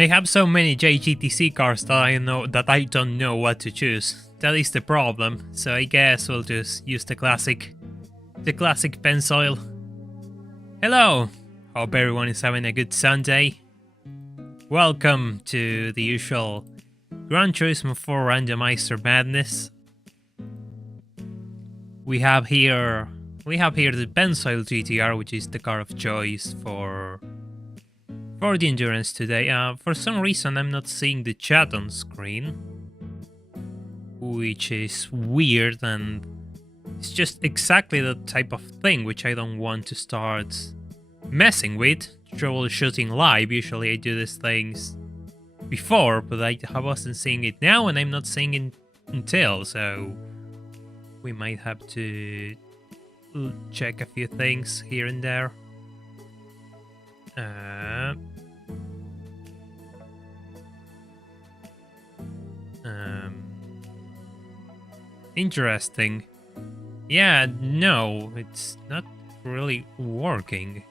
I have so many JGTC cars that I don't know what to choose. That is the problem. So I guess we'll just use the classic Pensoil. Hello. Hope everyone is having a good Sunday. Welcome to the usual Gran Turismo 4 Randomizer madness. We have here the Pensoil GTR, which is the car of choice for the endurance today. For some reason I'm not seeing the chat on screen, which is weird, and it's just exactly the type of thing which I don't want to start messing with. Troubleshooting live, usually I do these things before, but I wasn't seeing it now, and I'm not seeing it until, so we might have to check a few things here and there. Interesting. Yeah, no, it's not really working.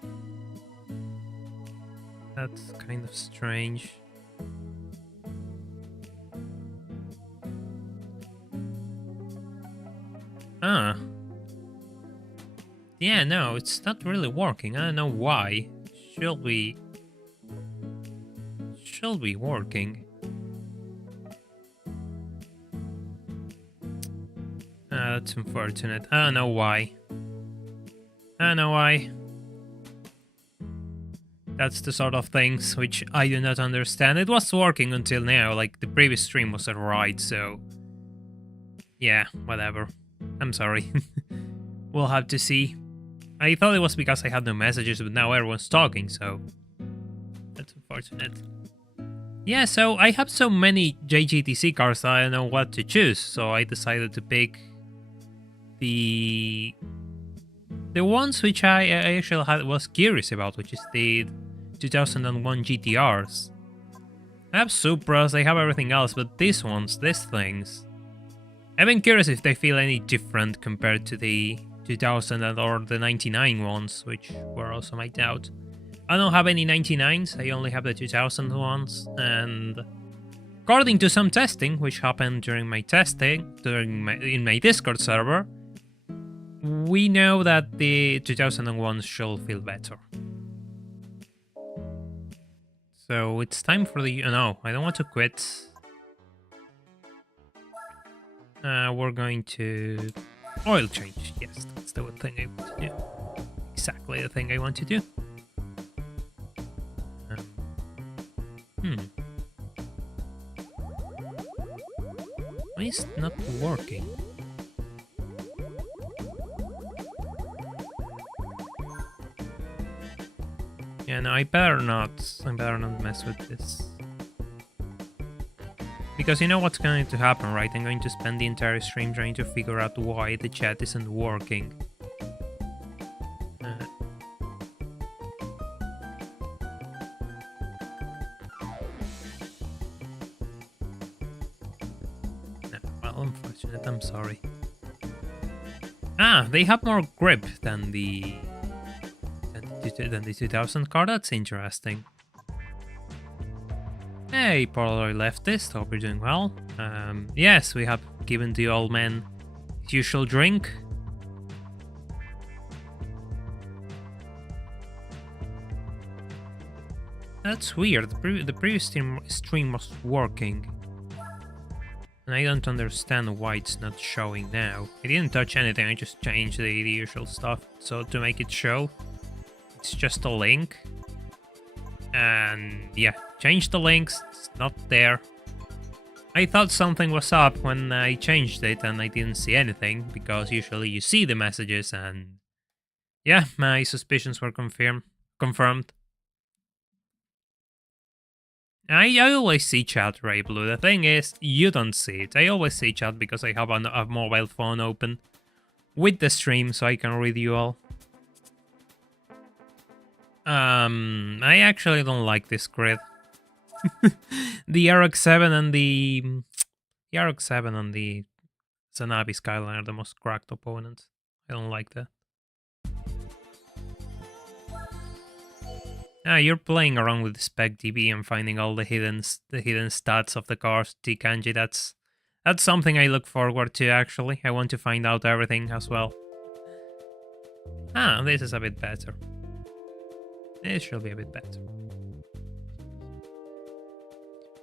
That's kind of strange. Yeah, no, it's not really working. I don't know why. Should be working. That's unfortunate. I don't know why. That's the sort of things which I do not understand. It was working until now, like the previous stream was alright, so yeah, whatever. I'm sorry. We'll have to see. I thought it was because I had no messages, but now everyone's talking, so that's unfortunate. Yeah, so I have so many JGTC cars that I don't know what to choose, so I decided to pick the ones which I actually was curious about, which is the 2001 GTRs. I have Supras, I have everything else, but these things, I've been curious if they feel any different compared to the 2000 or the 99 ones, which were also my doubt. I don't have any 99s, I only have the 2000 ones, and according to some testing, which happened during my testing, in my Discord server, we know that the 2001s should feel better. So it's time for the... no, I don't want to quit. We're going to... oil change. Yes, that's the thing I want to do. Exactly the thing I want to do. Why is it not working? Yeah, no, I better not mess with this. Because you know what's going to happen, right? I'm going to spend the entire stream trying to figure out why the chat isn't working. No, well, unfortunate, I'm sorry. They have more grip than the 2000 car. That's interesting. Hey, Polaroid leftist, hope you're doing well. Yes, we have given the old man his usual drink. That's weird. The previous stream was working, and I don't understand why it's not showing now. I didn't touch anything, I just changed the usual stuff so to make it show. It's just a link. And yeah, change the links, it's not there. I thought something was up when I changed it and I didn't see anything, because usually you see the messages, and yeah, my suspicions were confirmed. I always see chat, Ray Blue. The thing is, you don't see it. I always see chat because I have a mobile phone open with the stream, so I can read you all. I actually don't like this grid. The RX-7 and the Zanabi Skyline are the most cracked opponents. I don't like that. Ah, you're playing around with SpecDB and finding all the hidden stats of the cars, the kanji. That's something I look forward to, actually. I want to find out everything as well. Ah, this is a bit better. This should be a bit better.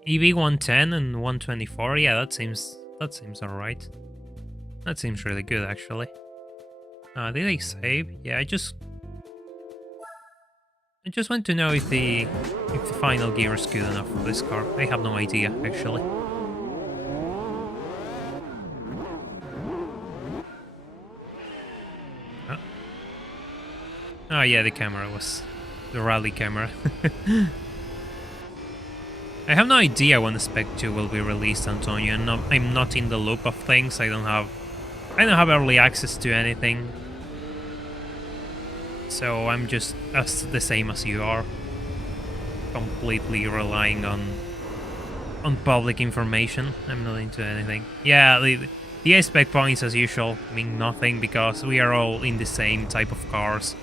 EV 110 and 124. Yeah, that seems alright. That seems really good, actually. Did I save? Yeah, I just want to know if the final gear is good enough for this car. I have no idea, actually. Oh yeah, the camera was the rally camera. I have no idea when the Spec 2 will be released, Antonio. I'm not in the loop of things. I don't have early access to anything. So I'm just the same as you are. Completely relying on public information. I'm not into anything. Yeah, the spec points as usual mean nothing because we are all in the same type of cars.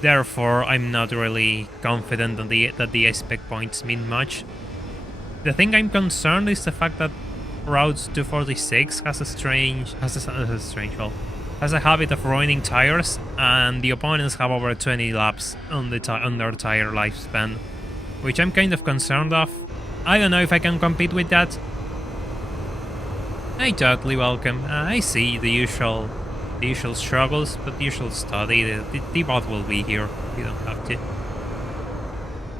Therefore, I'm not really confident that the spec points mean much. The thing I'm concerned is the fact that Route 246 has a habit of ruining tires, and the opponents have over 20 laps on their tire lifespan, which I'm kind of concerned of. I don't know if I can compete with that. Hey, totally welcome. I see the usual struggles, but the usual study. The bot will be here. You don't have to.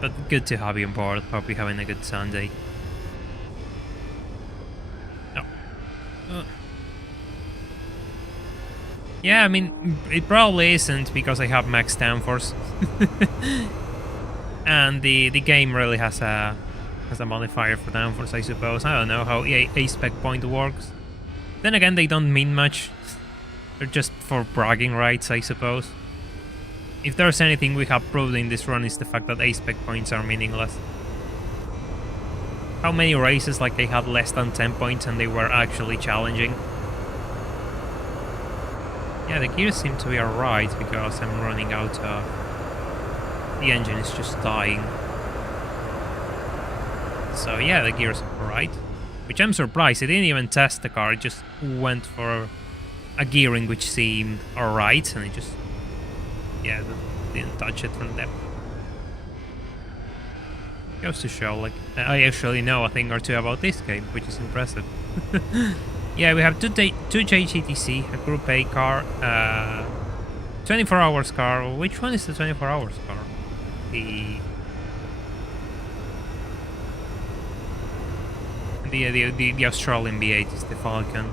But good to have you on board. Hope you're having a good Sunday. Oh. Yeah, I mean, it probably isn't because I have max downforce. And the game really has a modifier for downforce, I suppose. I don't know how a spec point works. Then again, they don't mean much. They're just for bragging rights, I suppose. If there's anything we have proved in this run, is the fact that A-spec points are meaningless. How many races like they had less than 10 points and they were actually challenging? Yeah, the gears seem to be alright because I'm running out of... The engine is just dying. So yeah, the gears are alright. Which I'm surprised, it didn't even test the car, it just went for a gearing which seemed alright, and it just, yeah, didn't touch it from depth. Goes to show, like, I actually know a thing or two about this game, which is impressive. Yeah, we have two JGTC, a Group A car, 24 hours car. Which one is the 24 hours car? The Australian V8 is the Falcon.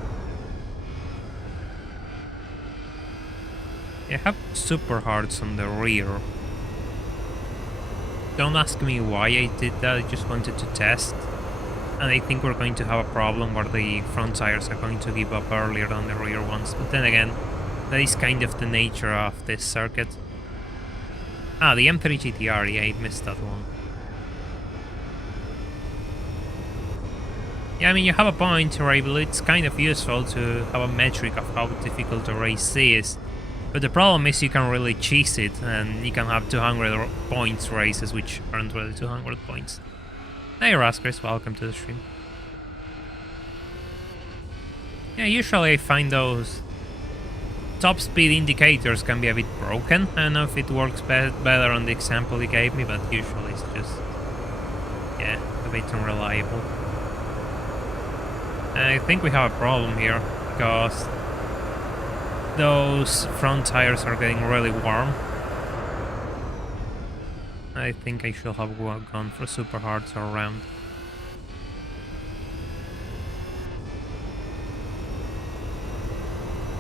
I have super hards on the rear. Don't ask me why I did that, I just wanted to test. And I think we're going to have a problem where the front tires are going to give up earlier than the rear ones. But then again, that is kind of the nature of this circuit. Ah, the M3 GTR, yeah, I missed that one. Yeah, I mean, you have a point where I believe it's kind of useful to have a metric of how difficult a race is. But the problem is you can really cheese it, and you can have 200 points races which aren't really 200 points. Hey Raskers, welcome to the stream. Yeah, usually I find those top speed indicators can be a bit broken. I don't know if it works better on the example he gave me, but usually it's just, yeah, a bit unreliable. I think we have a problem here, because those front tires are getting really warm. I think I should have gone for super hards all around.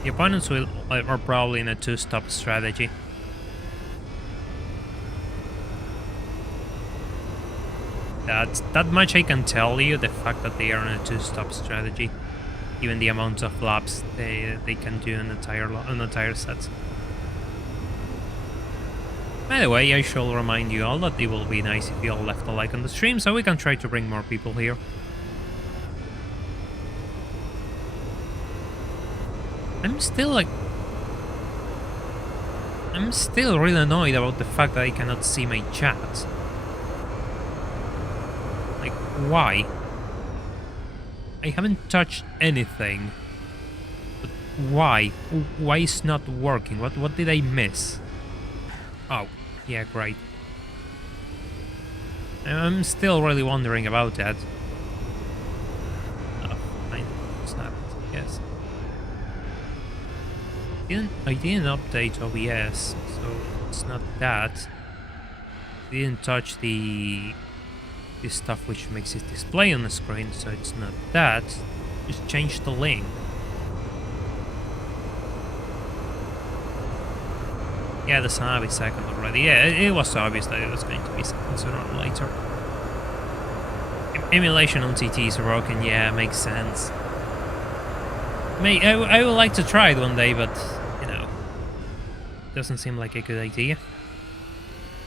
The opponents are probably in a two-stop strategy. That much I can tell you, the fact that they are in a two-stop strategy. Given the amount of laps they can do on the tire sets. By the way, I shall remind you all that it will be nice if you all left a like on the stream, so we can try to bring more people here. I'm still like... I'm still really annoyed about the fact that I cannot see my chat. Like, why? I haven't touched anything. But why? Why is not working? What did I miss? Oh, yeah, great. I'm still really wondering about that. Oh, fine. It's not. Yes. I didn't update OBS, so it's not that. I didn't touch the stuff which makes it display on the screen, so it's not that. Just change the link. Yeah, the sun is second already. Yeah, it was obvious that it was going to be second sooner or later. Emulation on TT is broken. Yeah, makes sense. I would like to try it one day, but you know, doesn't seem like a good idea.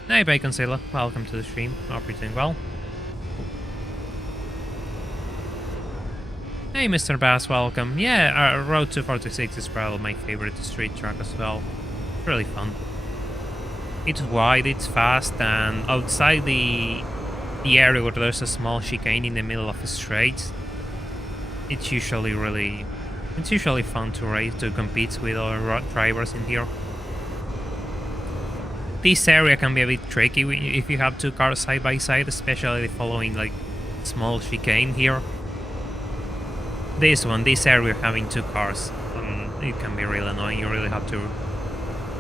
Hey, Baconzilla, welcome to the stream. Hope you're doing well. Hey, Mr. Bass, welcome. Yeah, Road to 46 is probably my favorite street track as well. It's really fun. It's wide, it's fast, and outside the area where there's a small chicane in the middle of a straight, it's usually fun to race, to compete with other drivers in here. This area can be a bit tricky if you have two cars side by side, especially following like small chicane here. This area having two cars, it can be really annoying. You really have to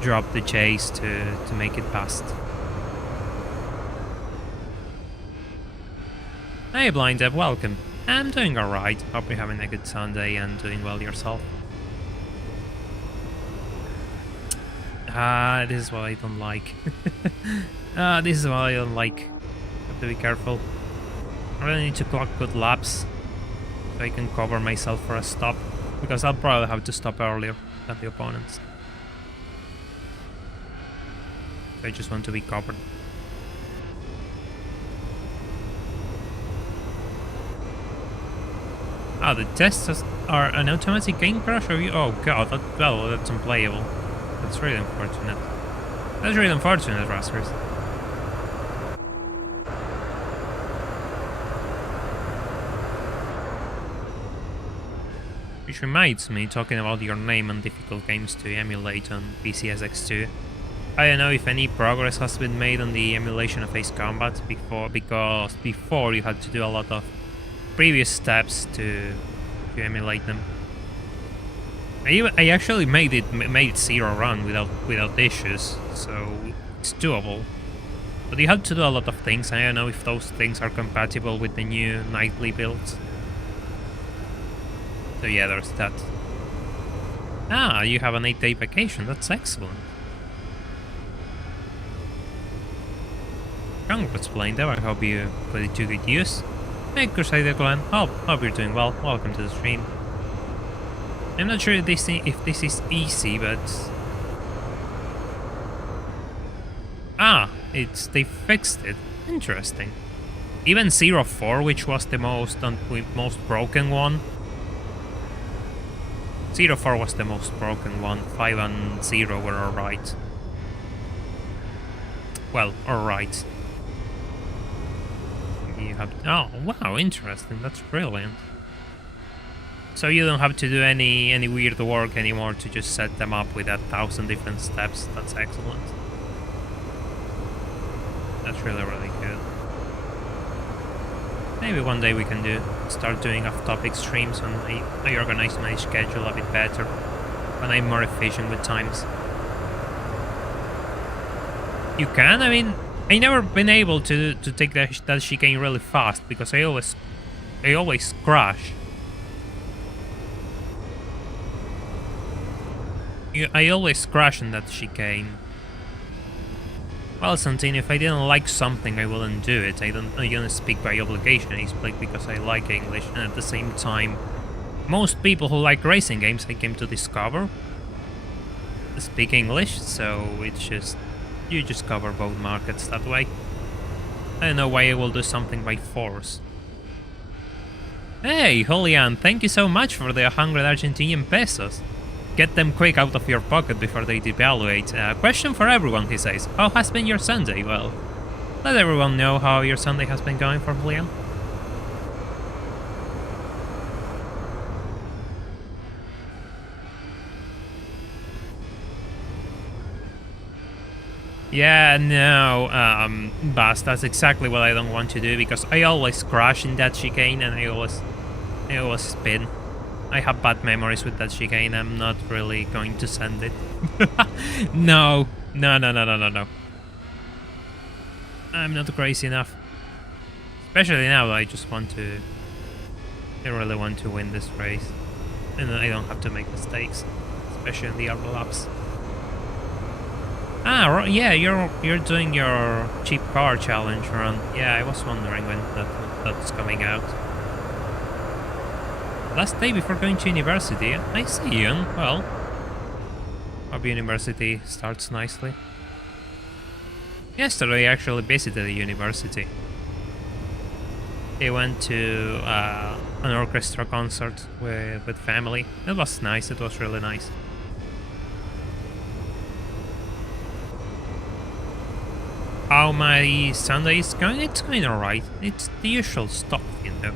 drop the chase to make it past. Hey Blind Dev, welcome. I'm doing alright. Hope you're having a good Sunday and doing well yourself. This is what I don't like. This is what I don't like. Have to be careful. I really need to clock good laps so I can cover myself for a stop, because I'll probably have to stop earlier than the opponents. I just want to be covered. Ah, the tests are an automatic game crash? Or you? Oh god, that's unplayable. That's really unfortunate. That's really unfortunate, Raskers. Which reminds me, talking about your name and difficult games to emulate on PCSX2. I don't know if any progress has been made on the emulation of Ace Combat because before you had to do a lot of previous steps to emulate them. I actually made zero run without issues, so it's doable. But you had to do a lot of things. I don't know if those things are compatible with the new nightly builds. So yeah, there's that. Ah, you have an 8-day vacation. That's excellent. Congrats, Blind Dev. I hope you put it to good use. Hey, Crusader Clan. Hope you're doing well. Welcome to the stream. I'm not sure if this is easy, but they fixed it. Interesting. Even 0-4, which was the most broken one. 0-4 was the most broken one. 5 and 0 were alright. Well, alright. You have. Oh wow, interesting. That's brilliant. So you don't have to do any weird work anymore to just set them up with 1,000 different steps. That's excellent. That's really good. Maybe one day we can start doing off-topic streams when I organize my schedule a bit better, when I'm more efficient with times. You can. I mean, I never been able to take that chicane really fast because I always crash. I always crash in that chicane. Well, Santini, if I didn't like something, I wouldn't do it. I don't speak by obligation. I speak because I like English, and at the same time, most people who like racing games I came to discover speak English, so it's just you just cover both markets that way. I don't know why I will do something by force. Hey, Julian, thank you so much for the 100 Argentinian pesos. Get them quick out of your pocket before they devaluate. Question for everyone, he says. How has been your Sunday? Well, let everyone know how your Sunday has been going for Liam. Yeah, no, Bas, that's exactly what I don't want to do, because I always crash in that chicane and I always spin. I have bad memories with that chicane. I'm not really going to send it. No. I'm not crazy enough. Especially now that I really want to win this race. And I don't have to make mistakes. Especially in the upper laps. Ah, yeah, you're doing your cheap car challenge run. Yeah, I was wondering when that's coming out. Last day before going to university. I see, Ian. Well, hope university starts nicely. Yesterday, I actually visited the university. I went to an orchestra concert with family. It was nice. It was really nice. How my Sunday is going? It's going alright. It's the usual stuff, you know.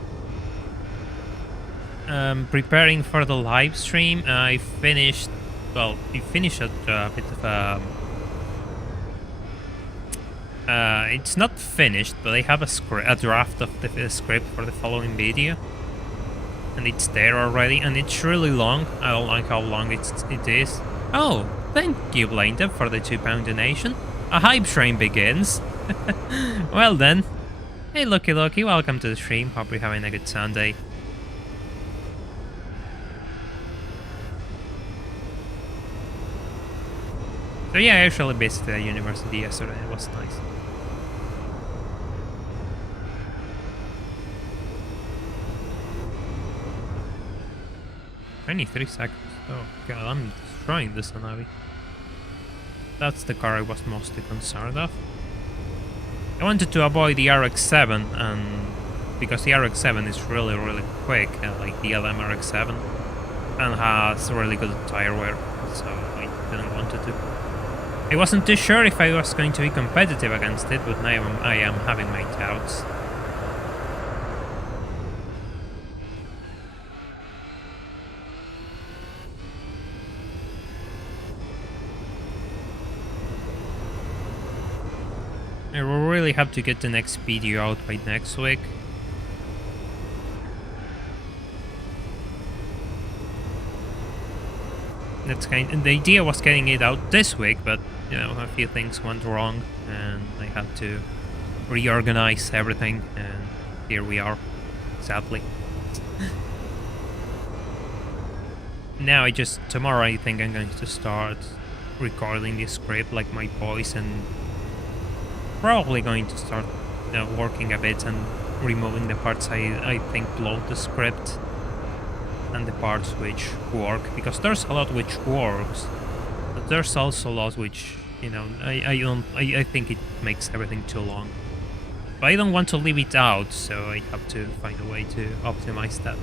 Preparing for the live stream. I finished. Well, we finished a bit of it's not finished, but I have a draft of the script for the following video, and it's there already, and it's really long. I don't like how long it is. Oh, thank you, Blainda, for the £2 donation. A hype train begins. Well then. Hey, Lucky, welcome to the stream. Hope you're having a good Sunday. So yeah, I actually visited a university yesterday. It was nice. Only 3 seconds. Oh god, I'm destroying this Anavi. That's the car I was mostly concerned of. I wanted to avoid the RX-7, and because the RX-7 is really quick, like the LM RX-7, and has really good tire wear, so I didn't want it to. I wasn't too sure if I was going to be competitive against it, but now I am having my doubts. I will really have to get the next video out by next week. The idea was getting it out this week, but you know, a few things went wrong and I had to reorganize everything, and here we are, sadly. Now tomorrow I think I'm going to start recording the script like my voice, and probably going to start working a bit and removing the parts I think bloat the script and the parts which work, because there's a lot which works, but there's also a lot which, you know, I think it makes everything too long. But I don't want to leave it out, so I have to find a way to optimize that.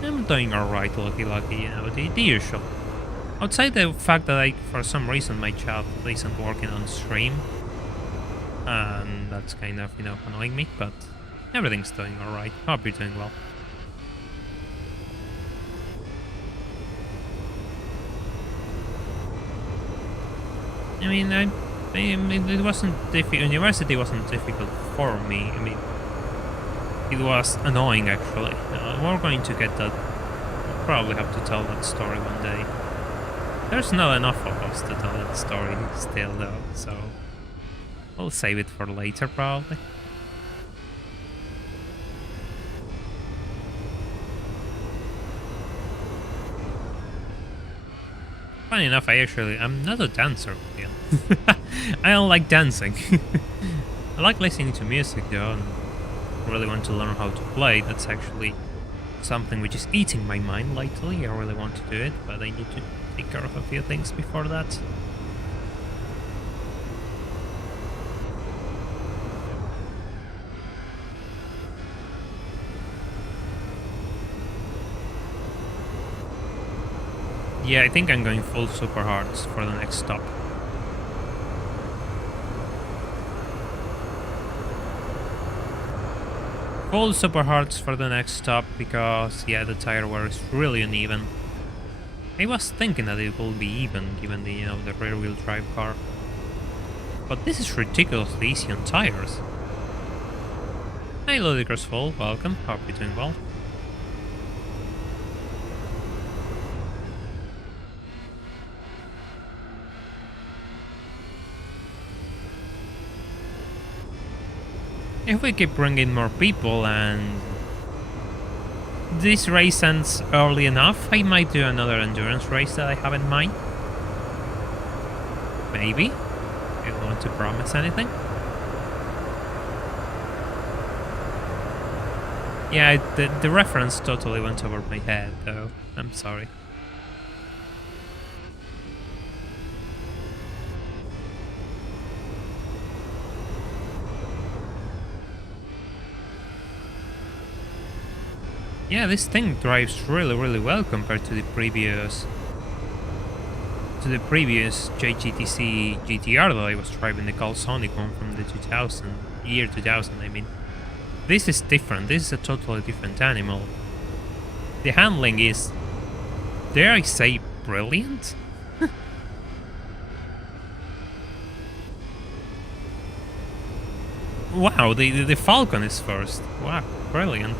I'm doing alright, lucky, you know, the usual. Outside the fact that for some reason my chat isn't working on stream, and that's kind of, you know, annoying me, but everything's doing alright. Hope you're doing well. I mean, it wasn't difficult. University wasn't difficult for me. I mean, it was annoying actually. We're going to get that. We'll probably have to tell that story one day. There's not enough of us to tell that story still though, so we'll save it for later probably. Funny enough, I'm not a dancer. Yeah. I don't like dancing. I like listening to music though, and really want to learn how to play. That's actually something which is eating my mind lately. I really want to do it, but I need to take care of a few things before that. Yeah, I think I'm going full super hards for the next stop. Full super hards for the next stop because, yeah, the tire wear is really uneven. I was thinking that it will be even given the, you know, the rear wheel drive car. But this is ridiculously easy on tires. Hey Ludicrous Fool, welcome, hope you're doing well. If we keep bringing more people and this race ends early enough, I might do another endurance race that I have in mind. Maybe. I don't want to promise anything. Yeah, the reference totally went over my head, though. I'm sorry. Yeah, this thing drives really well compared to the previous JGTC GTR that I was driving, the Sonic one from the 2000 year 2000. I mean, this is different. This is a totally different animal. The handling is, dare I say, brilliant. Wow, the Falcon is first. Wow, brilliant.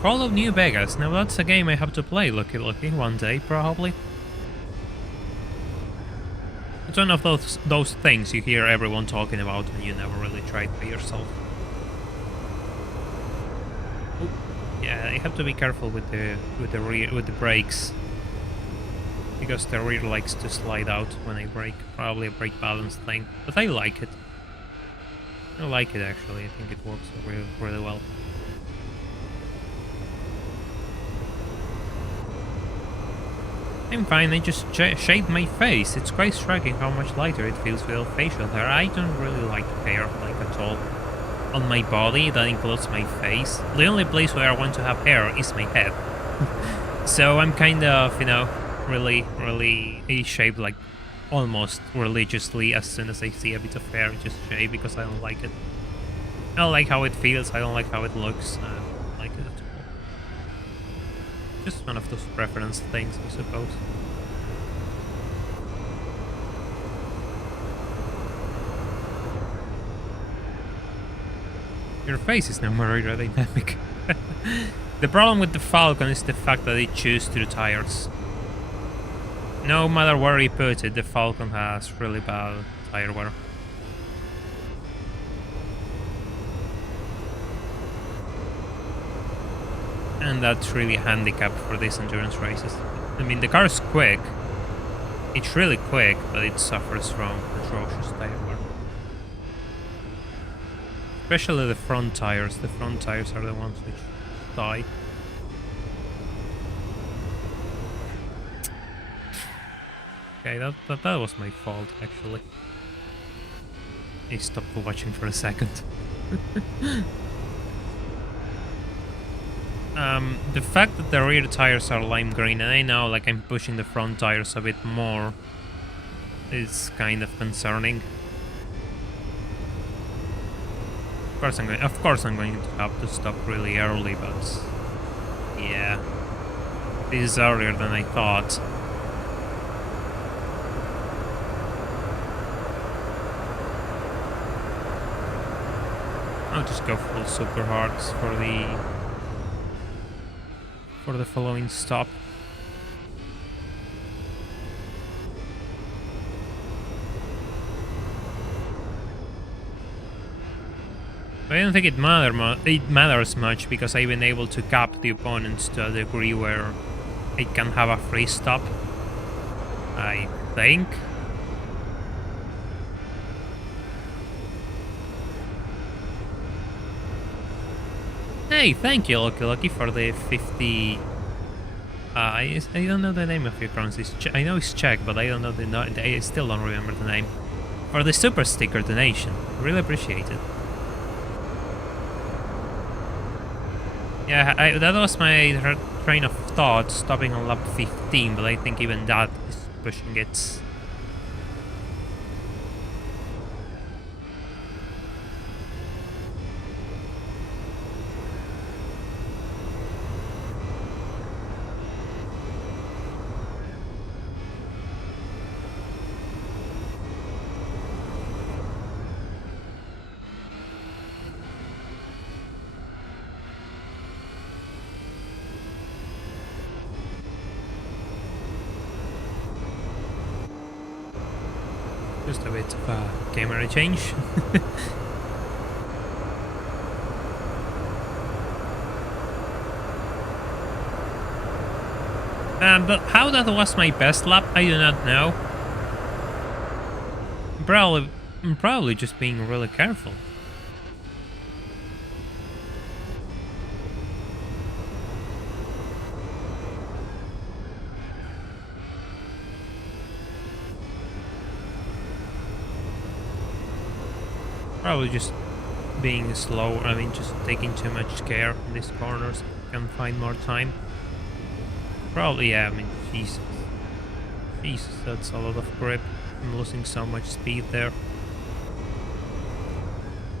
Call of New Vegas. Now that's a game I have to play, lucky one day, probably. It's one of those things you hear everyone talking about and you never really try it by yourself. Ooh. Yeah, you have to be careful with the brakes, because the rear likes to slide out when I brake. Probably a brake balance thing, but I like it. I like it actually. I think it works really well. I'm fine, I just shaved my face. It's quite striking how much lighter it feels without facial hair. I don't really like hair, like at all. On my body, that includes my face. The only place where I want to have hair is my head. So I'm kind of, you know, really shaved like almost religiously. As soon as I see a bit of hair, I just shave because I don't like it. I don't like how it feels, I don't like how it looks. I don't like it at all. Just one of those preference things, I suppose. Your face is now more aerodynamic. The problem with the Falcon is the fact that it chews to the tires. No matter where you put it, the Falcon has really bad tire wear. And that's really a handicap for these endurance races. I mean, the car is quick. It's really quick, but it suffers from atrocious tire wear. Especially the front tires. The front tires are the ones which die. Okay, that was my fault, actually. I stopped watching for a second. The fact that the rear tires are lime green, and I know like I'm pushing the front tires a bit more, is kind of concerning. Of course I'm going to have to stop really early, but yeah, this is earlier than I thought. I'll just go full super hards for the following stop. I don't think it matters much because I've been able to cap the opponents to a degree where it can have a free stop, I think. Hey, thank you, Lucky, for the 50... I don't know the name of your currency. I know it's Czech, but I don't know I still don't remember the name. For the super sticker donation. Really appreciate it. Yeah, that was my train of thought, stopping on lap 15, but I think even that is pushing it. Just a bit of a camera change. But how that was my best lap, I do not know. Probably just being really careful. Probably just being slow, I mean just taking too much care in these corners, can find more time. Probably, yeah, I mean, Jesus, that's a lot of grip. I'm losing so much speed there.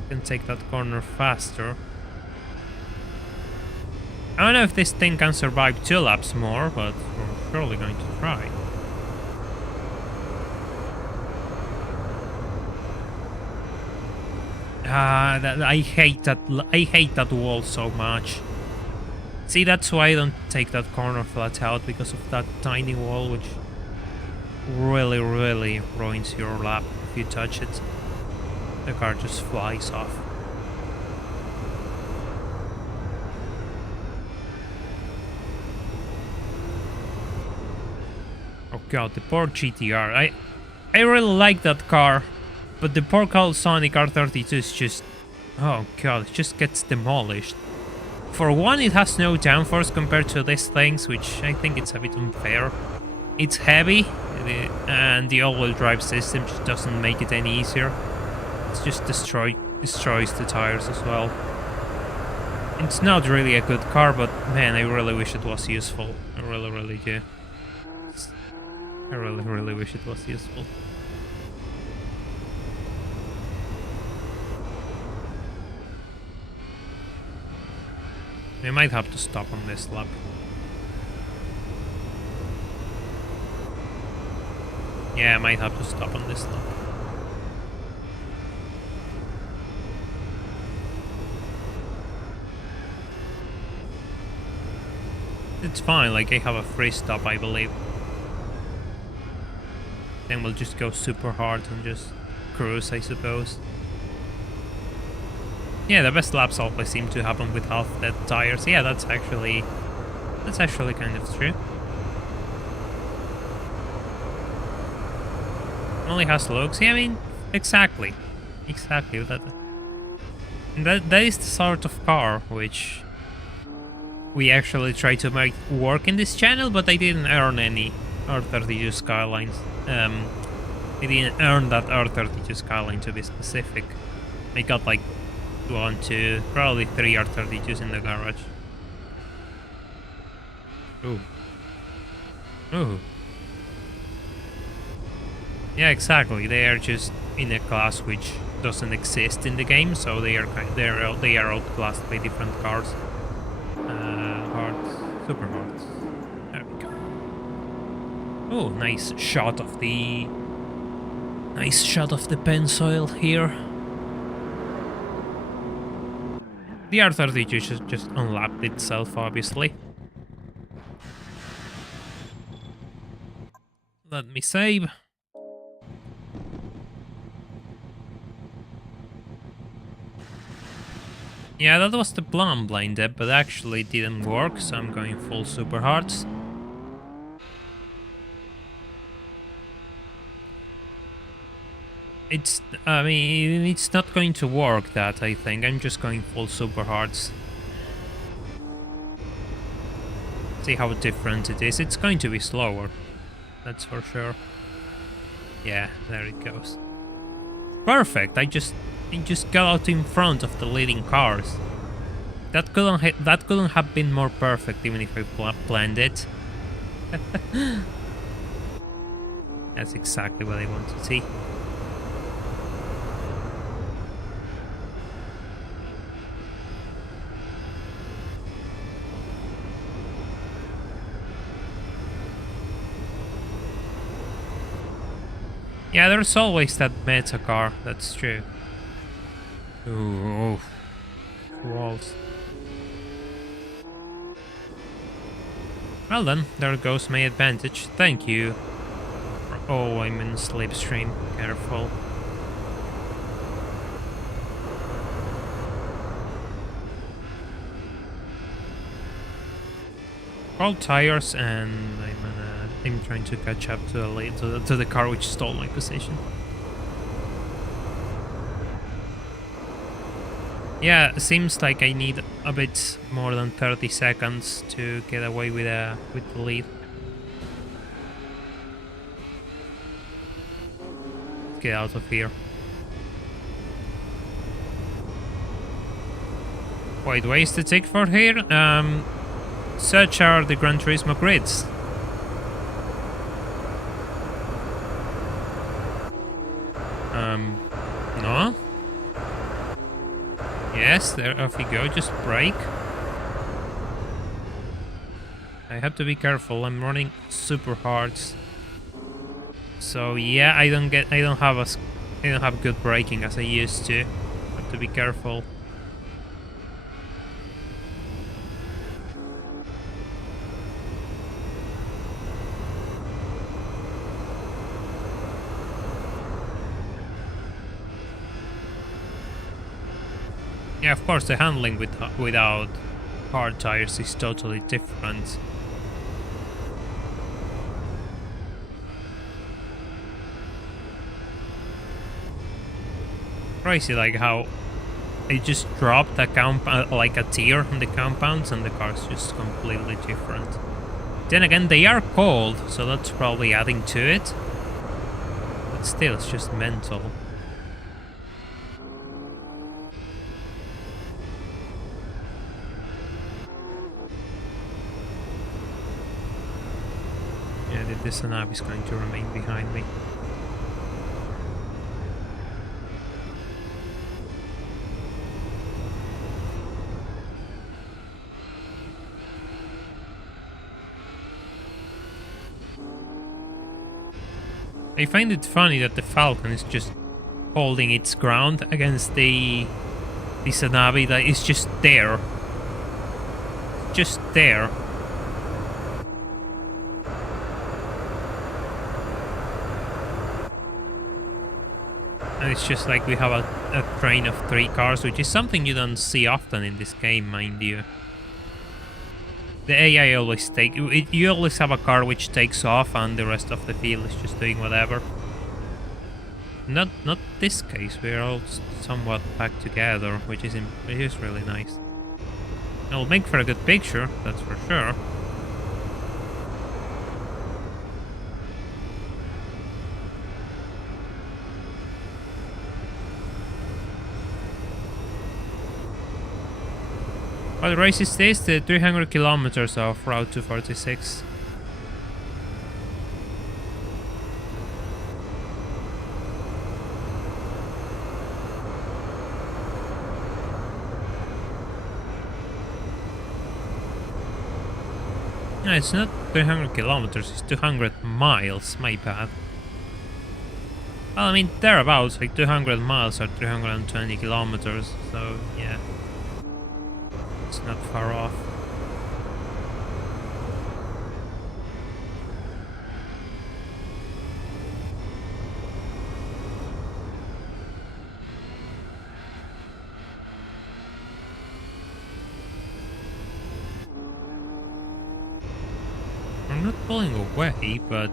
Can take that corner faster. I don't know if this thing can survive 2 laps more, but we're surely going to try. I hate that wall so much. See, that's why I don't take that corner flat out, because of that tiny wall, which really ruins your lap if you touch it. The car just flies off. Oh god, the poor GTR. I really like that car, but the poor old Sonic R32 is just... oh god, it just gets demolished. For one, it has no downforce compared to these things, which I think it's a bit unfair. It's heavy, and the all-wheel drive system just doesn't make it any easier. It just destroys the tires as well. It's not really a good car, but man, I really wish it was useful. I really do. I really wish it was useful. I might have to stop on this lap. Yeah, I might have to stop on this lap. It's fine, like I have a free stop, I believe. Then we'll just go super hard and just cruise, I suppose. Yeah, the best laps always seem to happen with half-dead tires. Yeah, that's actually kind of true. Only has looks. Yeah, I mean, exactly. That is the sort of car which we actually try to make work in this channel, but I didn't earn any R32 Skylines. I didn't earn that R32 Skyline, to be specific. I got like 1, 2, probably 3 R32s in the garage. Ooh. Ooh. Yeah, exactly. They are just in a class which doesn't exist in the game, so they are outclassed by different cars. Hearts, super hearts. There we go. Oh, nice shot of the Pennzoil here. The R32 just unlapped itself, obviously. Let me save. Yeah, that was the plan blind dip, but actually didn't work, so I'm going full super hards. I mean, it's not going to work, that, I think. I'm just going full super hards. See how different it is. It's going to be slower, that's for sure. Yeah, there it goes. Perfect, I just got out in front of the leading cars. That couldn't have been more perfect, even if I planned it. That's exactly what I want to see. Yeah, there's always that meta car, that's true. Ooh, walls. Well then, there goes my advantage. Thank you. Oh, I'm in slipstream. Careful. All tires, and I'm trying to catch up to the car which stole my position. Yeah, it seems like I need a bit more than 30 seconds to get away with the lead. Let's get out of here. Wait, ways to take for here? Such are the Gran Turismo grids. No? Yes, there, off you go, just brake. I have to be careful, I'm running super hard. So yeah, I don't have good braking as I used to. Have to be careful. Yeah, of course the handling without hard tires is totally different. Crazy, like how I just dropped like a tier on the compounds and the car's just completely different. Then again, they are cold, so that's probably adding to it. But still, it's just mental. Yeah, the Sanab is going to remain behind me. I find it funny that the Falcon is just holding its ground against the Sanabi that is just there. Just there. And it's just like we have a train of 3 cars, which is something you don't see often in this game, mind you. The AI always you always have a car which takes off and the rest of the field is just doing whatever. Not this case, we're all somewhat packed together, which is really nice. It'll make for a good picture, that's for sure. What race is this? The 300 kilometers of Route 246. No, it's not 300 kilometers, it's 200 miles, my bad. Well, I mean, thereabouts, like 200 miles are 320 kilometers, so yeah. It's not far off. I'm not pulling away, but...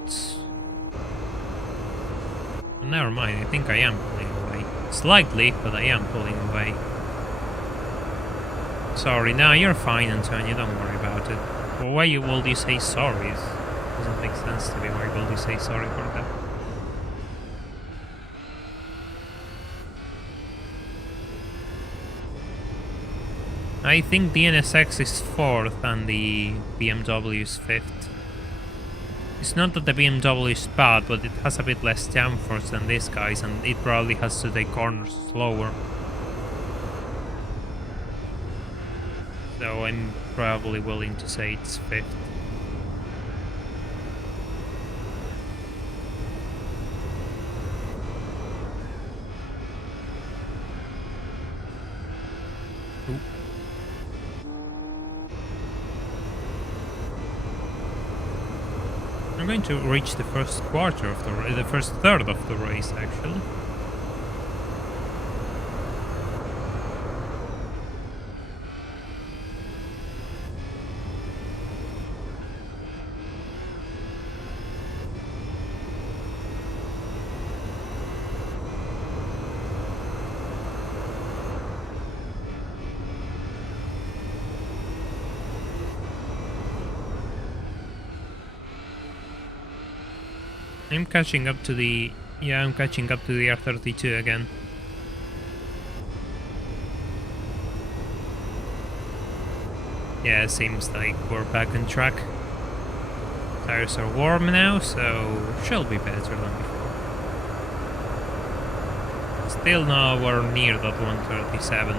Never mind, I think I am pulling away. Slightly, but I am pulling away. Sorry, no, you're fine, Antonio, don't worry about it. Well, why will you say sorry? It doesn't make sense to me. Why will you say sorry for that? I think the NSX is 4th and the BMW is 5th. It's not that the BMW is bad, but it has a bit less downforce than these guys, and it probably has to take corners slower. So I'm probably willing to say it's 5th. Ooh. I'm going to reach the first quarter of the first third of the race, actually. I'm catching up to the... yeah, I'm catching up to the R32 again. Yeah, seems like we're back on track. Tires are warm now, so should be better than before. Still nowhere near that 137.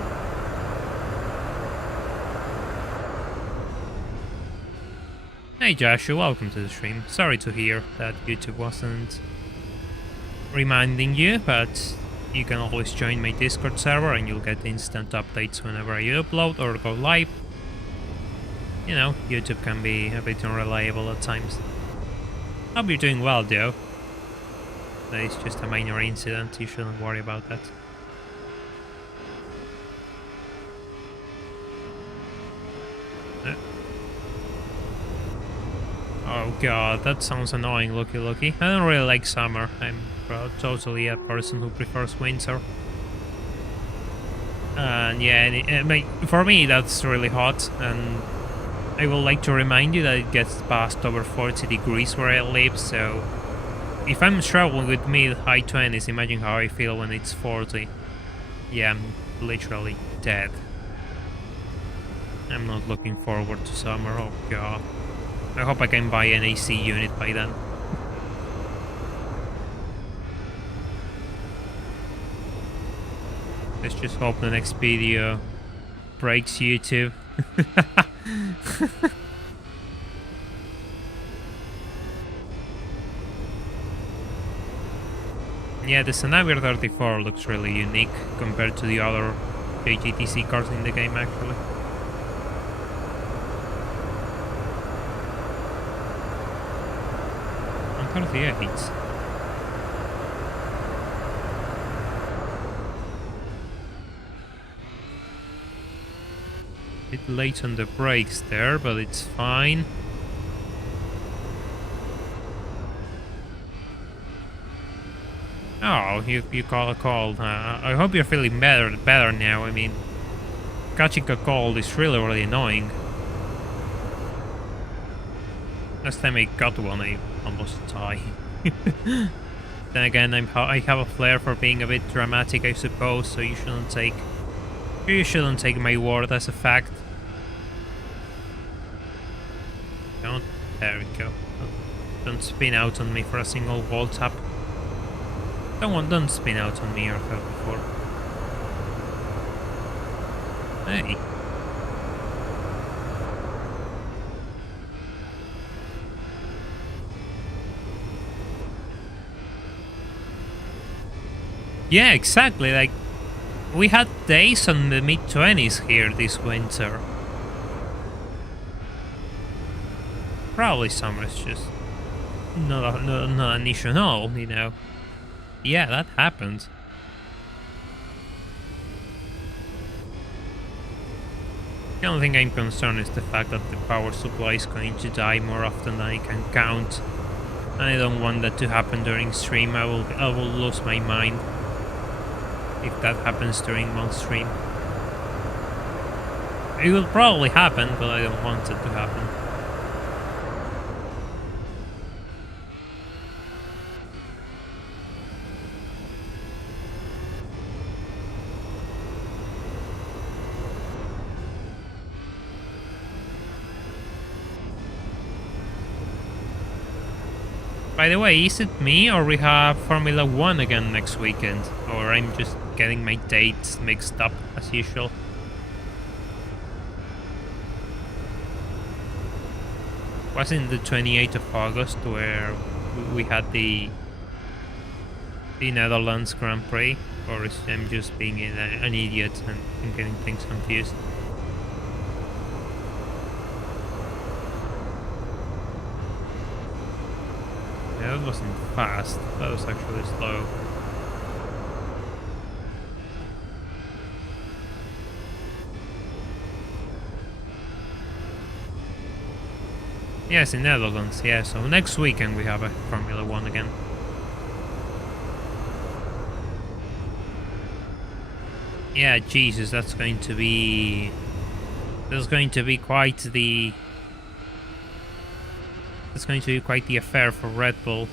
Hey Joshua, welcome to the stream. Sorry to hear that YouTube wasn't reminding you, but you can always join my Discord server and you'll get instant updates whenever I upload or go live. You know, YouTube can be a bit unreliable at times. Hope you're doing well, though. That is just a minor incident, you shouldn't worry about that. Oh god, that sounds annoying, Lucky. I don't really like summer. I'm totally a person who prefers winter. And yeah, for me that's really hot, and I would like to remind you that it gets past over 40 degrees where I live, so if I'm struggling with mid-high 20s, imagine how I feel when it's 40. Yeah, I'm literally dead. I'm not looking forward to summer, oh god. I hope I can buy an AC unit by then. Let's just hope the next video breaks YouTube. Yeah, the Sanabria 34 looks really unique compared to the other JGTC cars in the game, actually. 38. Bit late on the brakes there, but it's fine. Oh, you call a cold. I hope you're feeling better now. I mean, catching a cold is really annoying. Last time I got one, I almost died. Then again, I have a flair for being a bit dramatic, I suppose. So you shouldn't take my word as a fact. There we go. Don't spin out on me for a single wall tap. Don't spin out on me, or have before. Hey. Yeah, exactly. Like, we had days on the mid-20s here this winter. Probably summer's just not an issue at all, you know. Yeah, that happened. The only thing I'm concerned is the fact that the power supply is going to die more often than I can count. And I don't want that to happen during stream. I will lose my mind if that happens during one stream. It will probably happen, but I don't want it to happen. By the way, is it me or we have Formula 1 again next weekend? Or I'm just getting my dates mixed up as usual? Wasn't the 28th of August where we had the Netherlands Grand Prix? Or is I'm just being an idiot and getting things confused? Yeah, that wasn't fast. That was actually slow. Yes, in Netherlands, yeah. So next weekend we have a Formula 1 again. Yeah, Jesus, that's going to be quite the... It's going to be quite the affair for Red Bull.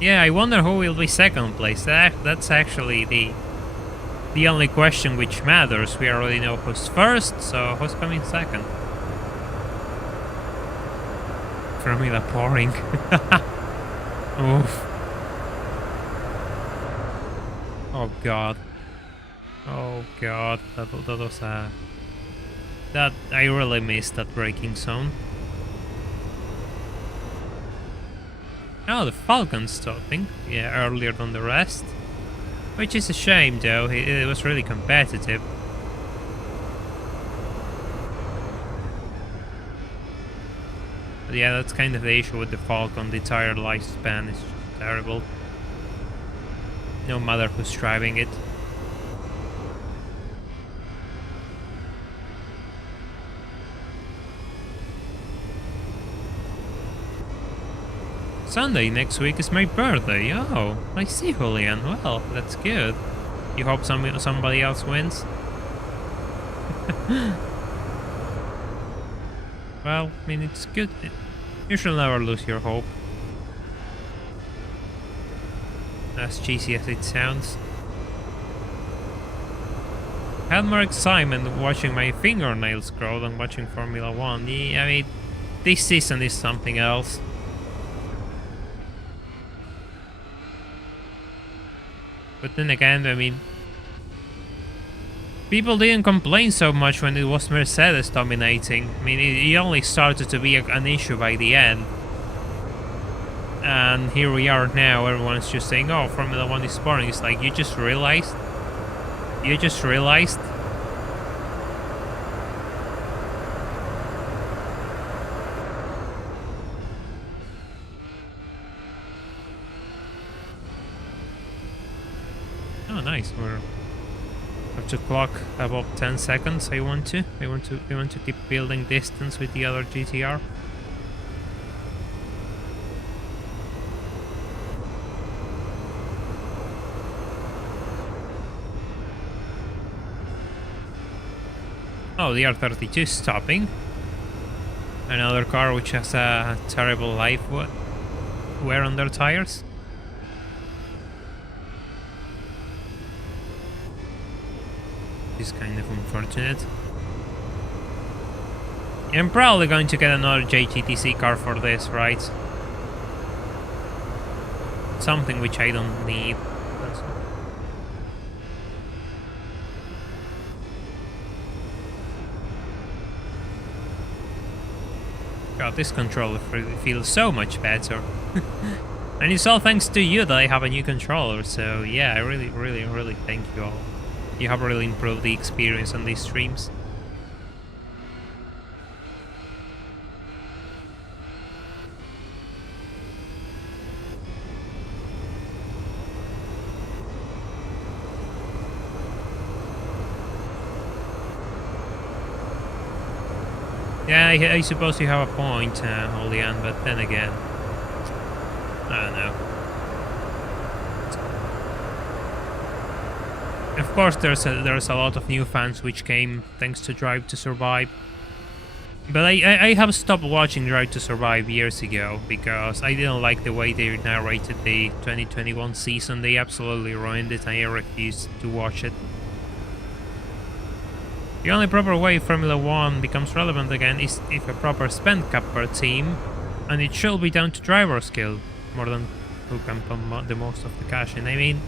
Yeah, I wonder who will be second place. That's actually the only question which matters. We already know who's first, so who's coming second? Formula pouring. Oof. Oh god. Oh god, that was a... That I really missed that braking zone. Oh, the Falcon's stopping. Yeah, earlier than the rest. Which is a shame though, it was really competitive. But yeah, that's kind of the issue with the Falcon, the tire lifespan is just terrible. No matter who's driving it. Sunday next week is my birthday. Oh, I see, Julian. Well, that's good. You hope somebody else wins? Well, I mean, it's good. You should never lose your hope. As cheesy as it sounds. I had more excitement watching my fingernails grow than watching Formula 1. I mean, this season is something else. But then again, I mean, people didn't complain so much when it was Mercedes dominating. I mean, it only started to be an issue by the end. And here we are now, everyone's just saying, oh, Formula 1 is boring. It's like, you just realized? You just realized? Oh, nice. We're have to clock about 10 seconds. I want to keep building distance with the other GTR. Oh, the R32 is stopping. Another car which has a terrible life wear on their tires. Is kind of unfortunate. I'm probably going to get another JGTC car for this, right? Something which I don't need. God, this controller feels so much better. And it's all thanks to you that I have a new controller, so yeah, I really thank you all. You have really improved the experience on these streams. Yeah, I suppose you have a point, Olian, but then again, I don't know. Of course, there's a lot of new fans which came thanks to Drive to Survive. But I have stopped watching Drive to Survive years ago because I didn't like the way they narrated the 2021 season. They absolutely ruined it and I refused to watch it. The only proper way Formula 1 becomes relevant again is if a proper spend cap per team, and it should be down to driver skill more than who can pump the most of the cash in. I mean,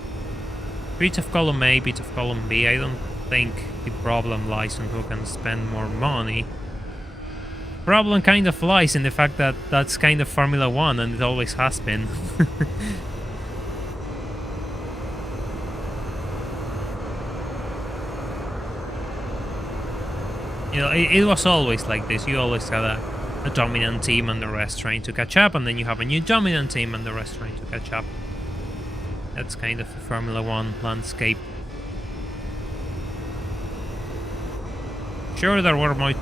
bit of column A, bit of column B, I don't think the problem lies on who can spend more money. Problem kind of lies in the fact that that's kind of Formula 1 and it always has been. You know, it was always like this. You always had a dominant team and the rest trying to catch up, and then you have a new dominant team and the rest trying to catch up. That's kind of the Formula 1 landscape. Sure, there were more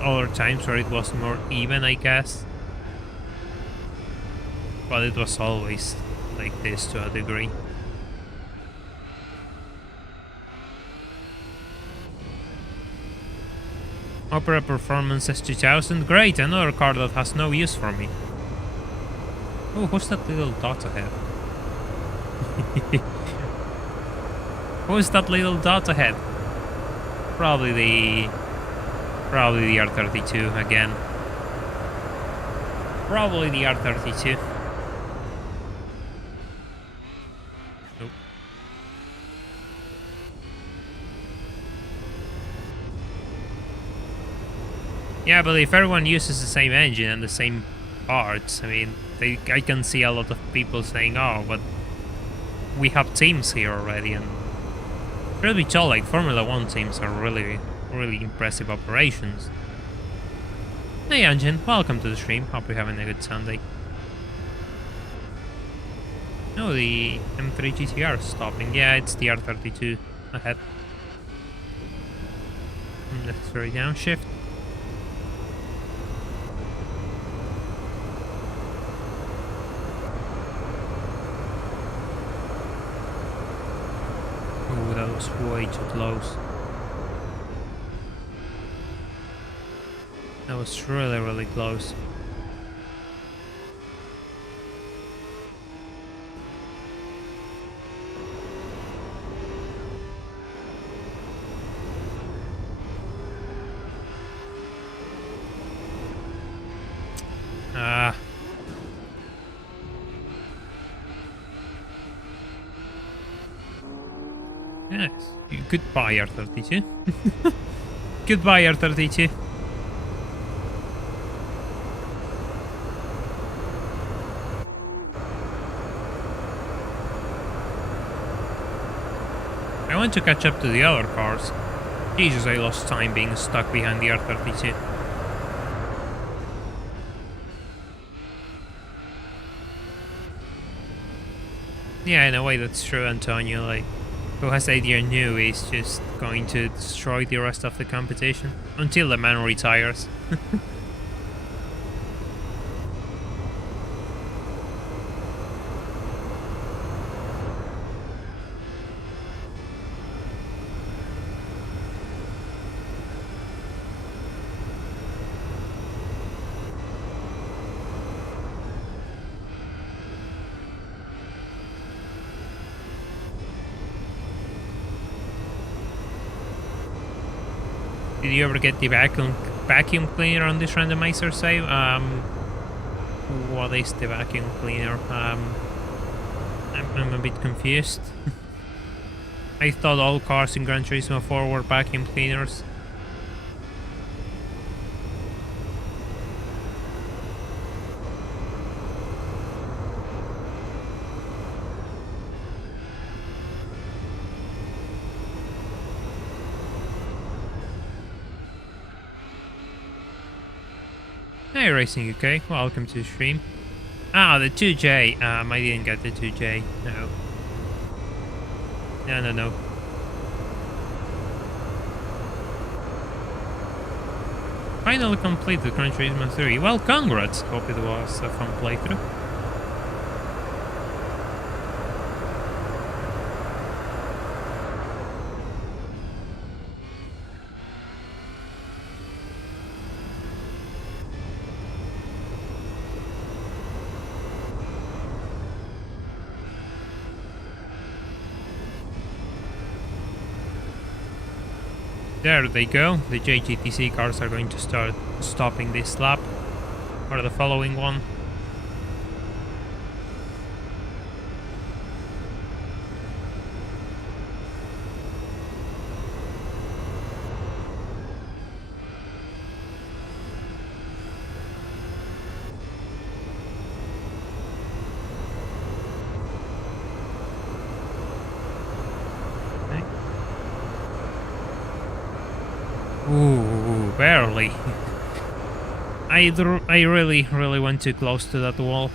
other times where it was more even, I guess. But it was always like this to a degree. Opera Performance S2000, great, another car that has no use for me. Oh, who's that little dot ahead? Who's that little dot ahead? Probably the R32 again. Probably the R32. Nope. Yeah, but if everyone uses the same engine and the same parts, I mean, I can see a lot of people saying, "Oh, but we have teams here already," and truth be told, like Formula 1 teams are really impressive operations. Hey Anjin, welcome to the stream. Hope you're having a good Sunday. Oh, the M3 GTR is stopping. Yeah, it's the R32 ahead. Necessary downshift. Oh, that was way too close. That was really close. Yes. Goodbye, R32. Goodbye, R32. I want to catch up to the other cars. Jesus, I lost time being stuck behind the R32. Yeah, in a way that's true, Antonio. Like, who has idea new is just going to destroy the rest of the competition until the man retires. Did you ever get the vacuum cleaner on this randomizer save? What is the vacuum cleaner? I'm a bit confused. I thought all cars in Gran Turismo 4 were vacuum cleaners. Hey Racing UK, welcome to the stream. Ah, the 2J. I didn't get the 2J. No. No. Finally completed Gran Turismo 3. Well, congrats. Hope it was a fun playthrough. There they go. The JGTC cars are going to start stopping this lap or the following one. Ooh, barely. I really went too close to that wall.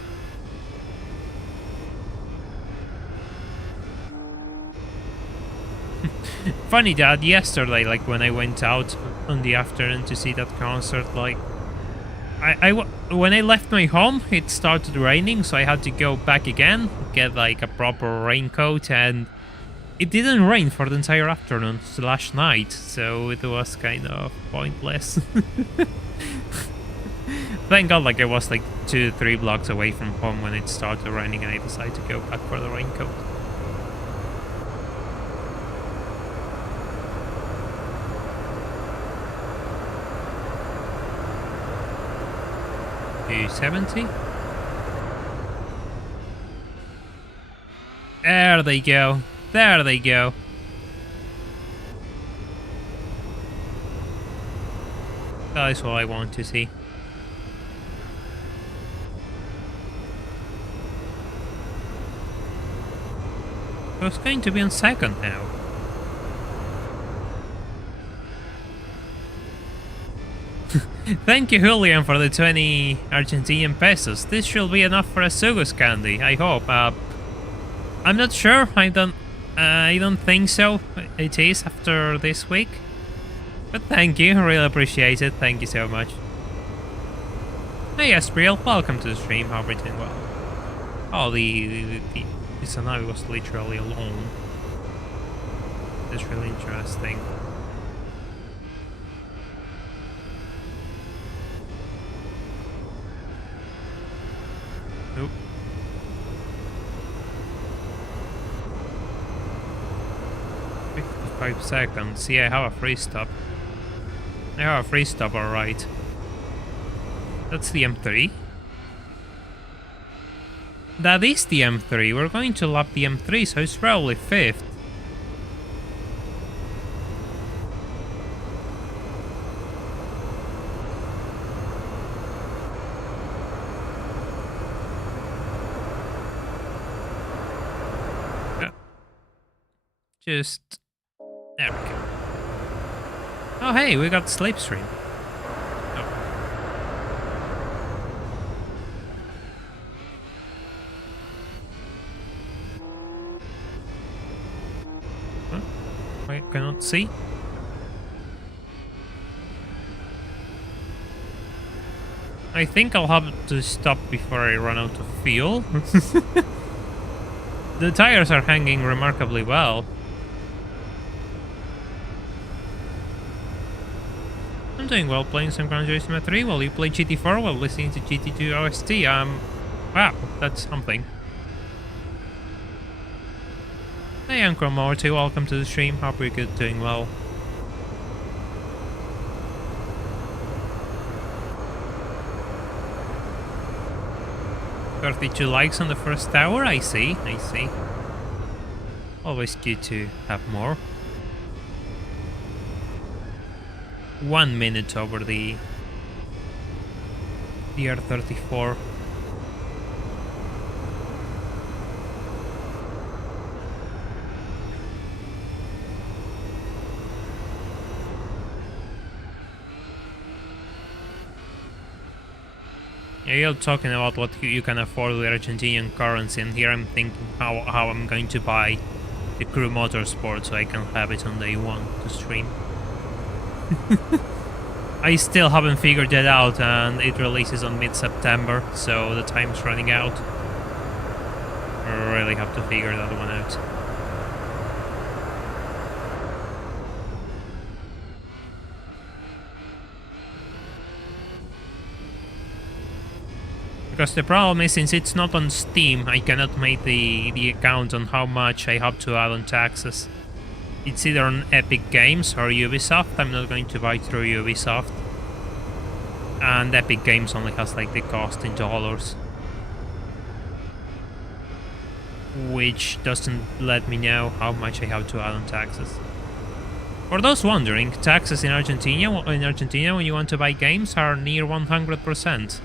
Funny that yesterday, like when I went out on the afternoon to see that concert, like when I left my home, it started raining, so I had to go back again, get like a proper raincoat, and it didn't rain for the entire afternoon / night, so it was kind of pointless. Thank God, like I was like 2-3 blocks away from home when it started raining, and I decided to go back for the raincoat. $270. There they go. There they go. That is what I want to see. I was going to be on second now. Thank you, Julian, for the 20 Argentinian pesos. This should be enough for a Sugus candy, I hope. I'm not sure. I don't think so. It is after this week. But thank you, I really appreciate it. Thank you so much. Hey Espriel, welcome to the stream. Hope you're doing well. Oh, the Izanawi was literally alone. That's really interesting. Nope. "55 seconds. Yeah, I have a free stop. I have a free stop, alright. That's the M3. That is the M3. We're going to lap the M3, so it's probably 5th. Just... there we go. Oh hey, we got slipstream. Oh. Huh? I cannot see. I think I'll have to stop before I run out of fuel. The tires are hanging remarkably well. I'm doing well playing some Gran Turismo 3 while you play GT4 while listening to GT2 OST. Wow, that's something. Hey Uncle Morty, welcome to the stream. Hope you're good, doing well. $32 likes on the first hour, I see. Always good to have more. 1 minute over the R34. Yeah, you're talking about what you can afford with Argentinian currency, and here I'm thinking how I'm going to buy the Crew Motorsport so I can have it on day one to stream. I still haven't figured that out, and it releases on mid-September, so the time's running out. I really have to figure that one out. Because the problem is, since it's not on Steam, I cannot make the account on how much I have to add on taxes. It's either on Epic Games or Ubisoft. I'm not going to buy through Ubisoft. And Epic Games only has like the cost in dollars, which doesn't let me know how much I have to add on taxes. For those wondering, taxes in Argentina when you want to buy games are near 100%.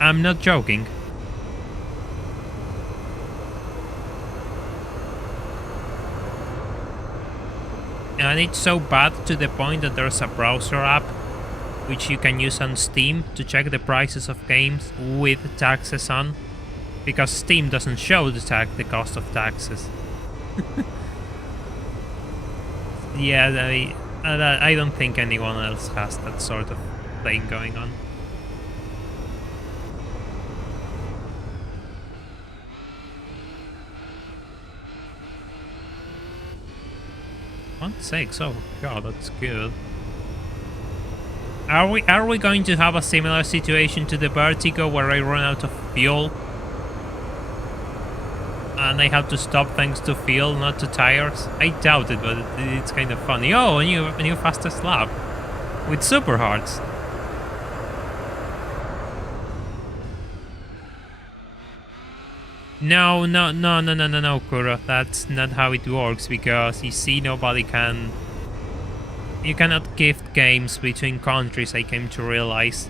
I'm not joking. And it's so bad to the point that there's a browser app which you can use on Steam to check the prices of games with taxes on, because Steam doesn't show the cost of taxes. Yeah, I don't think anyone else has that sort of thing going on. .6, oh god, that's good. Are we going to have a similar situation to the Vertigo where I run out of fuel and I have to stop thanks to fuel, not to tires? I doubt it, but it's kind of funny. Oh, a new fastest lap with super hards. No, Kuro. That's not how it works, because you see, you cannot gift games between countries, I came to realize.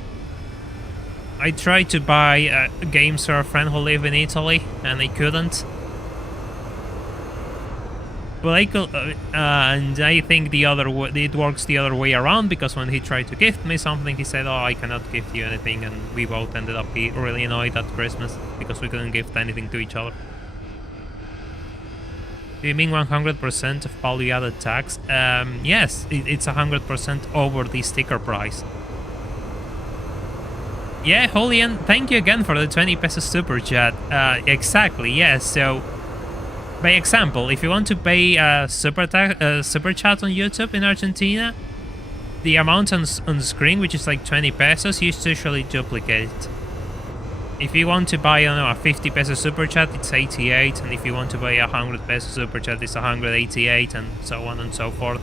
I tried to buy games for a friend who live in Italy, and I couldn't. But I could, and I think it works the other way around, because when he tried to gift me something, he said, "Oh, I cannot gift you anything," and we both ended up being really annoyed at Christmas because we couldn't gift anything to each other. Do you mean 100% of value-added tax? Yes, it's 100% over the sticker price. Yeah, Julian, thank you again for the 20 pesos super chat. Exactly, yes, so... By example, if you want to pay super chat on YouTube in Argentina, the amount on screen, which is like 20 pesos, you usually duplicate it. If you want to buy, I don't know, a 50 peso super chat, it's 88, and if you want to buy a 100 peso super chat, it's 188, and so on and so forth.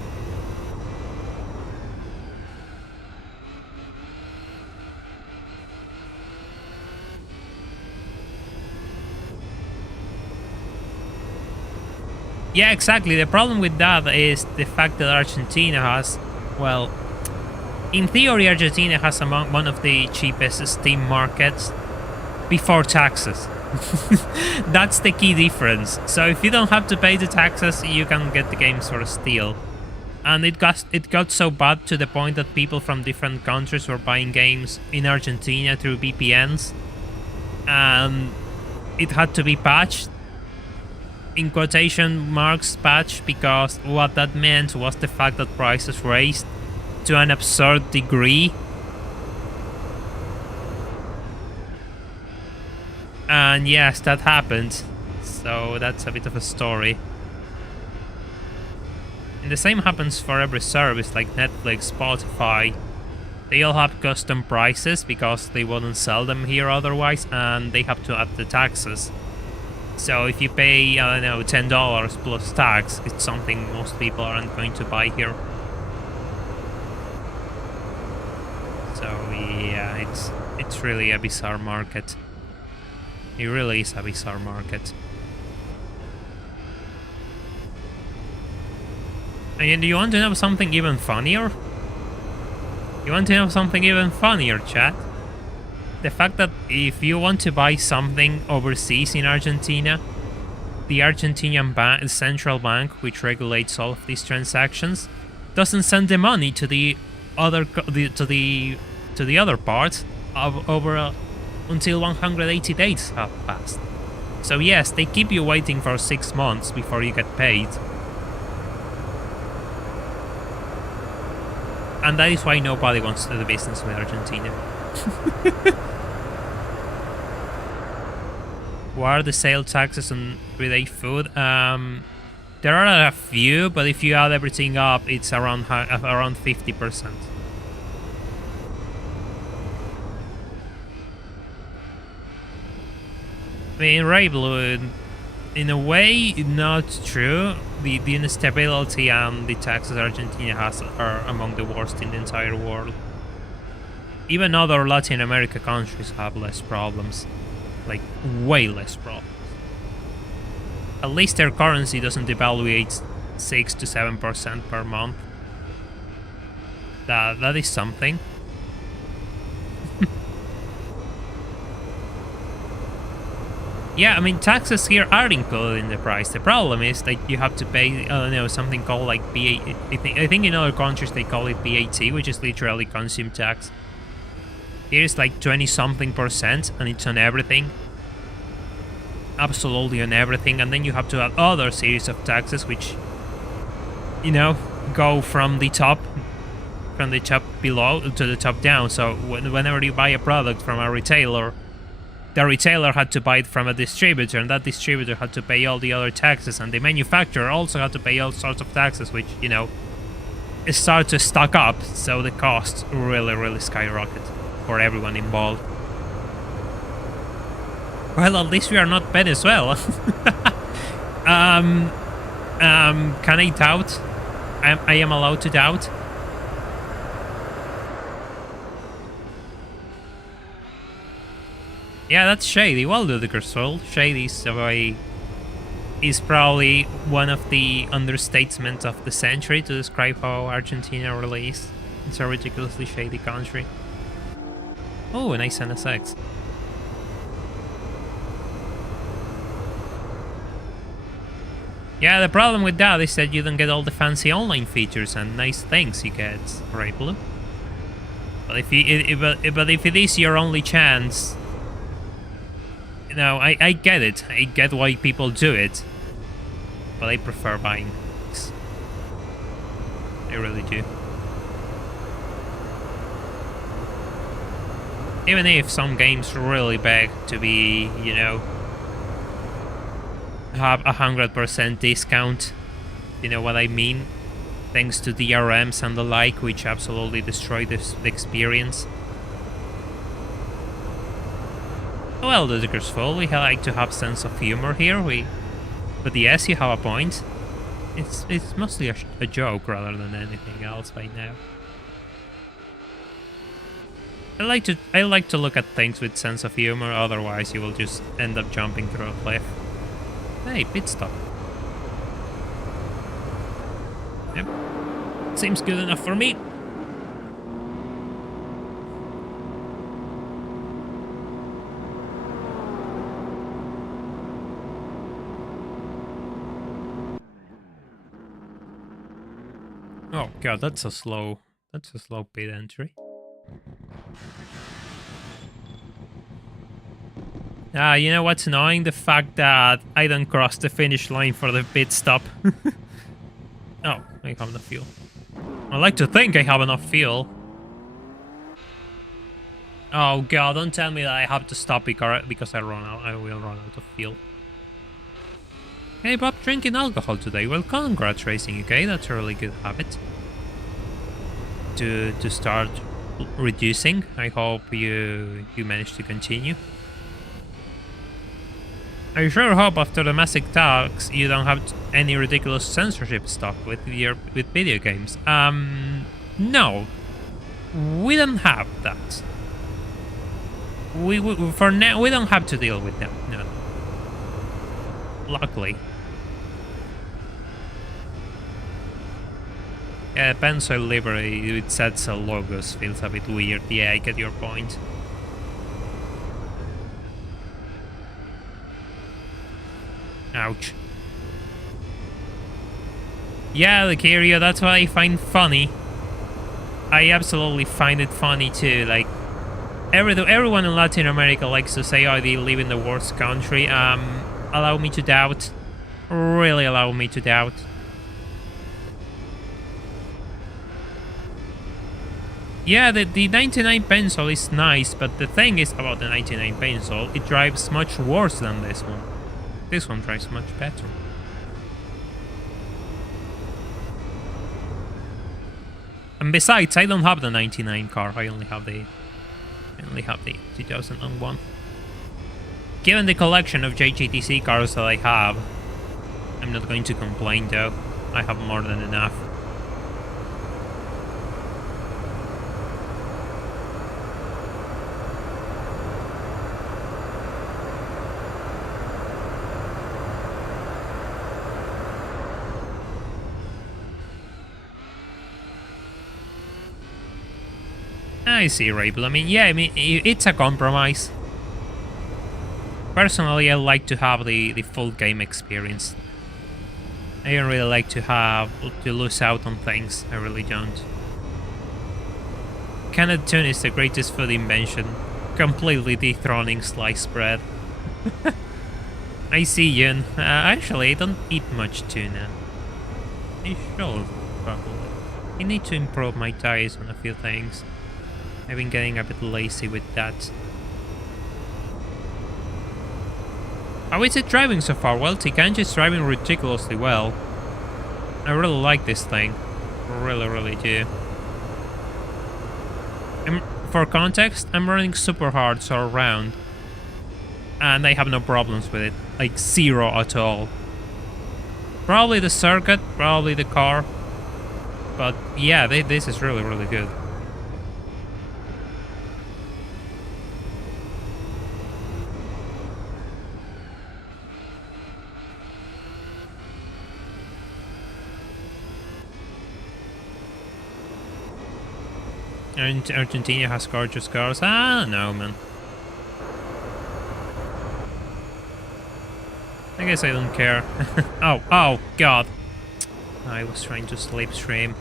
Yeah, exactly. The problem with that is the fact that Argentina has, well, in theory, Argentina has one of the cheapest Steam markets before taxes. That's the key difference. So if you don't have to pay the taxes, you can get the games for a steal. And it got so bad to the point that people from different countries were buying games in Argentina through VPNs. And it had to be patched. In quotation marks patch, because what that meant was the fact that prices raised to an absurd degree. And yes, that happened. So that's a bit of a story. And the same happens for every service like Netflix, Spotify. They all have custom prices because they wouldn't sell them here otherwise, and they have to add the taxes. So if you pay, I don't know, $10 plus tax, it's something most people aren't going to buy here. So yeah, it's really a bizarre market. It really is a bizarre market. And do you want to know something even funnier? You want to know something even funnier, chat? The fact that if you want to buy something overseas in Argentina, the Argentinian central bank, which regulates all of these transactions, doesn't send the money to the other part until 180 days have passed. So yes, they keep you waiting for 6 months before you get paid. And that is why nobody wants to do business with Argentina. What are the sale taxes on everyday food? There are a few, but if you add everything up, it's around 50%. I mean, Ray Blue, in a way, not true. the instability and the taxes Argentina has are among the worst in the entire world. Even other Latin America countries have less problems, like way less problems. At least their currency doesn't devaluate 6 to 7% per month. That is something. Yeah, I mean, taxes here are included in the price. The problem is that you have to pay, I don't know, something called like VAT. I think in other countries they call it VAT, which is literally consumer tax. Here it's like 20-something%, and it's on everything. Absolutely on everything. And then you have to add other series of taxes, which, you know, go from the top below to the top down. So whenever you buy a product from a retailer, the retailer had to buy it from a distributor, and that distributor had to pay all the other taxes, and the manufacturer also had to pay all sorts of taxes, which, you know, start to stack up, so the costs really skyrocket for everyone involved. Well, at least we are not Venezuela. Can I doubt? I am allowed to doubt? Yeah, that's shady. Well, Ludicrous Soul. Shady is probably one of the understatements of the century to describe how Argentina really is. It's a ridiculously shady country. Oh, a nice NSX. Yeah, the problem with that is that you don't get all the fancy online features and nice things you get, right, Blue? But if it is your only chance, you know, I get it. I get why people do it, but I prefer buying things. I really do. Even if some games really beg to be, you know, have 100% discount, you know what I mean? Thanks to DRMs and the like, which absolutely destroy the experience. Well, Ludicrous Fool, we like to have sense of humor here. But yes, you have a point. It's mostly a joke rather than anything else by now. I like to look at things with sense of humor. Otherwise, you will just end up jumping through a cliff. Hey, pit stop. Yep. Seems good enough for me. Oh god, that's a slow pit entry. You know what's annoying? The fact that I don't cross the finish line for the pit stop. Oh, I have enough fuel. I like to think I have enough fuel. Oh god, don't tell me that I have to stop because I will run out of fuel. Hey Bob, drinking alcohol today. Well, congrats, Racing UK. That's a really good habit to start reducing. I hope you manage to continue. I sure hope after the massive tax you don't have any ridiculous censorship stuff with video games. No, we don't have that. For now we don't have to deal with that. No, luckily. Yeah, pencil livery with sets of logos feels a bit weird. Yeah, I get your point. Ouch. Yeah, Lucario, that's what I find funny. I absolutely find it funny too. Like, everyone in Latin America likes to say, oh, they live in the worst country. Allow me to doubt. Really allow me to doubt. Yeah, the 99 pencil is nice, but the thing is about the 99 pencil, it drives much worse than this one. This one drives much better. And besides, I don't have the 99 car. I only have the 2001. Given the collection of JGTC cars that I have, I'm not going to complain though. I have more than enough. I see, Rabel. I mean, yeah, I mean, it's a compromise. Personally, I like to have the full game experience. I don't really like to lose out on things. I really don't. Canned tuna is the greatest food invention, completely dethroning sliced bread. I see, Yun. Actually, I don't eat much tuna. I should, probably. I need to improve my diet on a few things. I've been getting a bit lazy with that. How is it driving so far? Well, Tikanji is driving ridiculously well. I really like this thing. Really, really do. For context, I'm running super hard all around. And I have no problems with it. Like, zero at all. Probably the circuit, probably the car. But yeah, this is really, really good. And Argentina has gorgeous cars. I don't know, man. I guess I don't care. oh, God. I was trying to slipstream.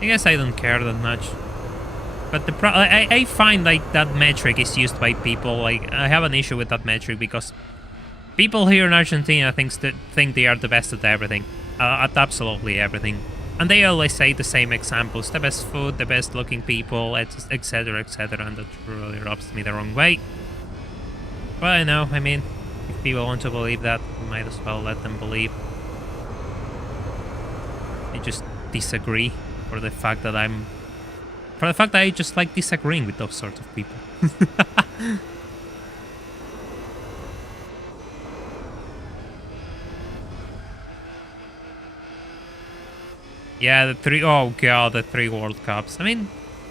I guess I don't care that much. But I find like that metric is used by people. Like, I have an issue with that metric because people here in Argentina think they are the best at everything. At absolutely everything. And they always say the same examples, the best food, the best looking people, etc, etc, and that really rubs me the wrong way. But I know, I mean, if people want to believe that, we might as well let them believe. I just disagree for the fact that I just like disagreeing with those sorts of people. Yeah, oh god, the 3 World Cups. I mean,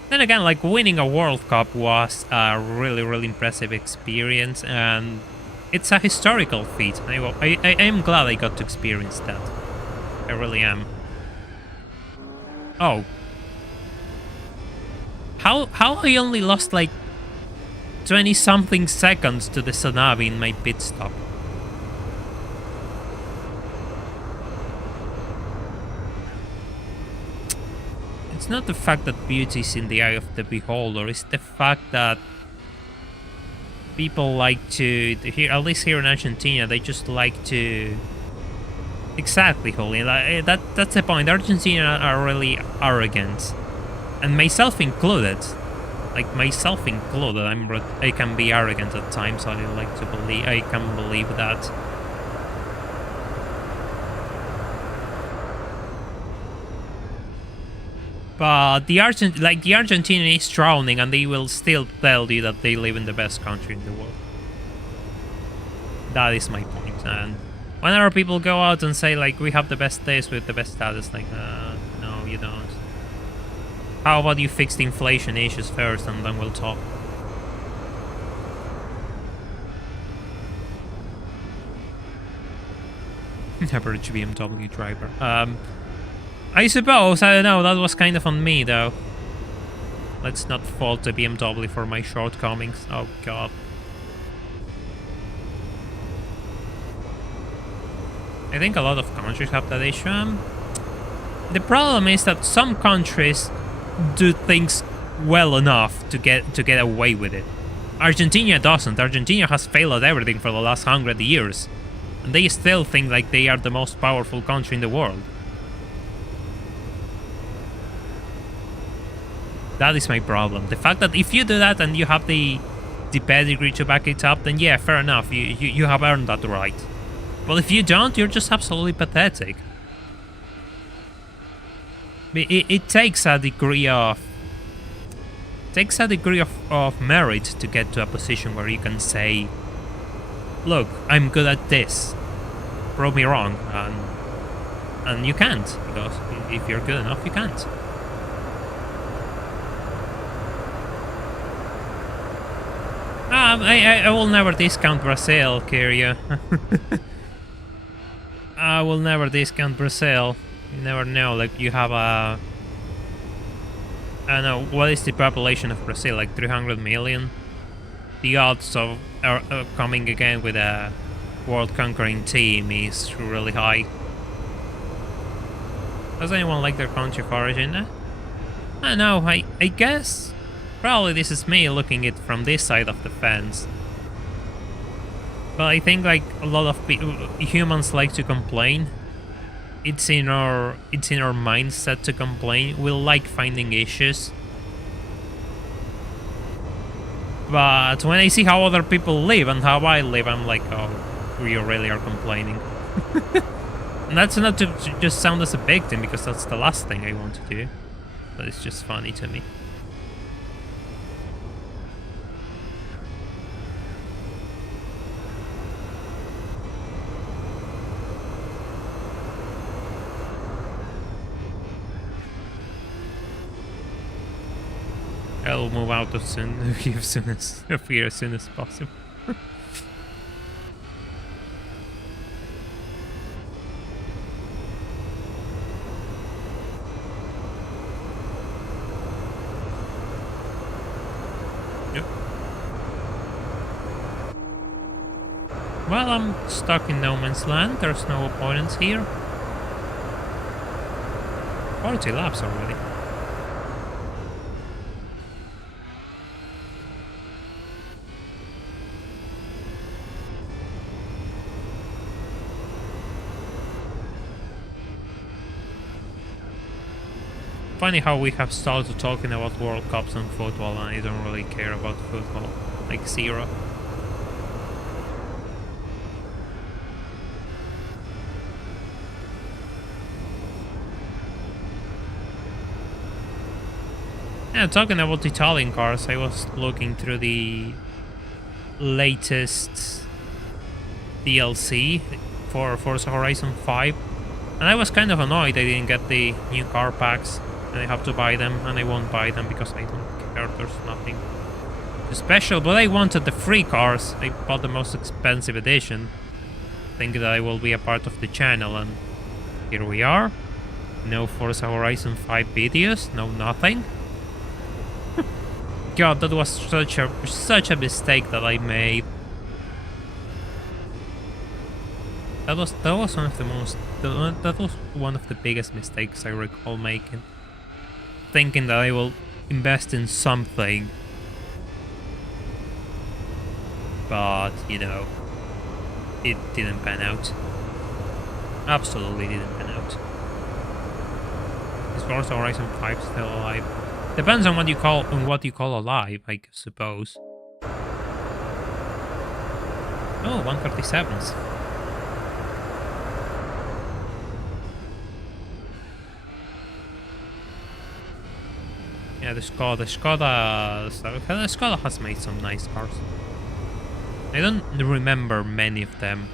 then again, like, winning a World Cup was a really, really impressive experience, and it's a historical feat. I am glad I got to experience that. I really am. Oh. How I only lost, like, 20-something seconds to the Tsunami in my pit stop? It's not the fact that beauty is in the eye of the beholder, it's the fact that people like to here, at least here in Argentina, they just like to... Exactly, Holy, like, that's the point. Argentina are really arrogant. And myself included. Like, myself included, I can be arrogant at times, so I can believe that. But the Argentinian is drowning, and they will still tell you that they live in the best country in the world. That is my point. And whenever people go out and say, like, we have the best days with the best status, like, no, you don't. How about you fix the inflation issues first, and then we'll talk. Average BMW driver. I suppose, I don't know, that was kind of on me, though. Let's not fault the BMW for my shortcomings. Oh, God. I think a lot of countries have that issue. The problem is that some countries do things well enough to get away with it. Argentina doesn't. Argentina has failed at everything for the last 100 years. And they still think like they are the most powerful country in the world. That is my problem. The fact that if you do that and you have the pedigree to back it up, then yeah, fair enough. You have earned that right. But if you don't, you're just absolutely pathetic. It takes a degree of... merit to get to a position where you can say, look, I'm good at this. prove me wrong, and you can't, because if you're good enough, you can't. I will never discount Brazil, Kyria. I will never discount Brazil. You never know, like, you have a... I don't know, what is the population of Brazil? Like 300 million? The odds of coming again with a world-conquering team is really high. Does anyone like their country of origin? I don't know, I guess... Probably this is me looking at it from this side of the fence. But I think like a lot of humans like to complain. It's in our mindset to complain. We like finding issues. But when I see how other people live and how I live, I'm like, oh, you really are complaining. And that's not to just sound as a victim, because that's the last thing I want to do. But it's just funny to me. I'll move out of here as soon as possible. Yep. Well, I'm stuck in no man's land. There's no opponents here. 40 laps already. Funny how we have started talking about World Cups and football, and I don't really care about football, like zero. Yeah, talking about Italian cars, I was looking through the latest DLC for Forza Horizon 5, and I was kind of annoyed I didn't get the new car packs. And I have to buy them, and I won't buy them because I don't care. There's nothing special, but I wanted the free cars. I bought the most expensive edition, thinking that I will be a part of the channel, and here we are. No Forza Horizon 5 videos, no nothing. God, that was such a mistake that I made. That was one of the most. That was one of the biggest mistakes I recall making. Thinking that I will invest in something, but you know, it didn't pan out. Absolutely didn't pan out. Is Forza Horizon 5 still alive? Depends on what you call alive, I suppose. Oh, 137s. Yeah, the Skoda has made some nice cars. I don't remember many of them.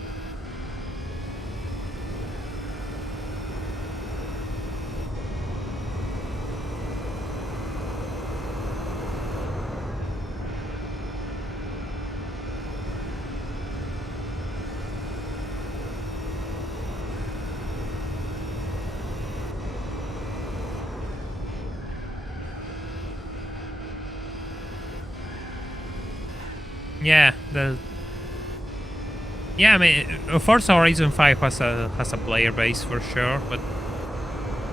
Yeah, I mean, Forza Horizon 5 has a player base for sure, but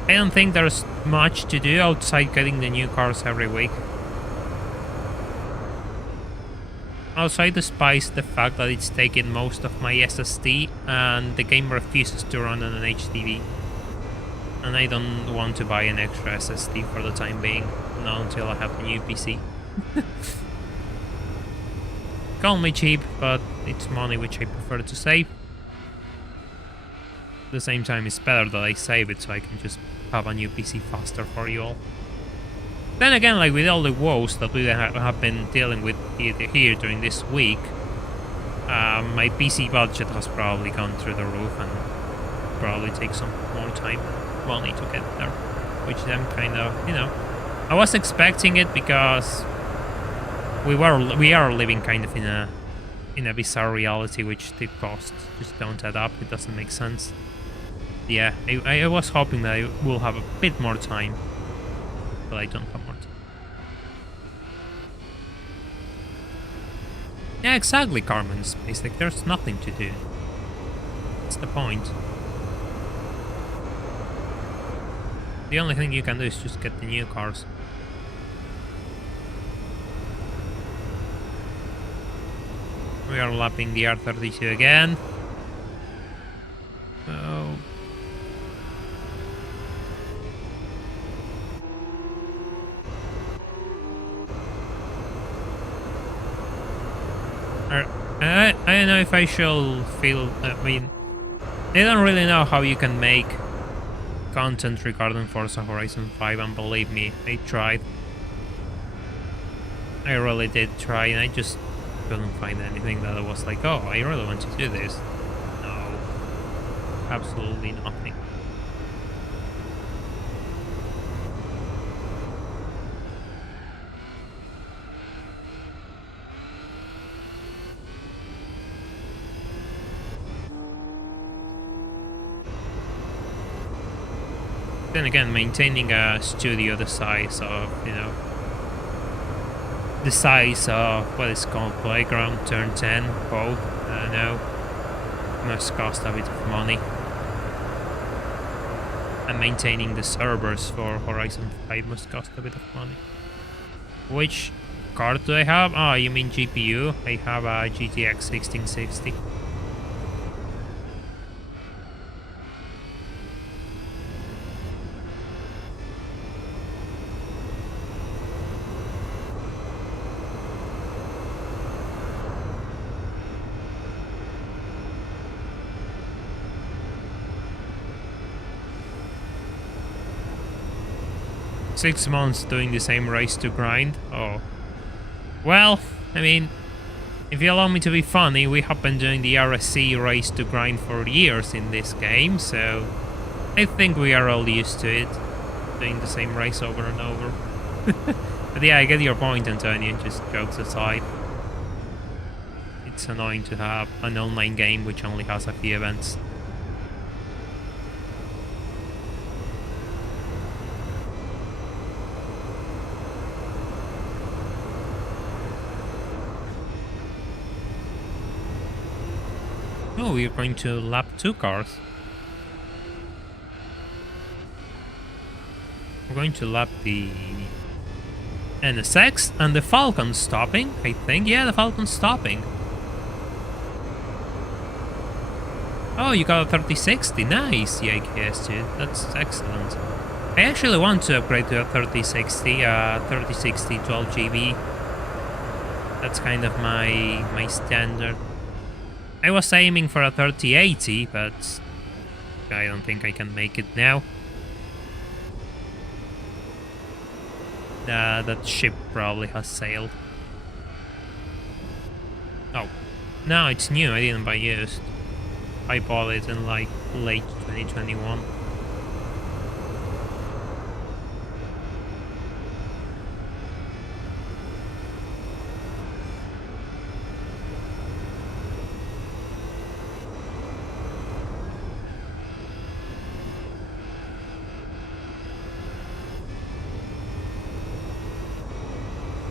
I don't think there's much to do outside getting the new cars every week. Outside despite the fact that it's taking most of my SSD and the game refuses to run on an HDD. And I don't want to buy an extra SSD for the time being, not until I have a new PC. Call me cheap, but it's money which I prefer to save. At the same time, it's better that I save it so I can just have a new PC faster for you all. Then again, like with all the woes that we have been dealing with here during this week, My PC budget has probably gone through the roof and probably take some more time, money to get there, which I'm kind of, you know, I was expecting it because we are living kind of in a bizarre reality, which the costs just don't add up. It doesn't make sense. Yeah, I was hoping that I will have a bit more time, but I don't have more time. Yeah, exactly, Carmen Space. Like, there's nothing to do. That's the point. The only thing you can do is just get the new cars. We are lapping the R32 again. Oh. I don't know if I shall feel... I mean, I don't really know how you can make content regarding Forza Horizon 5, and believe me, I tried. I really did try, and I just couldn't find anything that was like, oh, I really want to do this. No. Absolutely nothing. Then again, maintaining a studio the size of, you know, the size of what is called Playground, Turn 10, both, now must cost a bit of money. And maintaining the servers for Horizon 5 must cost a bit of money. Which card do I have? Oh, you mean GPU? I have a GTX 1660. 6 months doing the same race to grind? Oh. Well, I mean, if you allow me to be funny, we have been doing the RSC race to grind for years in this game, so I think we are all used to it, doing the same race over and over. But yeah, I get your point, Antonio, just jokes aside. It's annoying to have an online game which only has a few events. Oh, we're going to lap 2 cars. We're going to lap the NSX and the Falcon's stopping, I think. Yeah, the Falcon's stopping. Oh, you got a 3060. Nice, EIKS, dude. That's excellent. I actually want to upgrade to a 3060, 12 GB. That's kind of my standard. I was aiming for a 3080, but I don't think I can make it now. That ship probably has sailed. Oh, no, it's new. I didn't buy used. I bought it in like late 2021.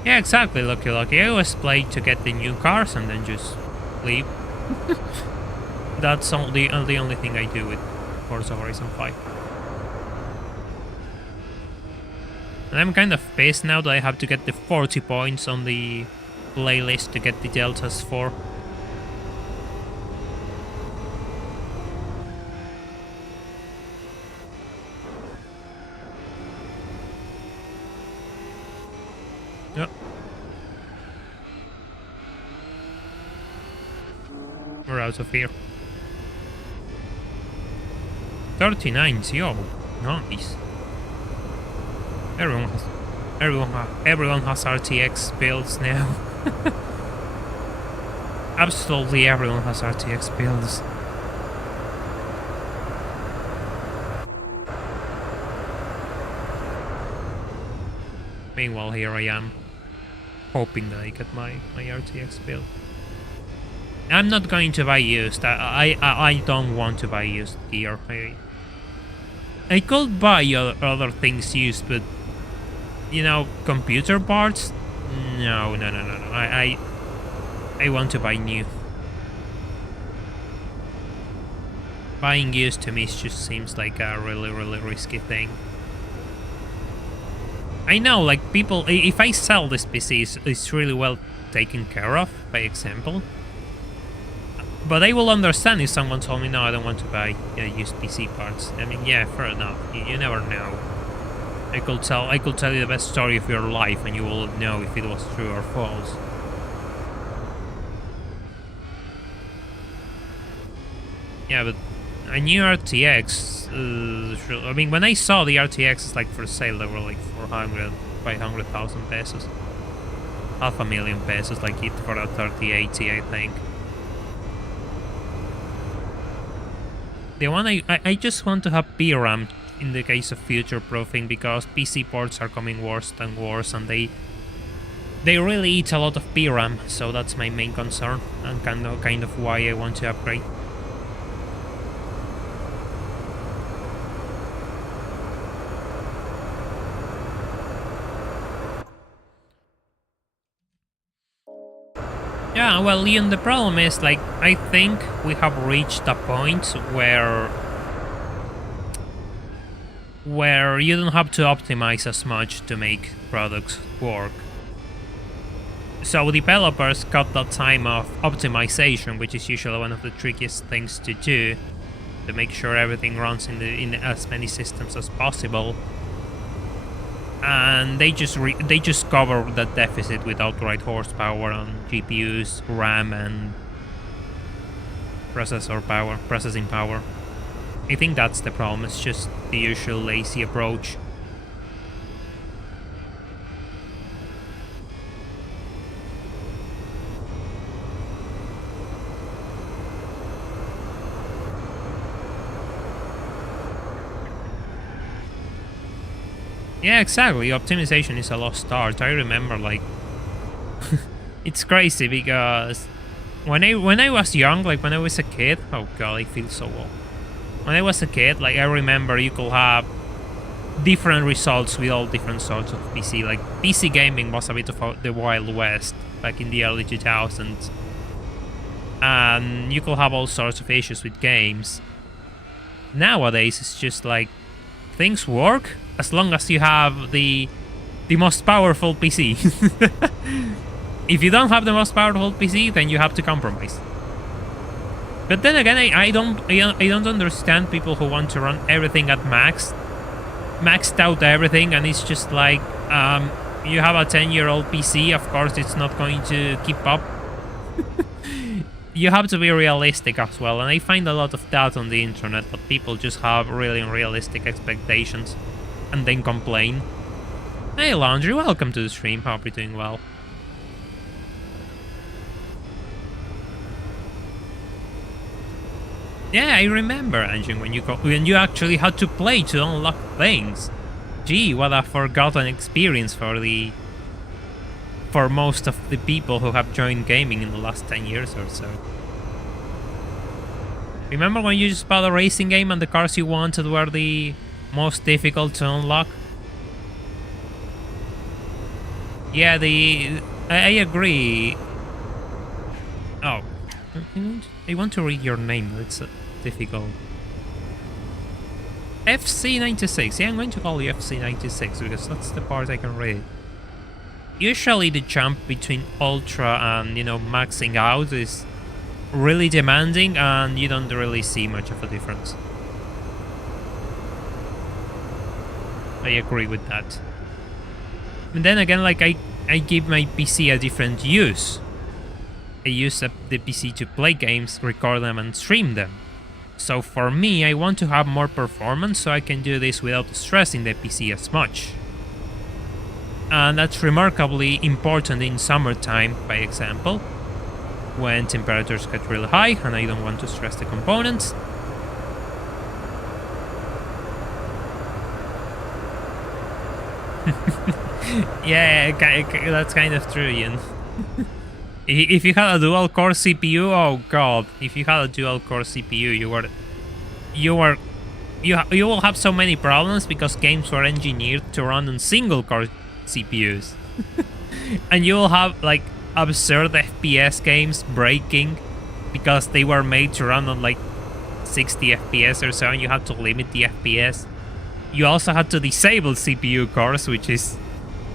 Yeah, exactly, Lucky Lucky. I always play to get the new cars and then just leave. That's the only thing I do with Forza Horizon 5. And I'm kind of pissed now that I have to get the 40 points on the playlist to get the Deltas 4. Yep. We're out of here. 39, yo, nice. Everyone has RTX builds now. Absolutely everyone has RTX builds. Meanwhile, here I am, hoping that I get my RTX build. I'm not going to buy used. I don't want to buy used gear. I could buy other things used, but you know, computer parts? No. I want to buy new. Buying used to me just seems like a really risky thing. I know, like, people, if I sell this PC, it's really well taken care of, by example. But I will understand if someone told me, no, I don't want to buy used PC parts. I mean, yeah, fair enough. You never know. I could tell you the best story of your life, and you will know if it was true or false. Yeah, but a new RTX, I mean, when I saw the RTX like for sale, they were like 500,000 pesos. 500,000 pesos, like it for a 3080, I think. The one I just want to have VRAM in the case of future-proofing, because PC ports are coming worse and worse, and they really eat a lot of VRAM, so that's my main concern, and kind of why I want to upgrade. Yeah, well, Leon, the problem is, like, I think we have reached a point where you don't have to optimize as much to make products work. So developers cut that time of optimization, which is usually one of the trickiest things to do, to make sure everything runs in as many systems as possible. And they just cover that deficit with outright horsepower on GPUs, RAM, and processing power. I think that's the problem. It's just the usual lazy approach. Yeah, exactly. Optimization is a lost art. I remember, like, it's crazy because when I was young, like when I was a kid, oh god, I feel so old. When I was a kid, like, I remember you could have different results with all different sorts of PC. Like, PC gaming was a bit of the Wild West back in the early 2000s, and you could have all sorts of issues with games. Nowadays, it's just like things work as long as you have the most powerful PC. If you don't have the most powerful PC, then you have to compromise. But then again, I don't understand people who want to run everything at maxed out everything, and it's just like, you have a 10-year-old PC, of course it's not going to keep up. You have to be realistic as well, and I find a lot of that on the internet, but people just have really unrealistic expectations and then complain. Hey Laundry, welcome to the stream, hope you're doing well. Yeah, I remember, Anjun, when you actually had to play to unlock things. Gee, what a forgotten experience for most of the people who have joined gaming in the last 10 years or so. Remember when you just bought a racing game and the cars you wanted were the most difficult to unlock? Yeah, I agree. Oh, I want to read your name, it's difficult. FC96, yeah, I'm going to call you FC96 because that's the part I can read. Usually the jump between Ultra and, you know, maxing out is really demanding, and you don't really see much of a difference. I agree with that. And then again, like, I give my PC a different use. I use the PC to play games, record them, and stream them. So for me, I want to have more performance, so I can do this without stressing the PC as much. And that's remarkably important in summertime, by example. when temperatures get really high and I don't want to stress the components. Yeah, that's kind of true, Ian. If you had a dual-core CPU, oh god! If you had a dual-core CPU, you will have so many problems because games were engineered to run on single-core CPUs, and you will have like absurd FPS games breaking because they were made to run on like 60 FPS or so, and you had to limit the FPS. You also had to disable CPU cores, which is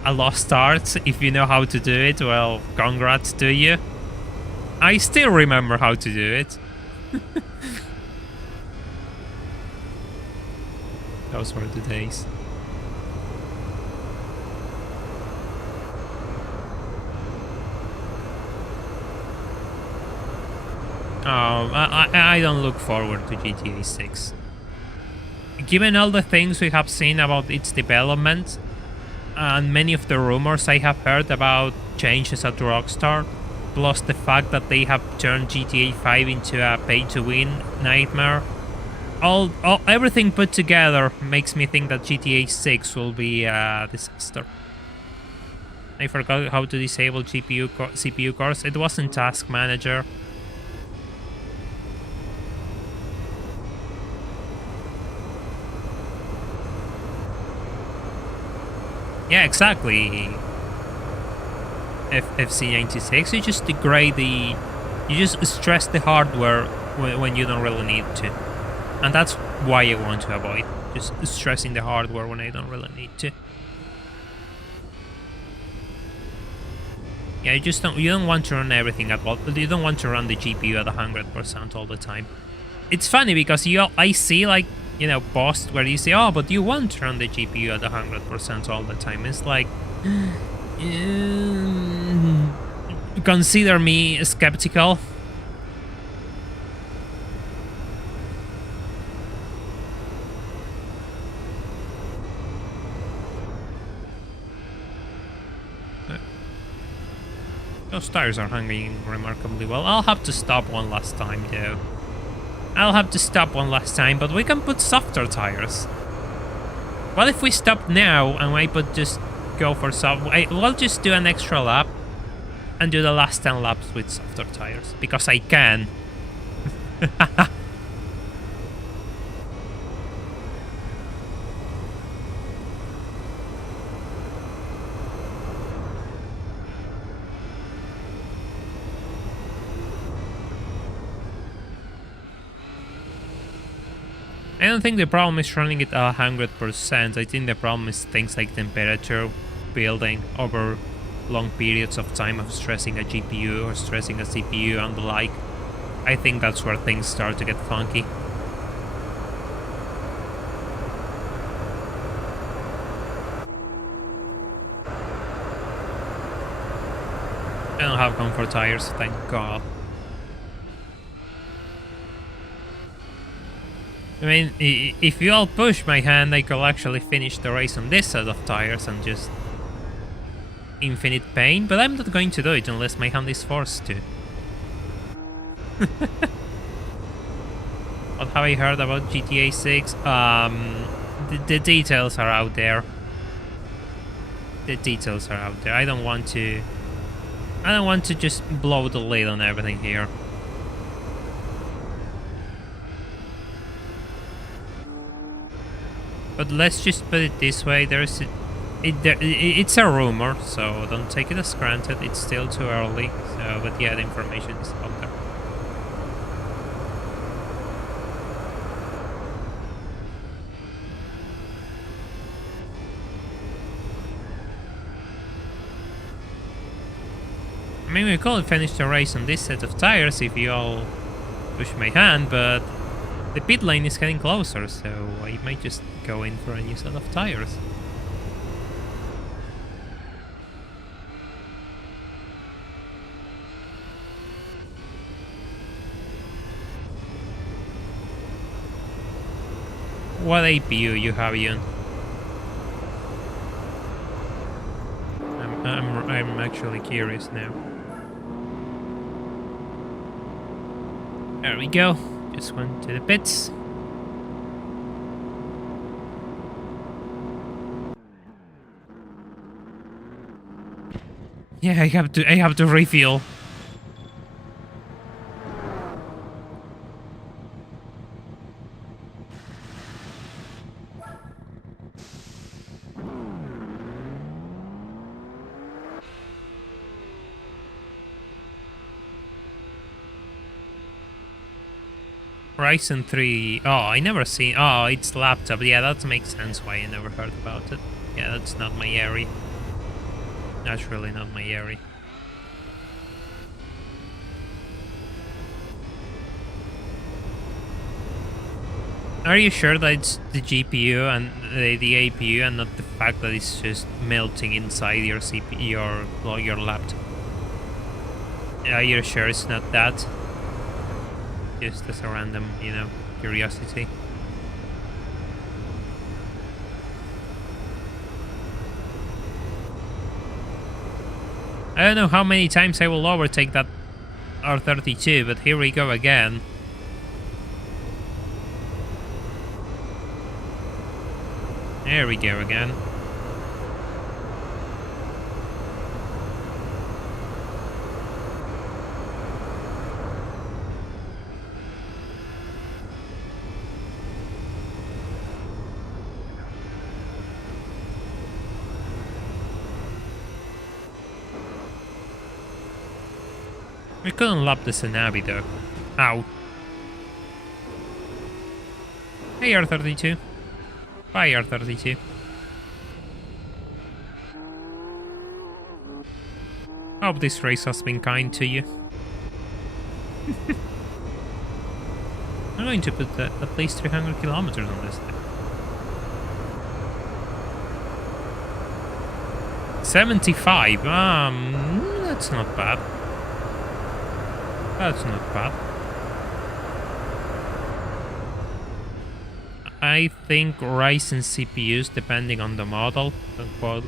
a lost art. If you know how to do it, well, congrats to you. I still remember how to do it. Those were the days. Oh, I don't look forward to GTA 6. Given all the things we have seen about its development, and many of the rumors I have heard about changes at Rockstar, plus the fact that they have turned GTA 5 into a pay-to-win nightmare, everything put together makes me think that GTA 6 will be a disaster. I forgot how to disable CPU cores. It wasn't Task Manager. Yeah, exactly. FC96, you just degrade you just stress the hardware when you don't really need to. And that's why I want to avoid just stressing the hardware when I don't really need to. Yeah, you don't want to run everything at all. You don't want to run the GPU at 100% all the time. It's funny because I see like, you know, posts where you say, oh, but you want to run the GPU at 100% all the time. It's like, consider me skeptical. Those tires are hanging remarkably well. I'll have to stop one last time, though. But we can put softer tires. What if we stop now and I just go for we'll just do an extra lap and do the last 10 laps with softer tires, because I can. I don't think the problem is running it 100%. I think the problem is things like temperature building over long periods of time of stressing a GPU or stressing a CPU and the like. I think that's where things start to get funky. I don't have comfort tires, thank God. I mean, if you all push my hand, I could actually finish the race on this set of tires and just infinite pain, but I'm not going to do it unless my hand is forced to. What have I heard about GTA 6? The details are out there. I don't want to just blow the lid on everything here. But let's just put it this way, it's a rumor, so don't take it as granted, it's still too early, so, but yeah, the information is out there. I mean, we could finish the race on this set of tires if you all push my hand, but the pit lane is getting closer, so I might just go in for a new set of tires. What APU you have, Ian? I'm actually curious now. There we go. Just went to the pits. Yeah, I have to refuel. Ryzen 3. Oh, I never seen. Oh, it's laptop. Yeah, that makes sense why I never heard about it. Yeah, that's not my area. That's really not my area. Are you sure that it's the GPU and the APU and not the fact that it's just melting inside your CPU or your laptop? Are you sure it's not that? Just as a random, you know, curiosity. I don't know how many times I will overtake that R32, but here we go again. There we go again. We couldn't lap the Sanabi though. Ow. Hey R32. Bye R32. Hope this race has been kind to you. I'm going to put at least 300 kilometers on this thing. 75? That's not bad. That's not bad. I think Ryzen CPUs, depending on the model,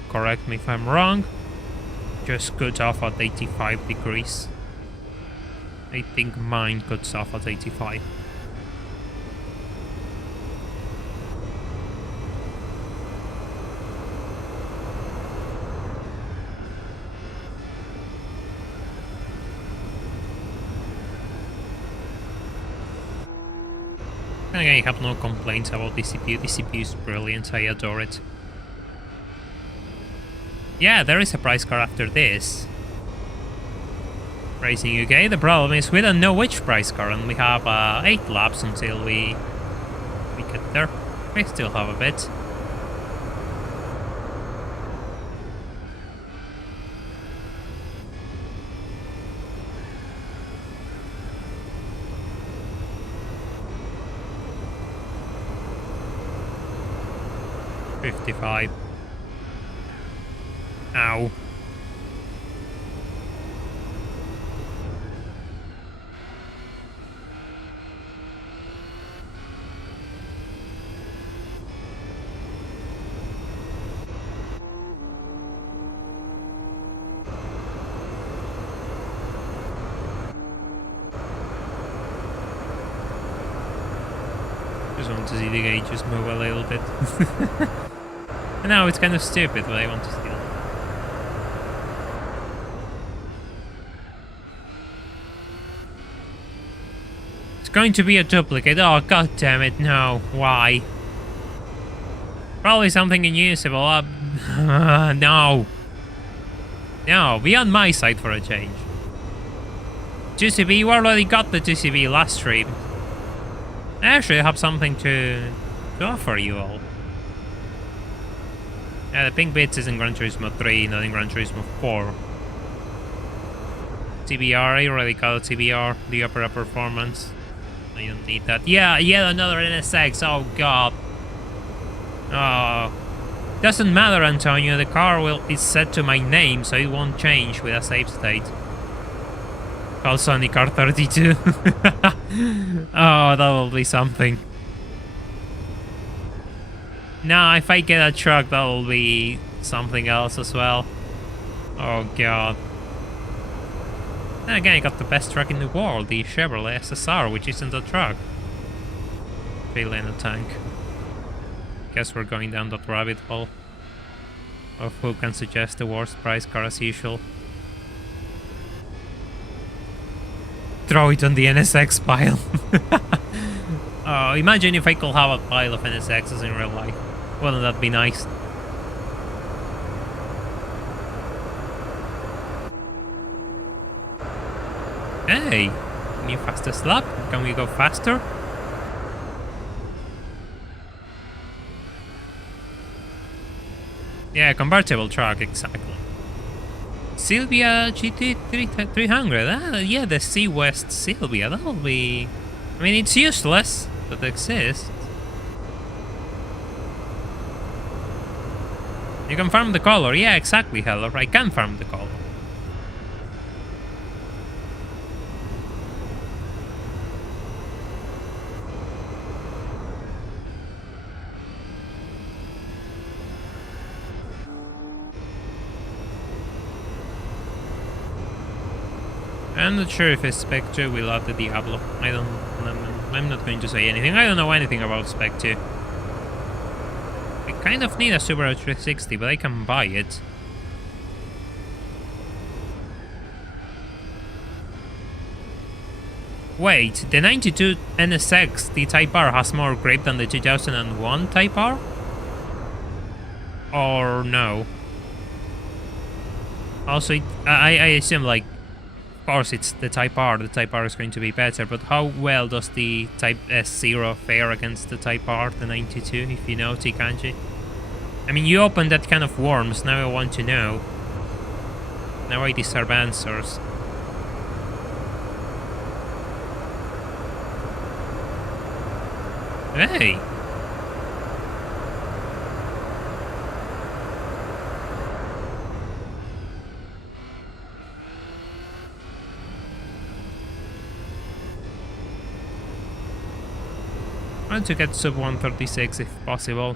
correct me if I'm wrong, just cut off at 85 degrees. I think mine cuts off at 85. And again, I have no complaints about the CPU. The CPU is brilliant, I adore it. Yeah, there is a prize car after this. Racing UK. The problem is we don't know which prize car, and we have 8 laps until we get there. We still have a bit. $55. Ow. Just want to see the gauges move a little bit. No, it's kind of stupid, but I want to steal. It's going to be a duplicate. Oh, god damn it, no. Why? Probably something unusable. No. No, be on my side for a change. 2CB, you already got the 2CB last stream. I actually have something to offer you all. Yeah, the pink bits is in Gran Turismo 3, not in Gran Turismo 4. TBR, I already got a TBR, the Opera Performance. I don't need that. Yeah, yet another NSX, oh god. Oh. Doesn't matter, Antonio, the car is set to my name, so it won't change with a save state. Call Sonic R32. Oh, that will be something. Nah, if I get a truck, that will be something else as well. Oh god. Then again, I got the best truck in the world, the Chevrolet SSR, which isn't a truck. Really in a tank. Guess we're going down that rabbit hole of who can suggest the worst price car as usual. Throw it on the NSX pile. Oh, imagine if I could have a pile of NSXs in real life. Wouldn't that be nice? Hey, new fastest lap. Can we go faster? Yeah, convertible truck, exactly. Sylvia GT 300. Yeah, the Sea West Sylvia. That'll be. I mean, it's useless, but it exists. You can farm the color. Yeah, exactly, Heller. I can farm the color. I'm not sure if Spectre will add the Diablo. I'm not going to say anything. I don't know anything about Spectre. I kind of need a Subaru 360, but I can buy it. Wait, the 92 NSX, the Type R, has more grip than the 2001 Type R? Or no? Also, I assume, like, of course it's the Type R is going to be better, but how well does the Type S0 fare against the Type R, the 92, if you know, T-Kanji? I mean, you opened that kind of worms, now I want to know. Now I deserve answers. Hey! I want to get sub 136 if possible.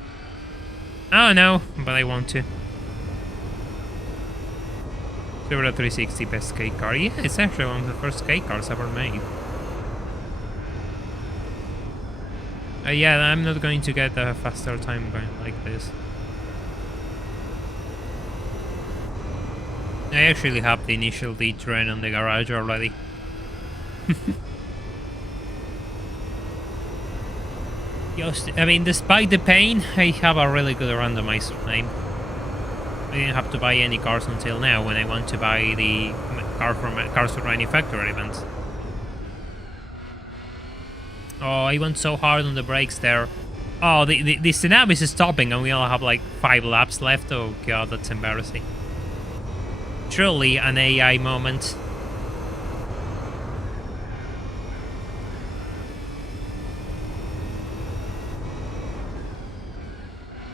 Oh no, but I want to. Subaru 360 best skate car. Yeah, it's actually one of the first skate cars ever made. Yeah, I'm not going to get a faster time going like this. I actually have the initial D-train on the garage already. I mean, despite the pain, I have a really good randomizer name. I didn't have to buy any cars until now when I want to buy the cars for manufacturer events. Oh, I went so hard on the brakes there. Oh, the Cenabis is stopping and we only have like 5 laps left. Oh god, that's embarrassing. Truly an AI moment.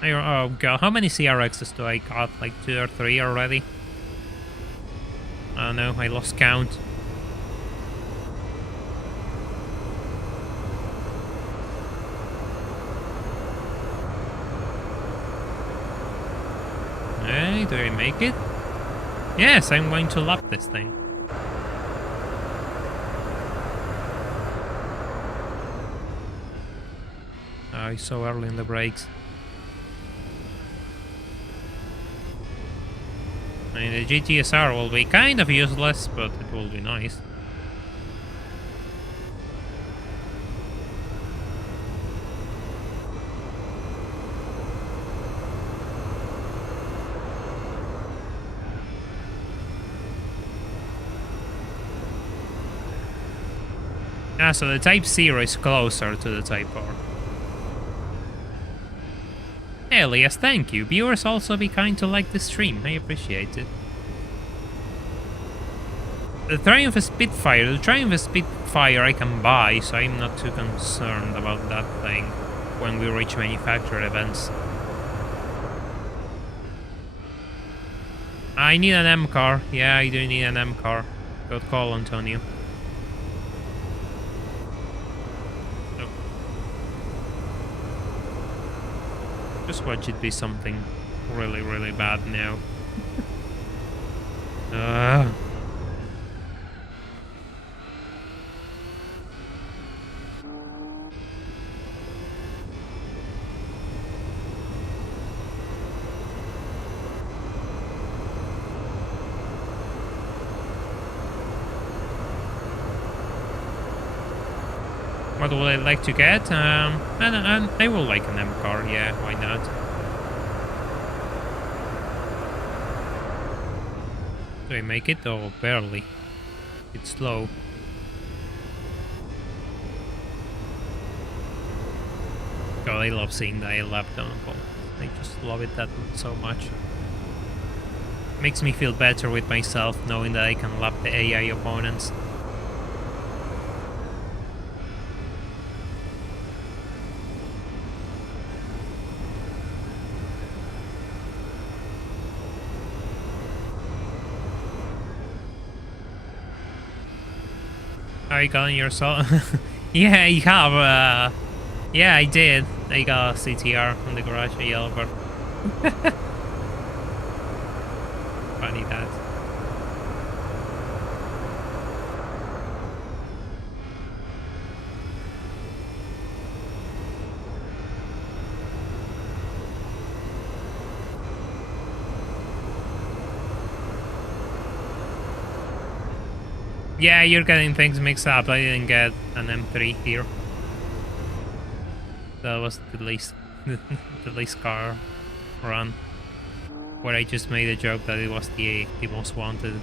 Oh god, how many CRXs do I got? Like 2 or 3 already? Oh no, I lost count. Hey, do I make it? Yes, I'm going to lap this thing. Oh, it's so early in the brakes. I mean, the GTSR will be kind of useless, but it will be nice. Ah, so the Type 0 is closer to the Type R. Elias, thank you. Viewers, also be kind to like the stream. I appreciate it. The Triumph Spitfire I can buy, so I'm not too concerned about that thing when we reach manufacturer events. I need an M car. Yeah, I do need an M car. Good call, Antonio. Just watch it be something really, really bad now. what would I like to get? And I will like an M car, yeah, why not? Do I make it? Oh, barely. It's slow. God, I love seeing that I lapped down. I just love it that so much. Makes me feel better with myself knowing that I can lap the AI opponents. Are you got yourself? Yeah, I have. Yeah, I did. I got a CTR on the garage, a yellow bird. Funny that. Yeah, you're getting things mixed up. I didn't get an M3 here. That was the least, the least car run, where I just made a joke that it was the most wanted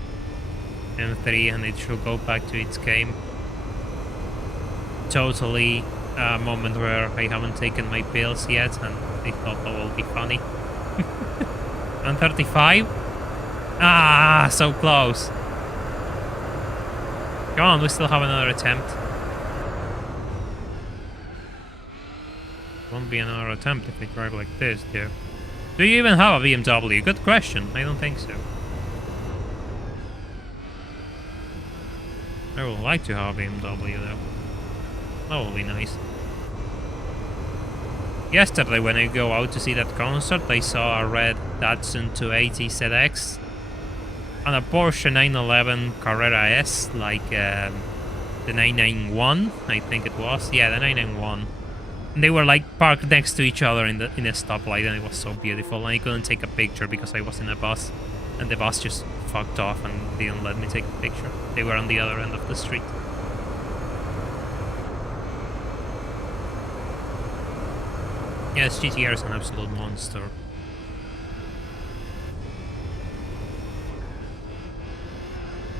M3 and it should go back to its game. Totally a moment where I haven't taken my pills yet, and I thought that will be funny. And 35? Ah, so close. Come on, we still have another attempt. Won't be another attempt if we drive like this, dude. Do you even have a BMW? Good question. I don't think so. I would like to have a BMW though. That would be nice. Yesterday when I go out to see that concert, I saw a red Datsun 280 ZX and a Porsche 911 Carrera S, like the 991, I think it was. Yeah, the 991. And they were like parked next to each other in a stoplight, and it was so beautiful. And I couldn't take a picture because I was in a bus, and the bus just fucked off and didn't let me take a picture. They were on the other end of the street. Yes, GTR is an absolute monster.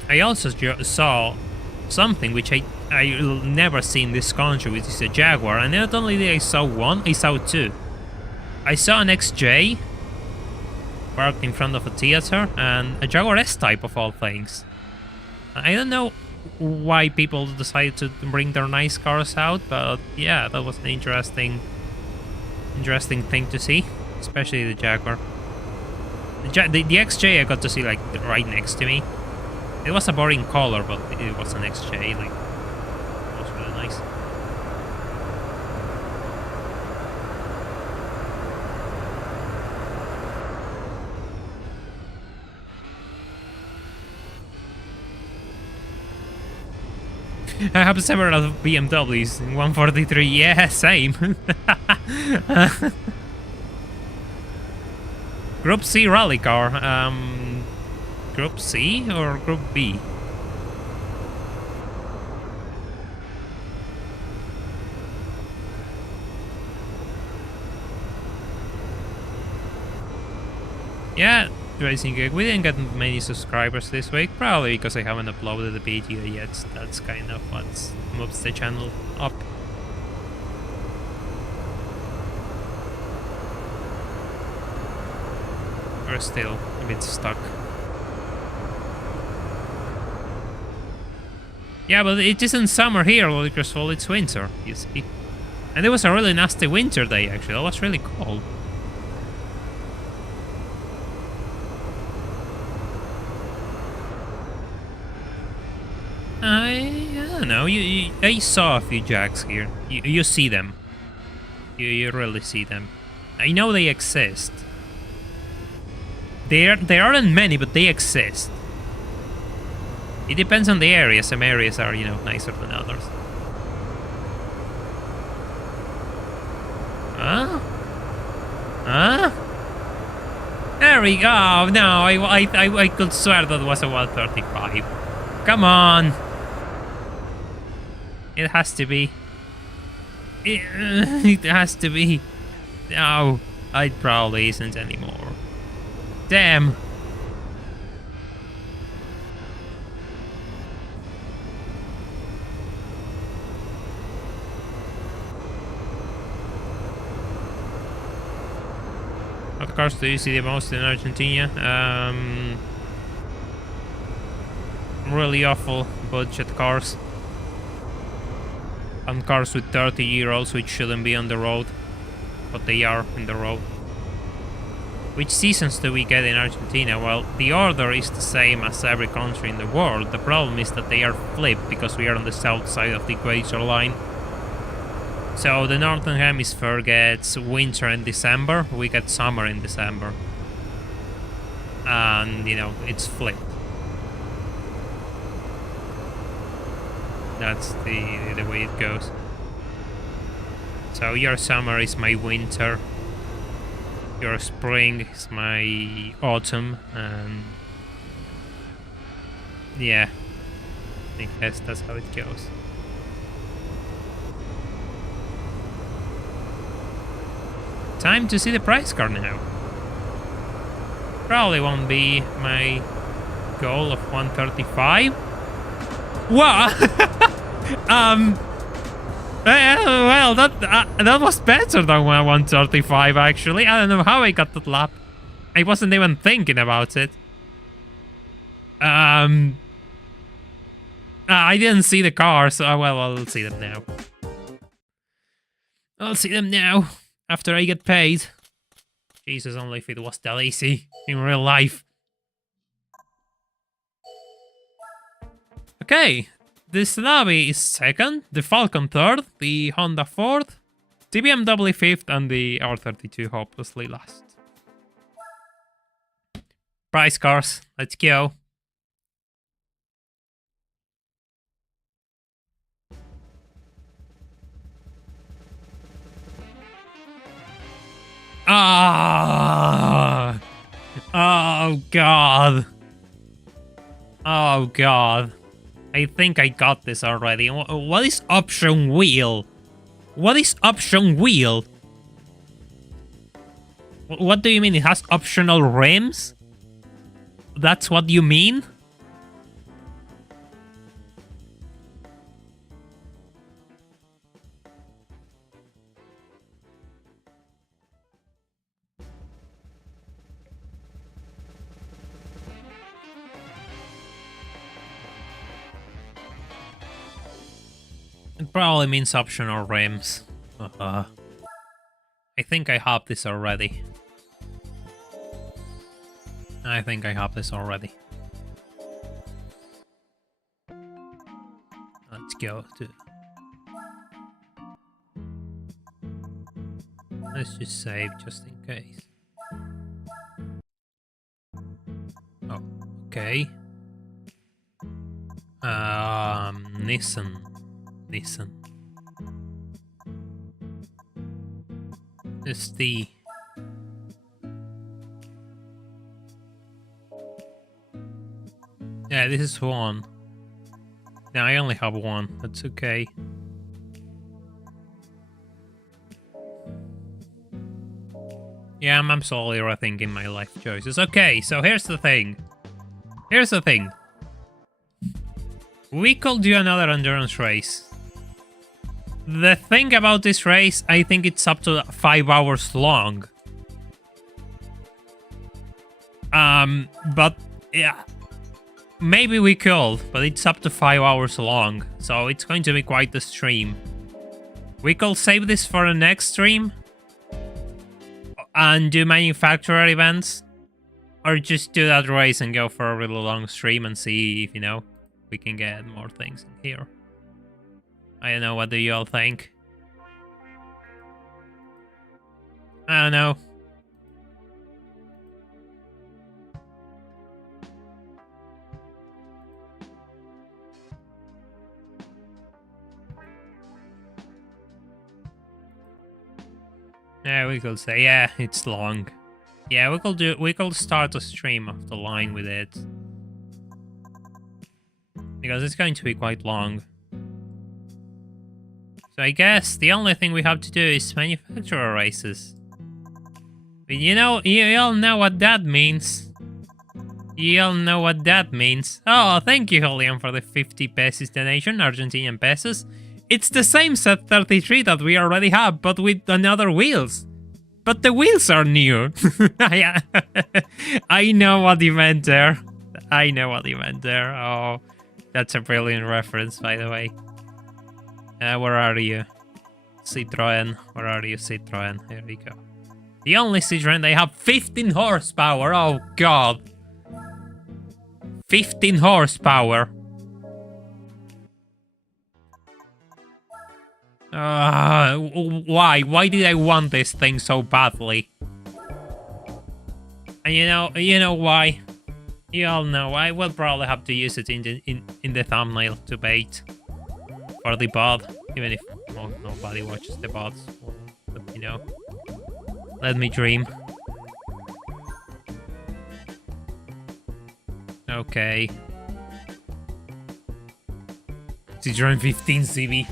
I also saw something which I'll never see in this country, which is a Jaguar, and not only did I saw one, I saw two. I saw an XJ parked in front of a theater, and a Jaguar S-Type of all things. I don't know why people decided to bring their nice cars out, but yeah, that was an interesting thing to see, especially the Jaguar. The XJ I got to see like right next to me. It was a boring color, but it was an XJ, like, it was really nice. I have several BMWs, 143, yeah, same. Group C rally car, Group C or Group B? Yeah, Racing Gig. We didn't get many subscribers this week, probably because I haven't uploaded the video yet. That's kind of what moves the channel up. We're still a bit stuck. Yeah, but it isn't summer here, because well, it's winter, you see. And it was a really nasty winter day, actually. It was really cold. I don't know. I saw a few Jacks here. You see them. You really see them. I know they exist. There aren't many, but they exist. It depends on the area. Some areas are, nicer than others. Huh? Huh? There we go. No, I could swear that was a 135. Come on. It has to be. It has to be. No, it probably isn't anymore. Damn. What cars do you see the most in Argentina? Really awful budget cars. And cars with 30-year-olds which shouldn't be on the road. But they are in the road. Which seasons do we get in Argentina? Well, the order is the same as every country in the world. The problem is that they are flipped because we are on the south side of the equator line. So the Northern Hemisphere gets winter in December, we get summer in December. And, you know, it's flipped. That's the way it goes. So your summer is my winter. Your spring is my autumn, and yeah, I guess that's how it goes. Time to see the price card now. Probably won't be my goal of 135. What? Well, that was better than 135 actually. I don't know how I got that lap. I wasn't even thinking about it. I didn't see the car, so well, I'll see them now. I'll see them now after I get paid. Jesus, only if it was that easy in real life. Okay. This lobby is second, the Falcon third, the Honda fourth, the BMW fifth, and the R32 hopelessly last. Price cars, let's go. Ah! Oh god. Oh god. I think I got this already. What is option wheel? What is option wheel? What do you mean? It has optional rims? That's what you mean? It probably means optional rims. I think I have this already. Let's go to... Let's just save just in case. Oh, okay. Nissan. It's the... Yeah, this is one. No, I only have one. That's okay. Yeah, I'm slowly rethinking my life choices. Okay, so here's the thing. We could do another endurance race. The thing about this race, I think it's up to 5 hours long. But yeah, maybe we could, but it's up to 5 hours long, so it's going to be quite the stream. We could save this for the next stream and do manufacturer events, or just do that race and go for a really long stream and see if, you know, we can get more things in here. I don't know, what do you all think? I don't know. Yeah, we could say, yeah, it's long. Yeah, we could start a stream off the line with it. Because it's going to be quite long. So I guess the only thing we have to do is manufacture races. But you know, you all know what that means. You all know what that means. Oh, thank you, Julian, for the 50 pesos donation, Argentinian pesos. It's the same set 33 that we already have, but with another wheels. But the wheels are new. I know what you meant there. I know what you meant there. Oh, that's a brilliant reference, by the way. Where are you? Citroen. Where are you, Citroen? Here we go. The only Citroen they have 15 horsepower. Oh, God. 15 horsepower. Why? Why did I want this thing so badly? And you know why? You all know. I will probably have to use it in the thumbnail to bait for the bot, even if nobody watches the bots. But you know, let me dream. Okay. Citroen 15 CB.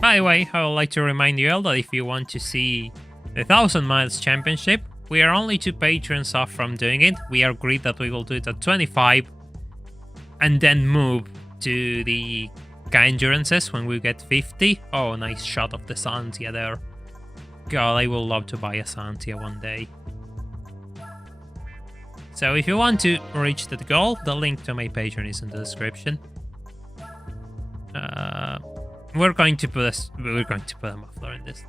By the way, I would like to remind you all that if you want to see the 1000 Miles Championship, we are only 2 patrons off from doing it. We agreed that we will do it at 25 and then move to the Endurances when we get 50. Oh, nice shot of the Santia there. God, I will love to buy a Santia one day. So if you want to reach that goal, the link to my Patreon is in the description. We're going to put a muffler in this.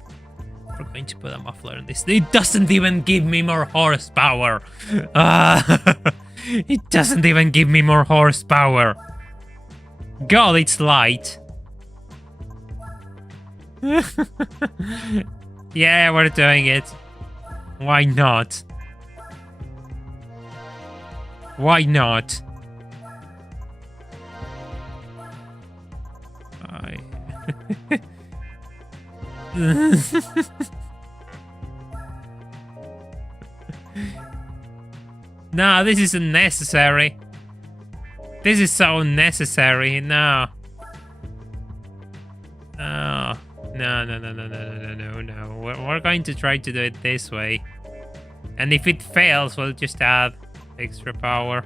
We're going to put a muffler in this. It doesn't even give me more horsepower. It doesn't even give me more horsepower. God, it's light. Yeah, we're doing it. Why not? Why not? No, this isn't necessary. This is so unnecessary. No. No. No. We're going to try to do it this way. And if it fails, we'll just add extra power.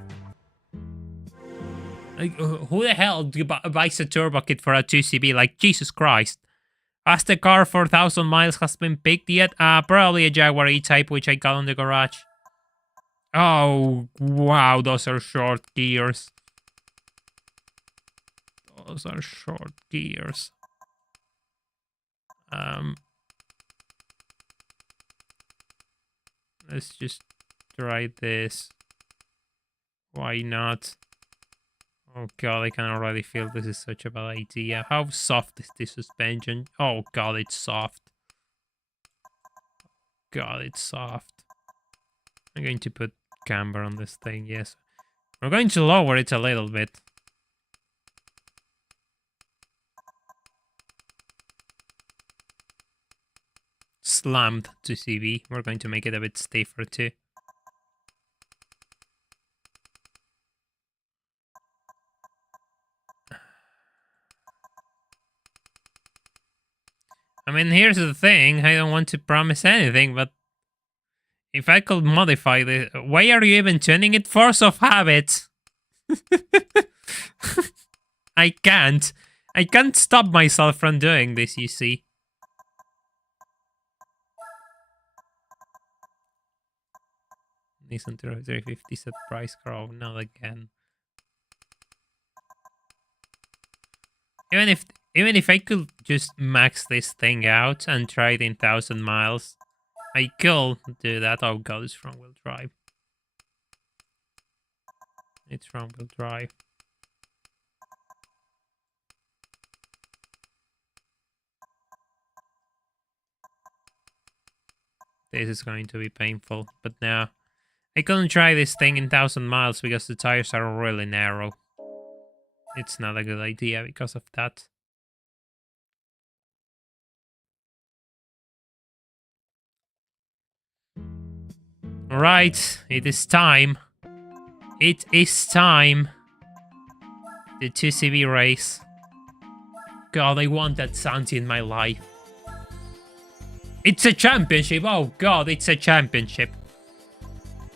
Like, who the hell buys a turbo kit for a 2CB? Like, Jesus Christ. Has the car for 1000 miles has been picked yet? Probably a Jaguar E-Type, which I got on the garage. Oh, wow, those are short gears. Those are short gears. Let's just try this. Why not? Oh god, I can already feel this is such a bad idea. How soft is this suspension? Oh god, it's soft. God, it's soft. I'm going to put camber on this thing, yes. We're going to lower it a little bit. Slammed to CV. We're going to make it a bit stiffer too. I mean, here's the thing. I don't want to promise anything, but if I could modify this... Why are you even tuning it? Force of habit. I can't. I can't stop myself from doing this, you see. Nissan 350 set price curve, not again. Even if I could just max this thing out and try it in 1000 miles, I could do that. Oh god, it's front wheel drive. It's front wheel drive. This is going to be painful, but now I couldn't try this thing in 1000 miles because the tires are really narrow. It's not a good idea because of that. Alright, it is time. It is time. The 2CV race. God, I want that Santi in my life. It's a championship. Oh God, it's a championship.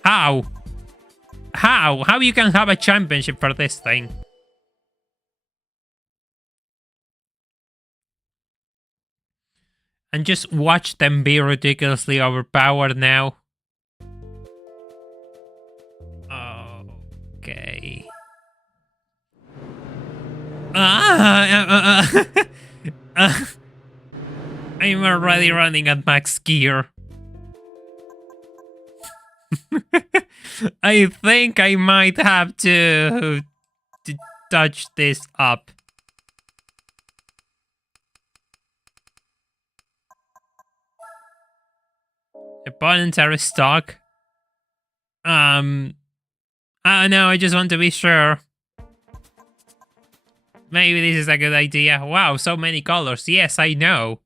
How? How you can have a championship for this thing? And just watch them be ridiculously overpowered now. Okay. I'm already running at max gear. I think I might have to touch this up. Opponents are stuck. No, I just want to be sure. Maybe this is a good idea. Wow, so many colors. Yes, I know.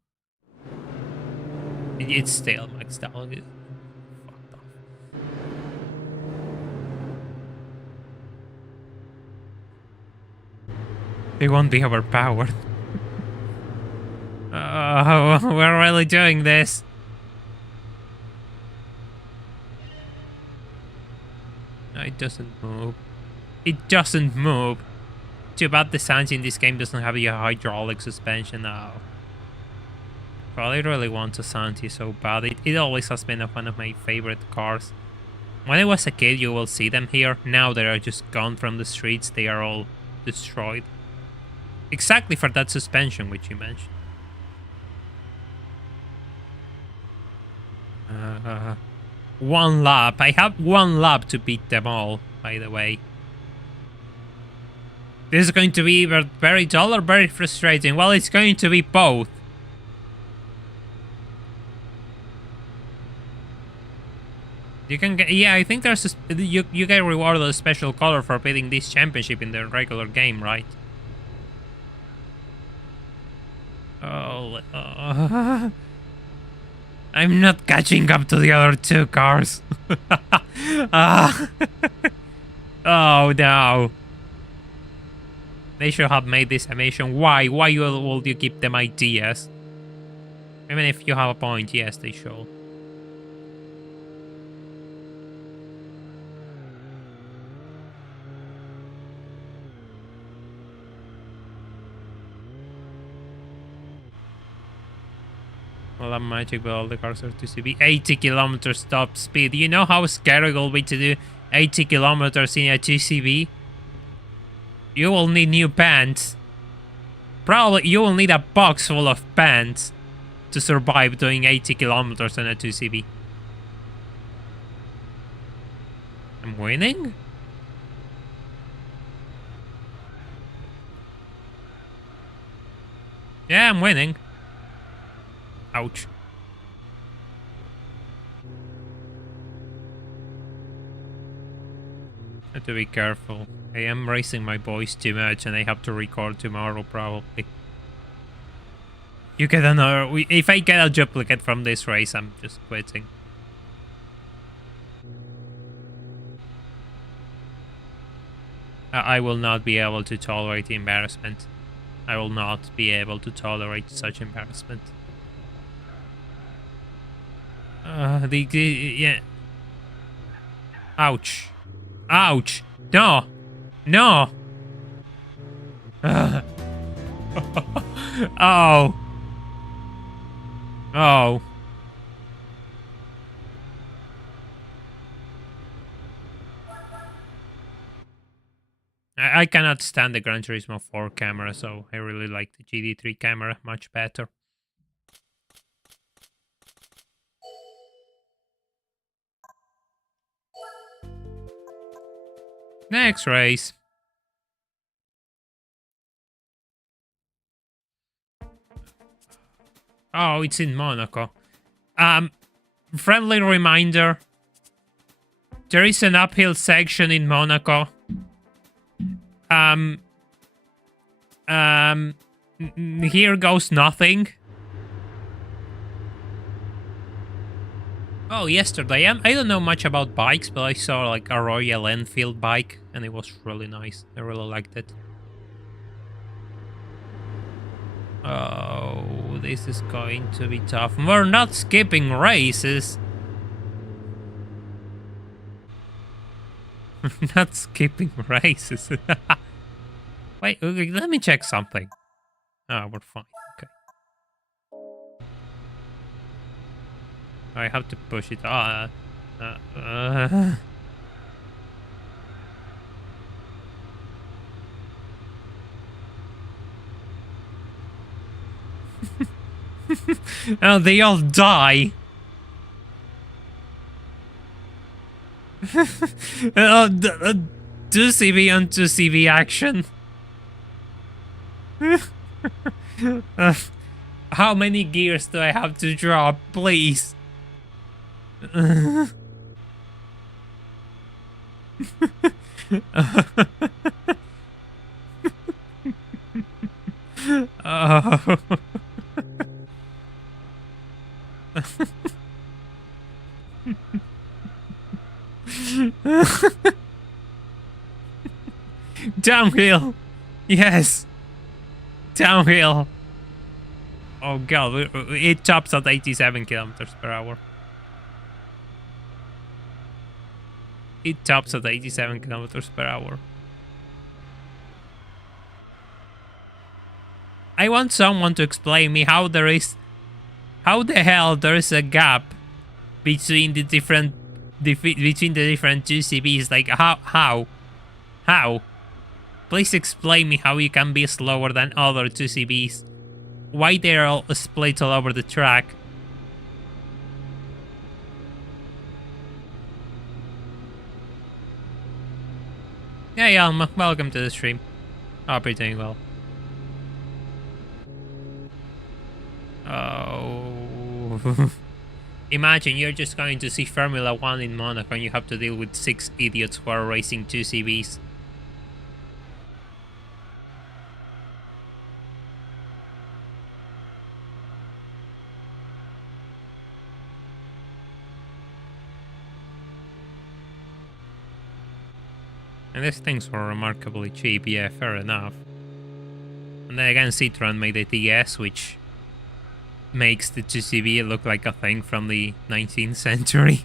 It's still maxed out. Fucked off. They won't be overpowered. We're really doing this. No, it doesn't move. It doesn't move. Too bad the Santi in this game doesn't have a hydraulic suspension now. Well, I really want a Santi so bad. It always has been one of my favorite cars. When I was a kid, you will see them here. Now they are just gone from the streets. They are all destroyed. Exactly for that suspension which you mentioned. One lap. I have one lap to beat them all, by the way. This is going to be either very dull or very frustrating. Well, it's going to be both. You can get, yeah, I think there's a, you get rewarded a special color for beating this championship in the regular game, right? Oh, I'm not catching up to the other two cars. Oh no. They should have made this animation. Why? Why will you give them ideas? Even if you have a point, yes, they should. Well, I'm magic, but all the cars are 2CV. 80 kilometers top speed. You know how scary it will be to do 80 kilometers in a 2CV? You will need new pants. Probably you will need a box full of pants to survive doing 80 kilometers in a 2CV. I'm winning? Yeah, I'm winning. Ouch. Have to be careful. I am racing my boys too much and I have to record tomorrow probably. You get another... If I get a duplicate from this race, I'm just quitting. I will not be able to tolerate the embarrassment. I will not be able to tolerate such embarrassment. Yeah. Ouch. Ouch. No. No. Oh. Oh. I cannot stand the Gran Turismo 4 camera, so I really like the GD3 camera much better. Next race. Oh, it's in Monaco. Friendly reminder. There is an uphill section in Monaco. Here goes nothing. Oh, yesterday. I don't know much about bikes, but I saw like a Royal Enfield bike, and it was really nice. I really liked it. Oh, this is going to be tough. We're not skipping races. Not skipping races. Wait, okay, let me check something. Oh, we're fine. Okay. I have to push it. Oh, they all die. 2CV on 2CV action. How many gears do I have to drop, please? Oh. Downhill. Yes. Downhill. Oh god, it tops at 87 kilometers per hour. It tops at 87 kilometers per hour. I want someone to explain me how the hell there is a gap between the different 2CBs. Like how? Please explain me how you can be slower than other 2CBs. Why they're all split all over the track. Hey Alma, welcome to the stream. Hope you're doing well. Oh. Imagine you're just going to see Formula 1 in Monaco and you have to deal with 6 idiots who are racing 2CBs. And these things were remarkably cheap, yeah, fair enough. And then again, Citroën made a TS, which makes the 2CV look like a thing from the 19th century.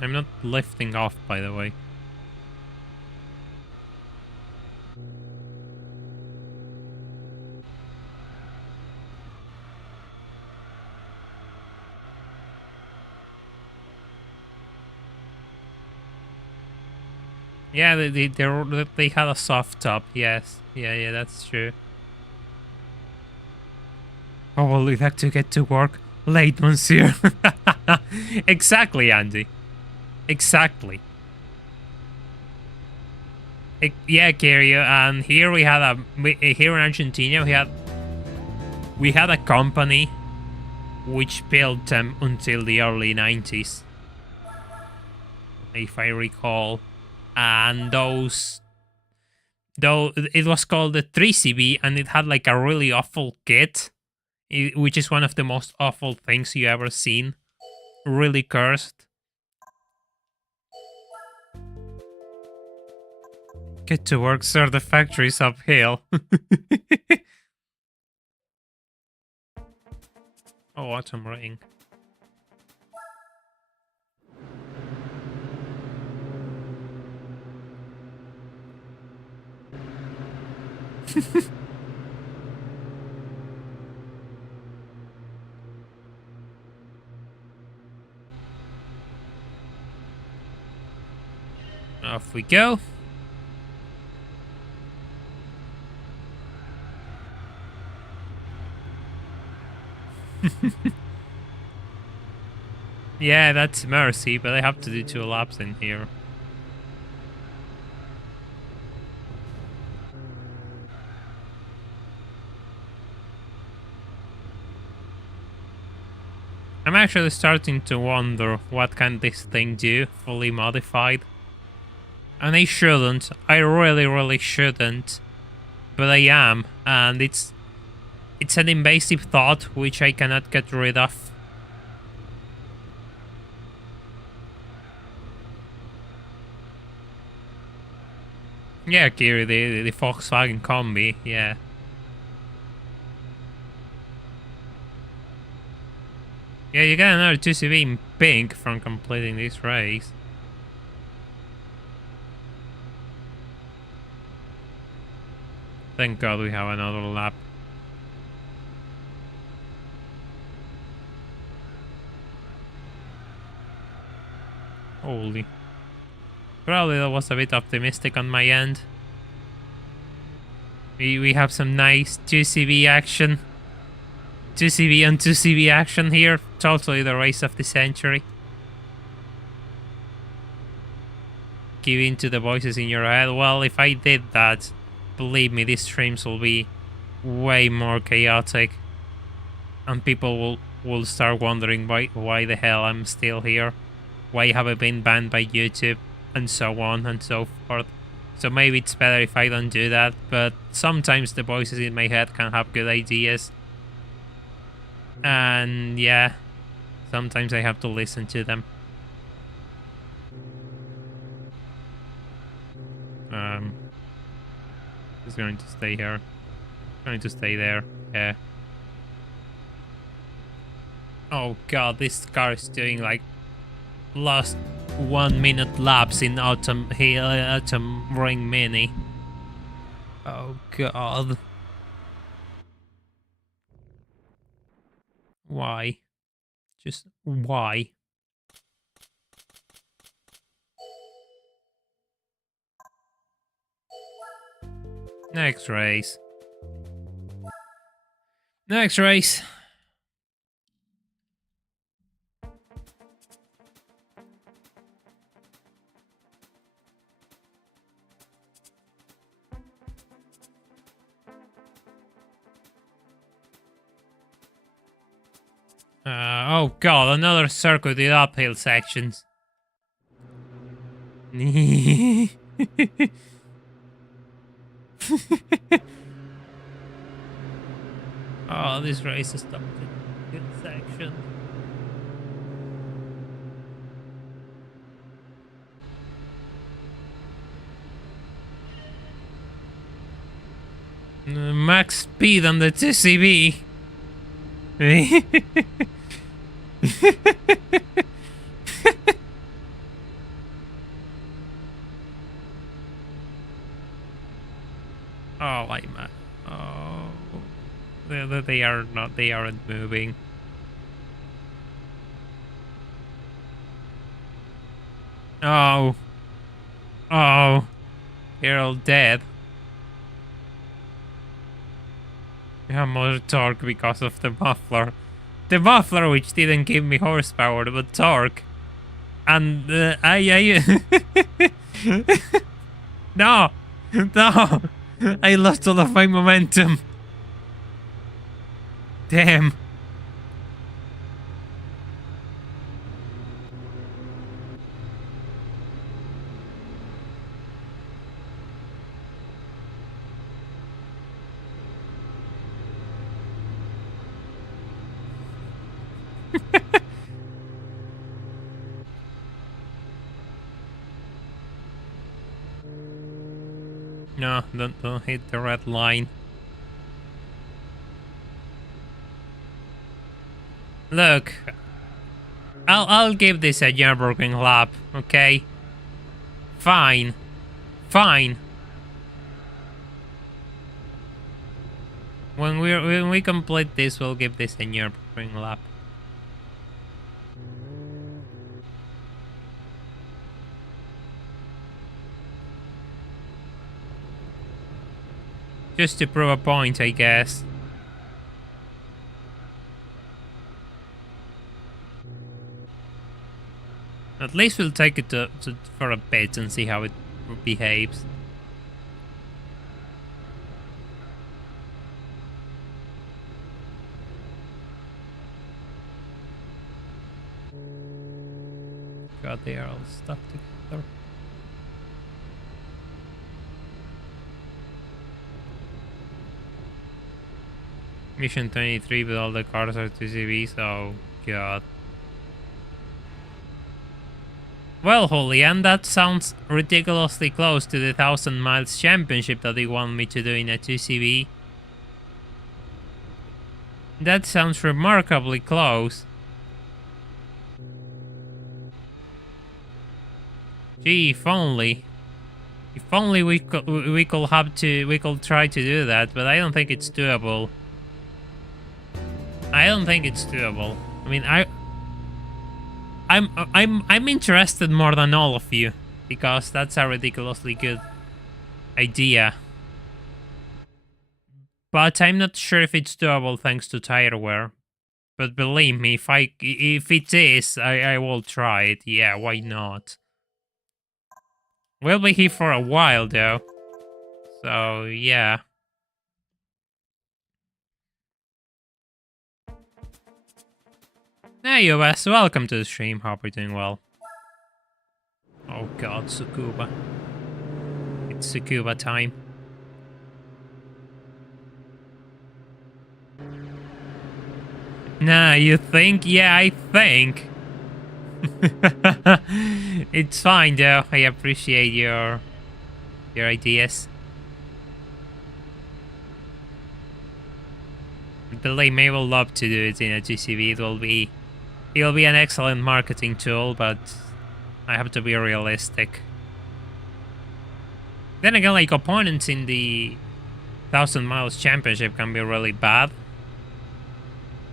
I'm not lifting off, by the way. Yeah, they had a soft top, yes. Yeah, that's true. Oh, well, we have to get to work late, monsieur. Exactly, Andy. Exactly. Yeah, Kirio, and here we had here in Argentina we had a company which built them until the early 90s, if I recall. And though it was called the 3CB, and it had like a really awful kit, which is one of the most awful things you ever seen. Really cursed. Get to work, sir. The factory's uphill. Oh, autumn rain. Off we go. Yeah, that's mercy, but I have to do 2 laps in here. I'm actually starting to wonder what can this thing do, fully modified. And I shouldn't. I really shouldn't. But I am, and it's an invasive thought which I cannot get rid of. Yeah, Kiri, the Volkswagen Combi, yeah. Yeah, you get another 2CV in pink from completing this race. Thank God we have another lap. Holy. Probably that was a bit optimistic on my end. We have some nice 2CV action. 2CV and 2CV action here. Totally the race of the century. Give in to the voices in your head. Well, if I did that, believe me, these streams will be way more chaotic. And people will start wondering why the hell I'm still here. Why have I been banned by YouTube? And so on and so forth. So maybe it's better if I don't do that. But sometimes the voices in my head can have good ideas. And yeah, sometimes I have to listen to them. Just going to stay here. Going to stay there. Yeah. Oh god, this car is doing like last 1 minute laps in Autumn Ring Mini. Oh god. Why? Just why? Next race. Next race. Oh god, another circuit with uphill sections. Oh, this race is stopped in hill section. Max speed on the 2CV. Oh, like man. Oh, they are not. They aren't moving. Oh. Oh. They're all dead. We have more torque because of the muffler. The muffler which didn't give me horsepower, but torque. And I no! No! I lost all of my momentum. Damn. No, don't hit the red line. Look, I'll give this a Nürburgring lap, okay? Fine. Fine. When we complete this, we'll give this a Nürburgring lap. Just to prove a point, I guess. At least we'll take it for a bit and see how it behaves. God, they are all stuck together. Mission 23, but all the cars are 2CVs. Oh, God. Well, Julian, that sounds ridiculously close to the 1000 miles championship that they want me to do in a 2CV. That sounds remarkably close. Gee, if only. If only we could try to do that, but I don't think it's doable. I don't think it's doable. I mean, I'm interested more than all of you, because that's a ridiculously good idea. But I'm not sure if it's doable thanks to tire wear. But believe me, if it is, I will try it. Yeah, why not? We'll be here for a while though. So yeah. Hey US, welcome to the stream. Hope you're doing well. Oh god, Tsukuba. It's Tsukuba time. Nah, you think? Yeah, I think. It's fine though. I appreciate your ideas. Believe me, I will love to do it in a GCV. It will be an excellent marketing tool, but I have to be realistic. Then again, like, opponents in the 1000 miles championship can be really bad.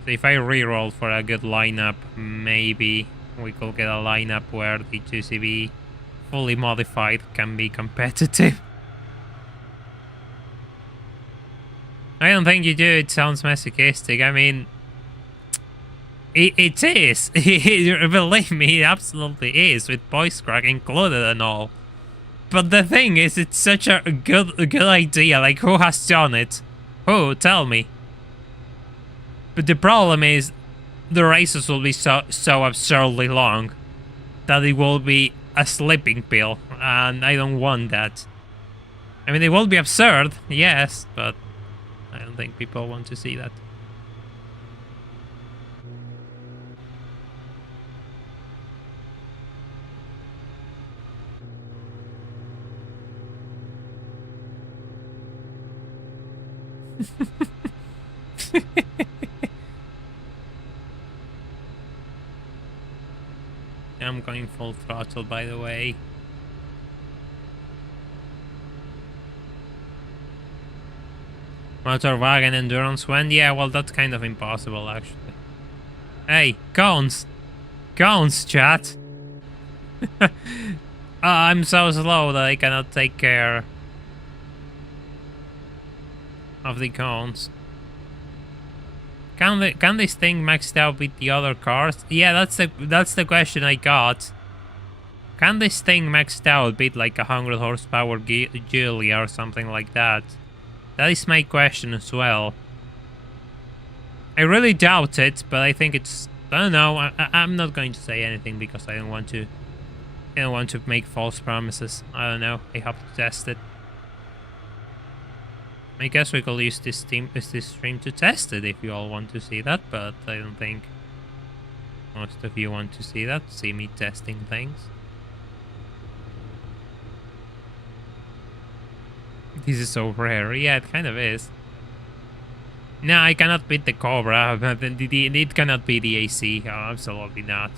So if I reroll for a good lineup, maybe we could get a lineup where the 2CV fully modified can be competitive. I don't think you do. It sounds masochistic. I mean, it is. Believe me, it absolutely is, with voice crack included and all. But the thing is, it's such a good idea. Like, who has done it? Who? Tell me. But the problem is, the races will be so absurdly long that it will be a sleeping pill, and I don't want that. I mean, it will be absurd, yes, but I don't think people want to see that. I'm going full throttle, by the way. Motorwagen endurance when? Yeah, well, that's kind of impossible, actually. Hey, cones! Cones, chat! I'm so slow that I cannot take care of the cones. Can this thing maxed out with the other cars? Yeah, that's the question I got. Can this thing maxed out beat like 100 horsepower Julia or something like that? That is my question as well. I really doubt it, but I think it's... I don't know. I'm not going to say anything because I don't want to make false promises. I don't know. I have to test it. I guess we could use this stream to test it if you all want to see that, but I don't think most of you want to see that. See me testing things. This is so rare. Yeah, it kind of is. No, I cannot beat the Cobra. It cannot be the AC. Oh, absolutely not.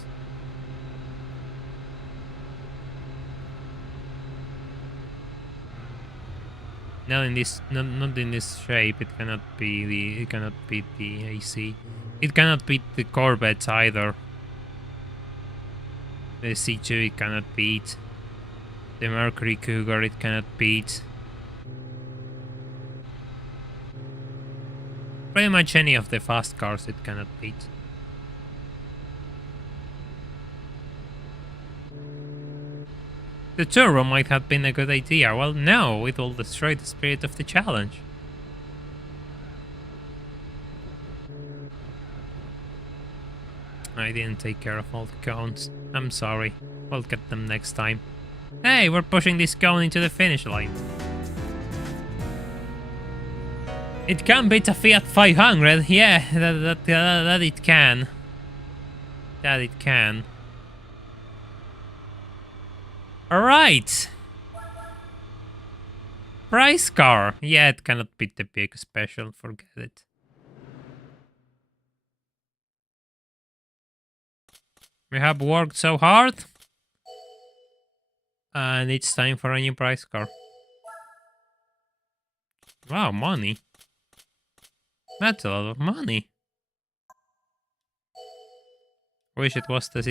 Not in this, not in this shape. It cannot be it cannot beat the AC. It cannot beat the Corvettes either. The C2 it cannot beat. The Mercury Cougar it cannot beat. Pretty much any of the fast cars it cannot beat. The turbo might have been a good idea. Well, no, it will destroy the spirit of the challenge. I didn't take care of all the cones. I'm sorry. We'll get them next time. Hey, we're pushing this cone into the finish line. It can beat a Fiat 500. Yeah, that it can. That it can. Alright. Price car. Yeah, it cannot beat the big special. Forget it. We have worked so hard. And it's time for a new price car. Wow, money. That's a lot of money. Wish it was that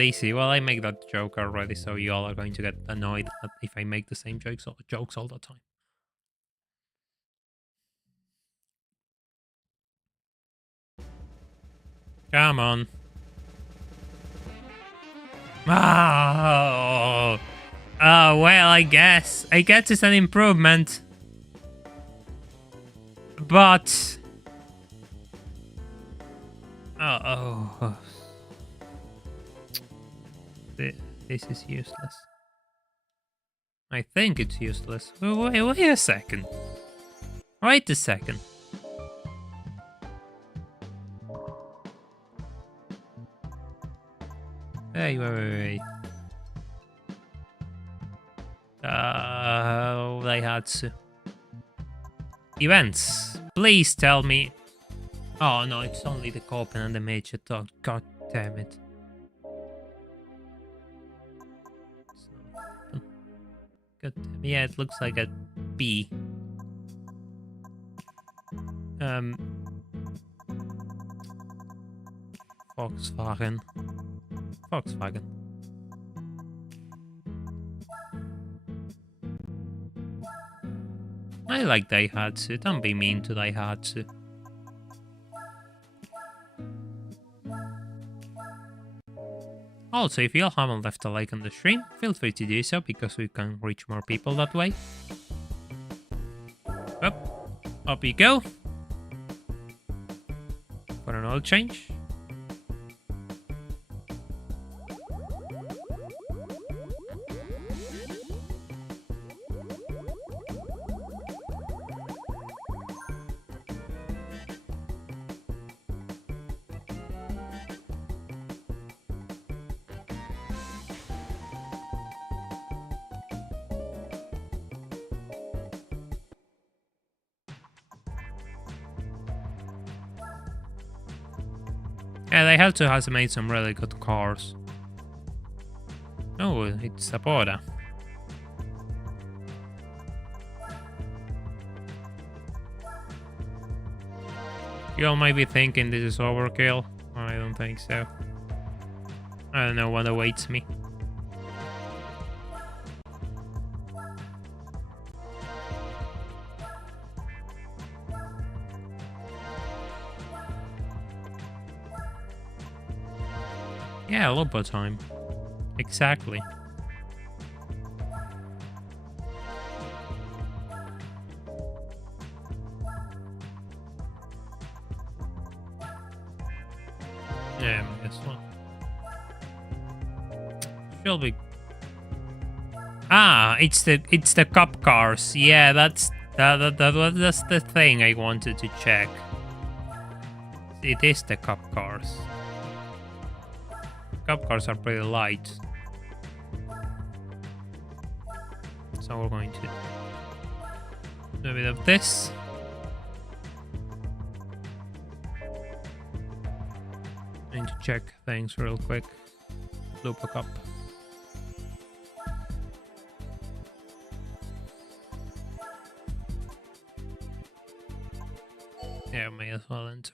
easy. Well, I make that joke already, so you all are going to get annoyed if I make the same jokes all the time. Come on. Oh, well, I guess it's an improvement. But... Oh. This is useless. I think it's useless. Wait a second. Wait a second. Wait. Daihatsu. Events. Please tell me. Oh no, it's only the Copen and the Major Dog. God damn it. God damn. Yeah, it looks like a B. Volkswagen. I like Daihatsu. Don't be mean to Daihatsu. Also, if you all haven't left a like on the stream, feel free to do so because we can reach more people that way. Up you go. For an oil change. Yeah, Daihatsu has made some really good cars. Oh, it's a Bora. You all might be thinking this is overkill. I don't think so. I don't know what awaits me. Yeah, Lobo time. Exactly. Yeah, I guess so. Should be. Ah, it's the cup cars. Yeah, that's the thing I wanted to check. It is the cup cars. Cup cars are pretty light. So we're going to do a bit of this. I need to check things real quick. Loop a cup. Yeah, may as well enter.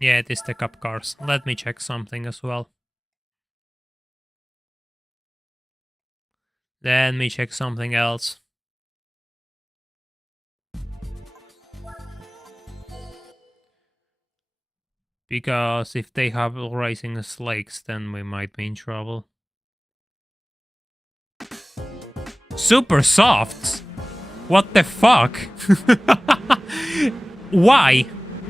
Yeah, it is the cup cars. Let me check something as well. Let me check something else. Because if they have racing lakes, then we might be in trouble. Super softs? What the fuck? Why?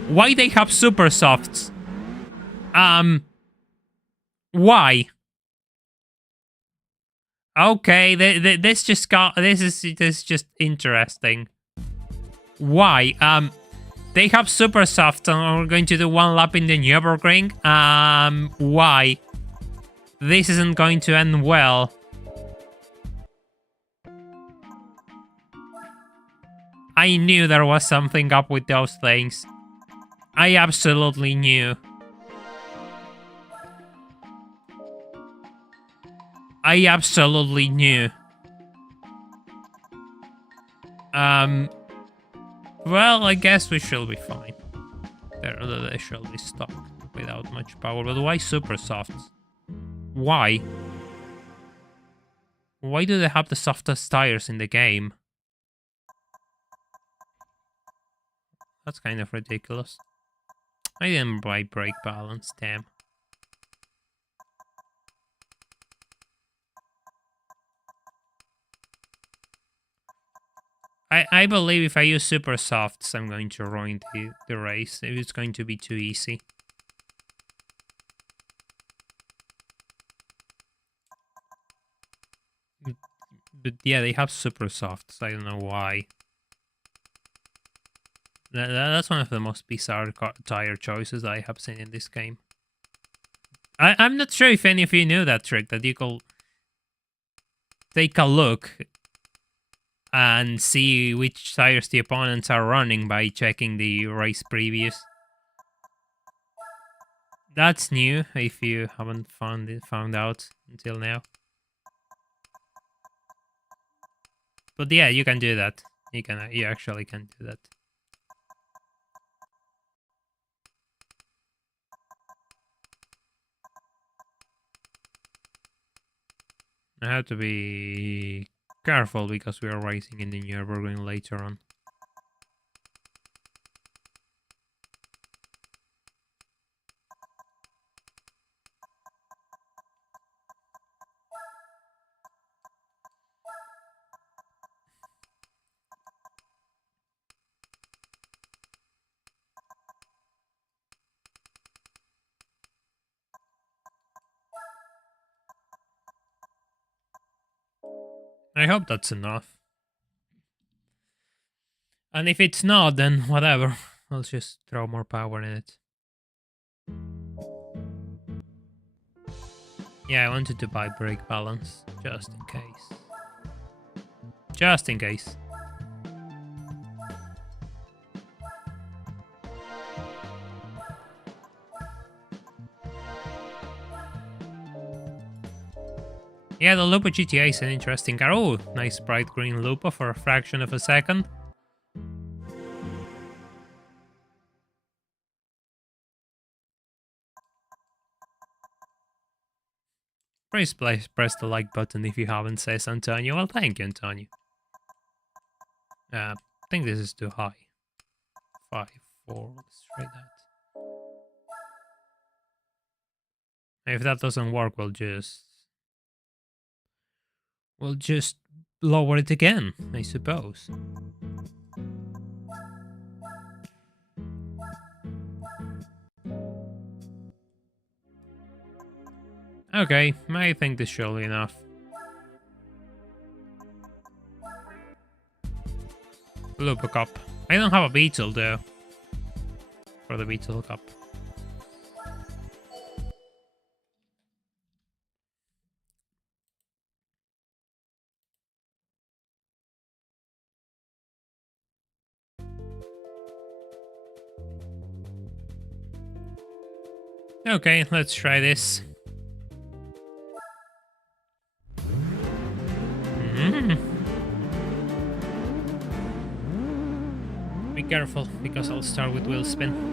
Why they have super softs? Why? Okay, this is just interesting. Why? They have super soft, and we're going to do one lap in the Nürburgring. Why? This isn't going to end well. I knew there was something up with those things. I absolutely knew. I absolutely knew. Well, I guess we shall be fine. They shall be stuck without much power. But why super softs? Why? Why do they have the softest tires in the game? That's kind of ridiculous. I didn't buy brake balance, damn. I believe if I use super softs, I'm going to ruin the race. It's going to be too easy. But yeah, they have super softs. I don't know why. That's one of the most bizarre tire choices I have seen in this game. I'm not sure if any of you knew that trick, that you could take a look and see which tires the opponents are running by checking the race previews. That's new, if you haven't found out until now. But yeah, you can do that. You actually can do that. I have to be careful because we are racing in the Nürburgring later on. I hope that's enough. And if it's not, then whatever. I'll just throw more power in it. Yeah, I wanted to buy brake balance, just in case. Just in case. Yeah, the Lupo GTA is an interesting car. Oh, nice bright green Lupo for a fraction of a second. Please press the like button if you haven't, says Antonio. Well, thank you, Antonio. I think this is too high. 5, 4, let's try that. If that doesn't work, we'll just lower it again, I suppose. Okay, I think this should be enough. Lupo Cup. I don't have a Beetle though. For the Beetle Cup. Okay, let's try this. Be careful, because I'll start with wheel spin.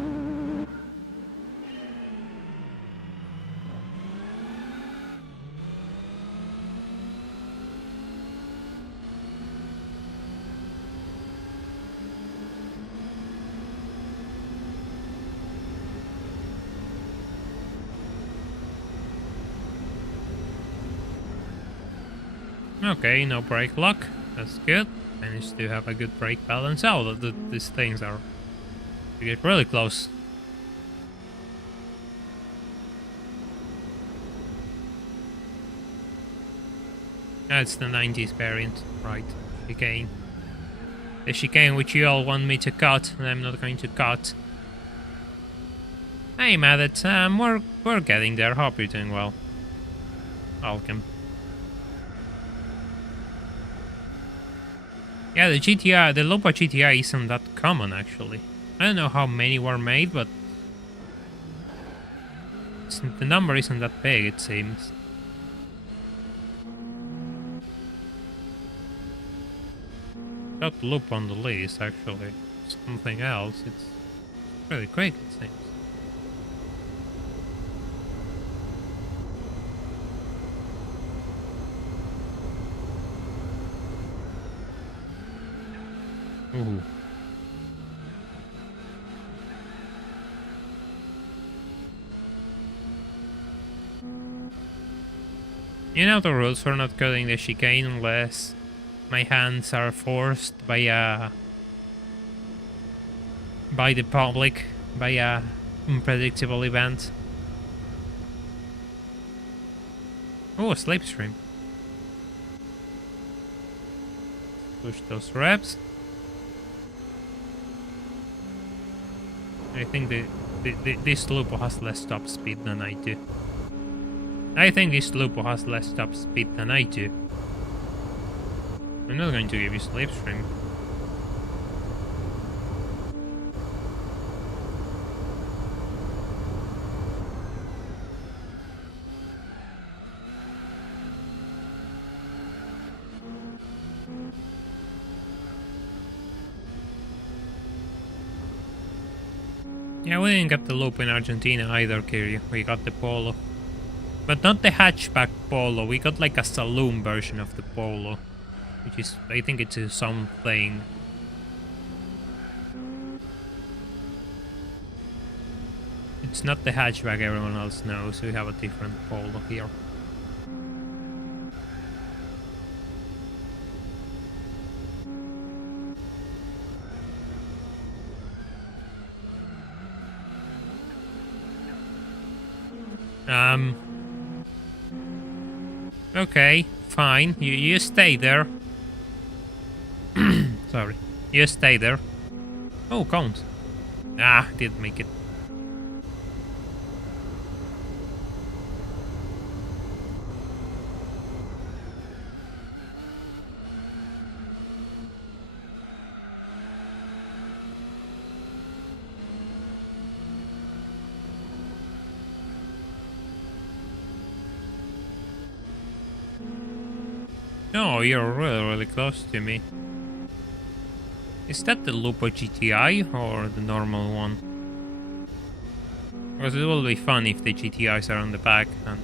Okay, no brake lock. That's good. Managed to have a good brake balance. Oh, these things are... They get really close. That's the 90s variant, right? Chicane. The chicane which you all want me to cut, and I'm not going to cut. Hey, Maddit, we're getting there. Hope you're doing well. Welcome. Yeah, the GTI, the Lupo GTI isn't that common, actually. I don't know how many were made, but the number isn't that big, it seems. Got Loop on the list, actually. Something else, it's really quick, it seems. Ooh. You know the rules for not cutting the chicane unless my hands are forced by the public, by a unpredictable event. Oh, a slipstream. Push those reps. I think this Lupo has less top speed than I do. I think this Lupo has less top speed than I do. I'm not going to give you slipstream. Yeah, we didn't get the Loop in Argentina either, Kiryu. We got the Polo. But not the hatchback Polo, we got like a saloon version of the Polo. Which is, I think it's its own thing. It's not the hatchback everyone else knows, we have a different Polo here. Okay, fine. You stay there. Sorry. You stay there. Oh, count. Ah, didn't make it. No, you're really close to me. Is that the Lupo GTI or the normal one? Because it will be fun if the GTIs are on the back and...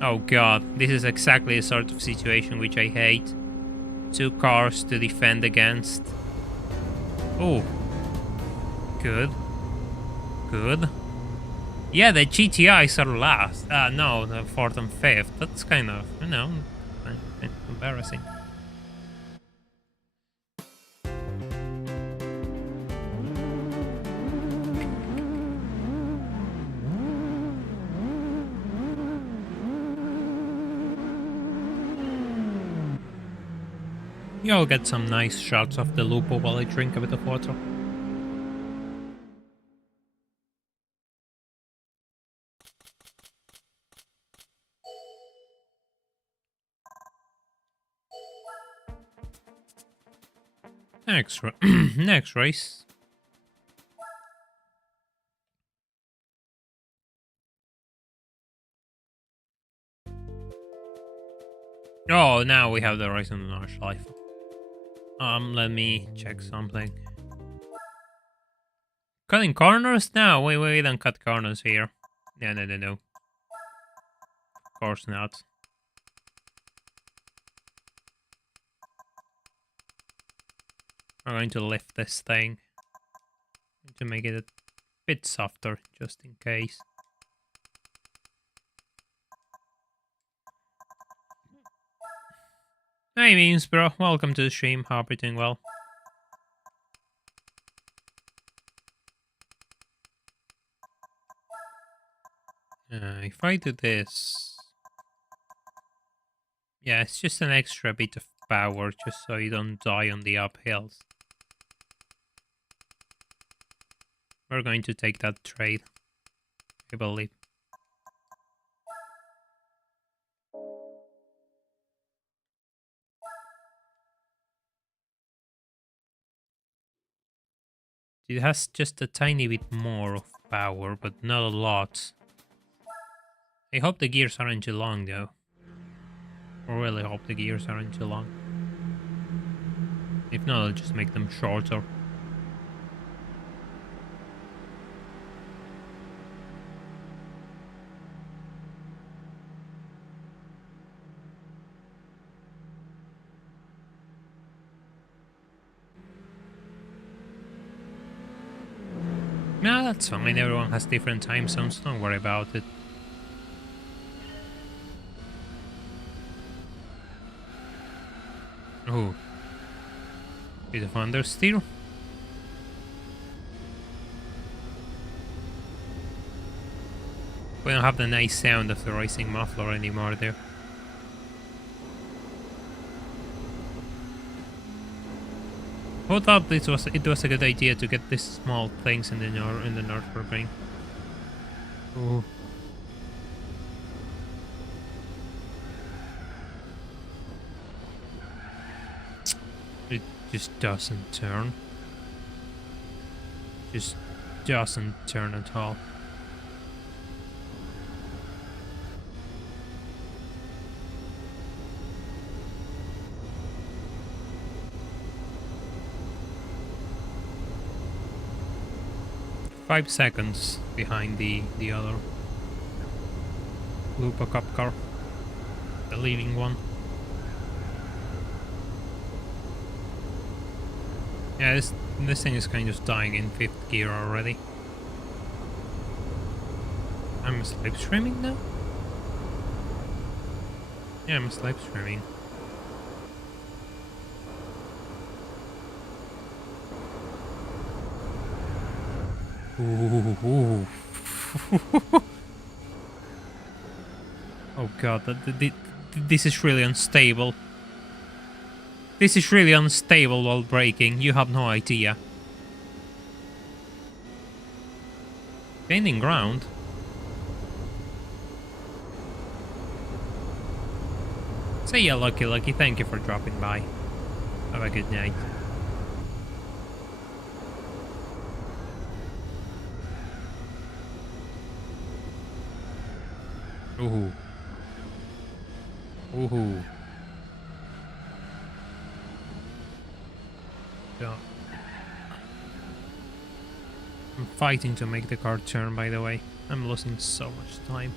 Oh god, this is exactly the sort of situation which I hate. Two cars to defend against. Oh. Good. Good. Yeah, the GTIs are last. No, the fourth and fifth. That's kind of, you know, embarrassing. You'll get some nice shots of the Lupo while I drink a bit of water. Next race. Oh, now we have the race on the North Life. Let me check something. Cutting corners? No, we don't cut corners here. No. Of course not. I'm going to lift this thing to make it a bit softer, just in case. Hey Memes bro, welcome to the stream, hope you're doing well. if I do this... Yeah, it's just an extra bit of power, just so you don't die on the uphills. We're going to take that trade, I believe. It has just a tiny bit more of power, but not a lot. I hope the gears aren't too long, though. I really hope the gears aren't too long. If not, I'll just make them shorter. No, that's fine. Everyone has different time zones. Don't worry about it. Oh. Bit of understeer. We don't have the nice sound of the racing muffler anymore there. Who thought it was a good idea to get these small things in the North Ring? Ooh. It just doesn't turn. Just doesn't turn at all. Five seconds behind the other Lupa Cup car, the leading one. Yeah, this thing is kind of dying in 5th gear already. I'm live streaming now? Yeah, I'm live streaming. Ooh. Oh god, this is really unstable. This is really unstable while braking. You have no idea. Gaining ground. Say ya, Lucky. Thank you for dropping by. Have a good night. Ooh. Ooh. Yeah. I'm fighting to make the car turn, by the way. I'm losing so much time.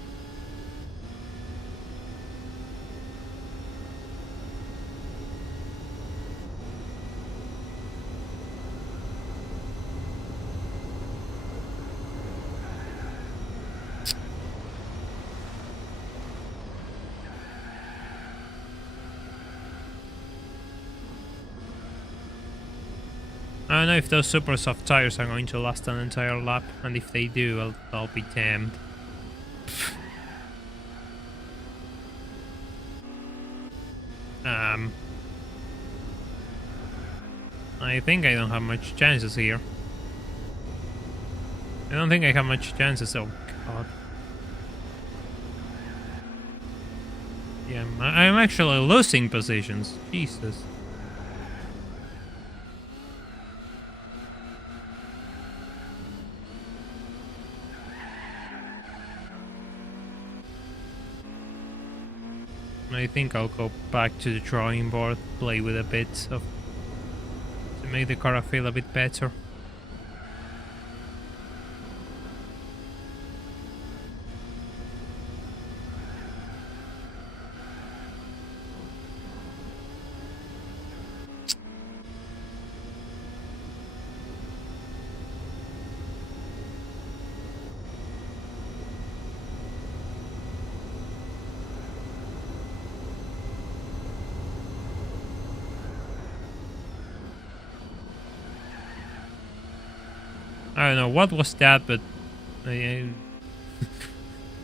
I don't know if those super soft tires are going to last an entire lap, and if they do, I'll be damned. I think I don't have much chances here. I don't think I have much chances. Oh god. Yeah, I'm actually losing positions. Jesus. I think I'll go back to the drawing board, play with a bit of to make the car feel a bit better. I don't know what was that, but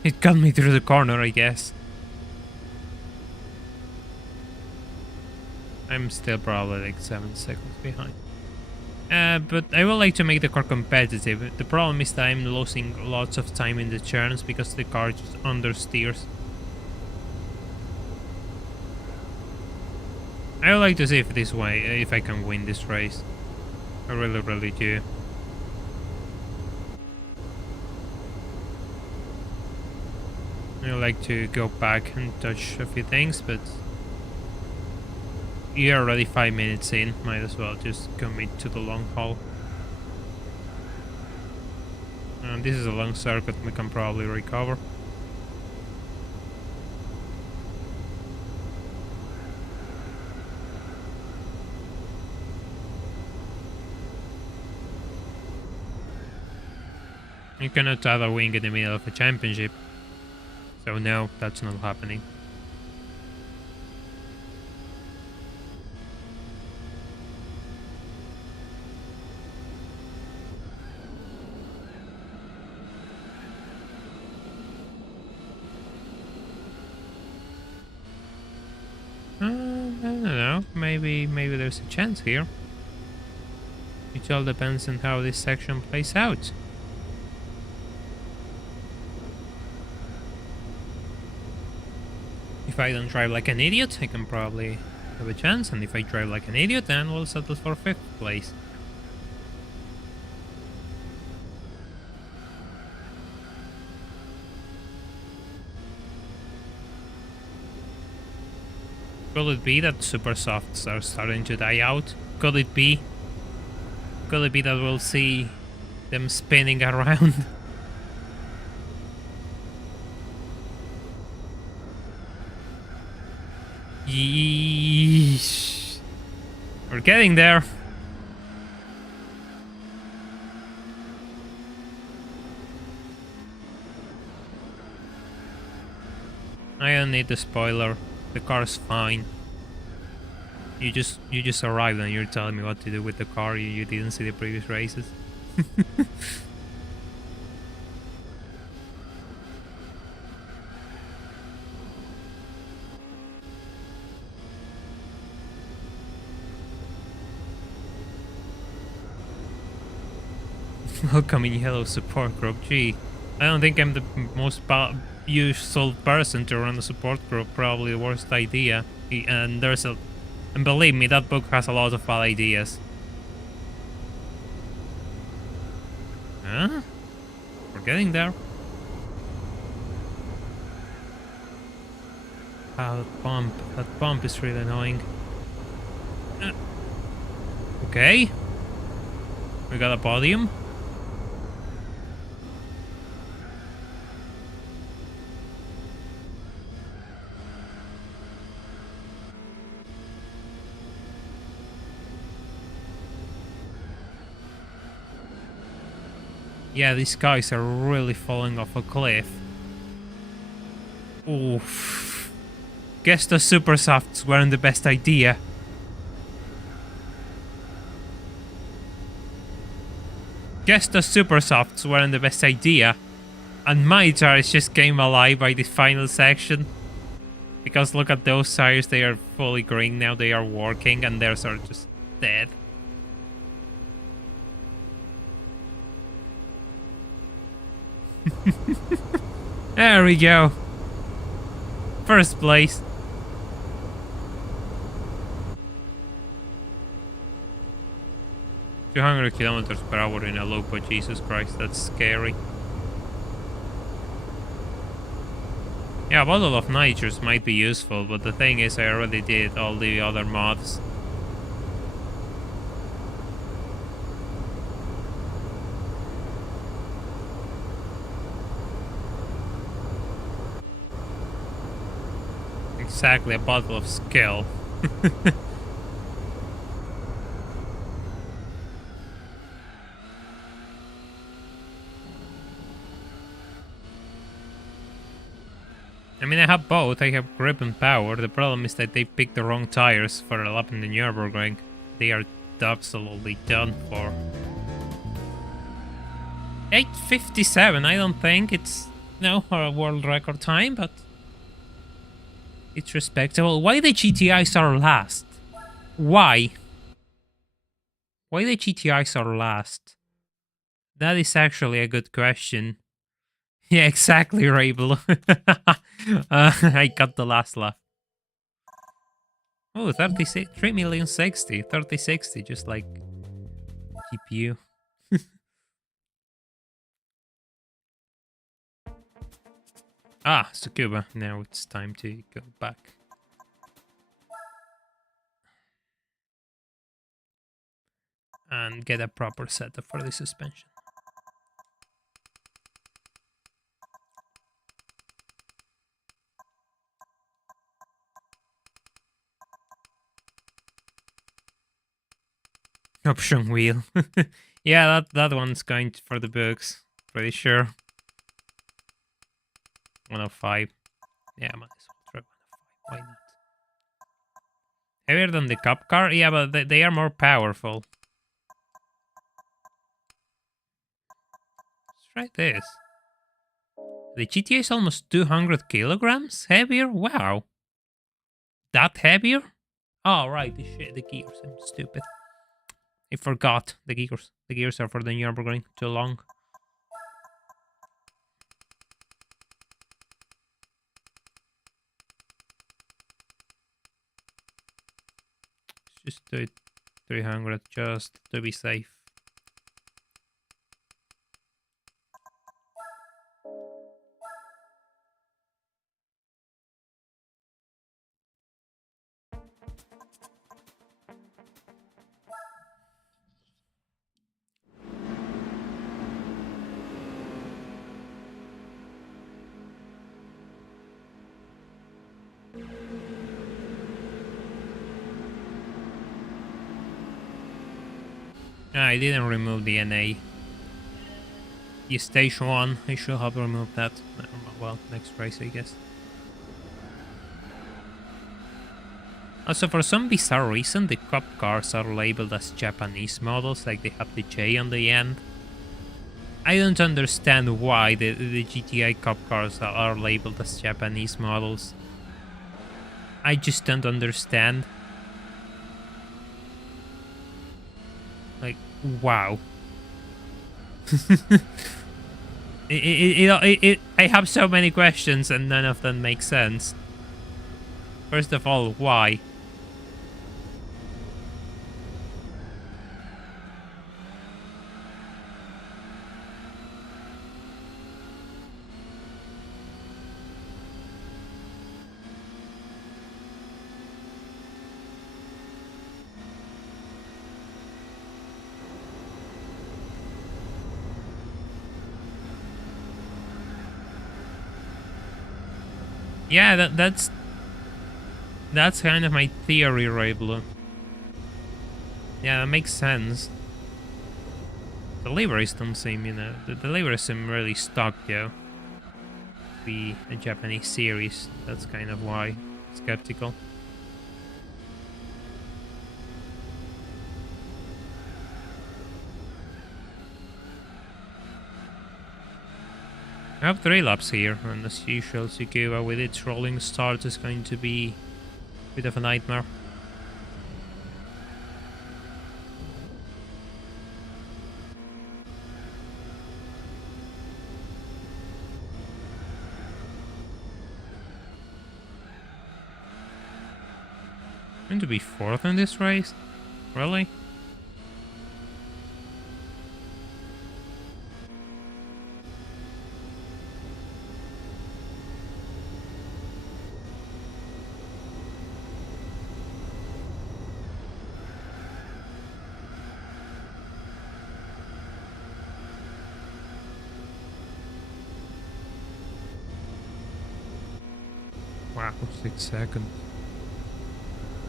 It got me through the corner, I guess. I'm still probably like 7 seconds behind. But I would like to make the car competitive. The problem is that I'm losing lots of time in the turns because the car just understeers. I would like to see if this way, if I can win this race. I really, really do. I would like to go back and touch a few things, but you're already 5 minutes in. Might as well just commit to the long haul. This is a long circuit, we can probably recover. You cannot add a wing in the middle of a championship. So no, that's not happening. I don't know. Maybe there's a chance here. It all depends on how this section plays out. If I don't drive like an idiot, I can probably have a chance, and if I drive like an idiot, then we'll settle for 5th place. Could it be that super softs are starting to die out? Could it be? Could it be that we'll see them spinning around? Yeesh. We're getting there. I don't need the spoiler. The car's fine. You just arrived and you're telling me what to do with the car. You didn't see the previous races. Welcome in yellow support group. Gee, I don't think I'm the most useful person to run a support group. Probably the worst idea. And believe me, that book has a lot of bad ideas. Huh? We're getting there. Ah, that bump is really annoying. Okay. We got a podium. Yeah, these guys are really falling off a cliff. Oof. Guess the super softs weren't the best idea. Guess the super softs weren't the best idea. And my tires just came alive by this final section. Because look at those tires, they are fully green now, they are working, and theirs are just dead. There we go. First place. "200 kilometers per hour in a loop, but Jesus Christ, that's scary." Yeah, a bottle of nitrous might be useful, but the thing is I already did all the other mods. Exactly, a bottle of skill. I mean, I have both. I have grip and power. The problem is that they picked the wrong tires for a lap in the Nürburgring. They are absolutely done for. 8:57. I don't think it's No, a world record time, but it's respectable. Why the GTIs are last? Why? Why the GTIs are last? That is actually a good question. Yeah, exactly, Rabel. I got the last laugh. Oh, 36, 3,060,000, 3060, just like GPU. Ah, Tsukuba. Now it's time to go back. And get a proper setup for the suspension. Option wheel. Yeah, that one's going for the books. Pretty sure. 105. Yeah, might as well try 105. Why not? Heavier than the cup car? Yeah, but they are more powerful. Let's try this. The GTA is almost 200 kilograms heavier? Wow. That heavier? Oh, right, the gears. I'm stupid. I forgot the gears. The gears are for the Nürburgring. Too long. Let's just do it 300 just to be safe. I didn't remove the NA. The stage 1, I should have removed that. Well, next race, I guess. Also, for some bizarre reason, the cup cars are labeled as Japanese models, like they have the J on the end. I don't understand why the GTI cup cars are labeled as Japanese models. I just don't understand. Like, wow. I have so many questions and none of them make sense. First of all, why? Yeah, that's kind of my theory, Rayblu. Yeah, that makes sense. The liveries don't seem, the liveries seem really stock, though. Be a Japanese series, that's kind of why. Skeptical. I have 3 laps here, and as usual, Tsukuba with its rolling start is going to be a bit of a nightmare. I'm going to be 4th in this race? Really? Wow, 6 seconds.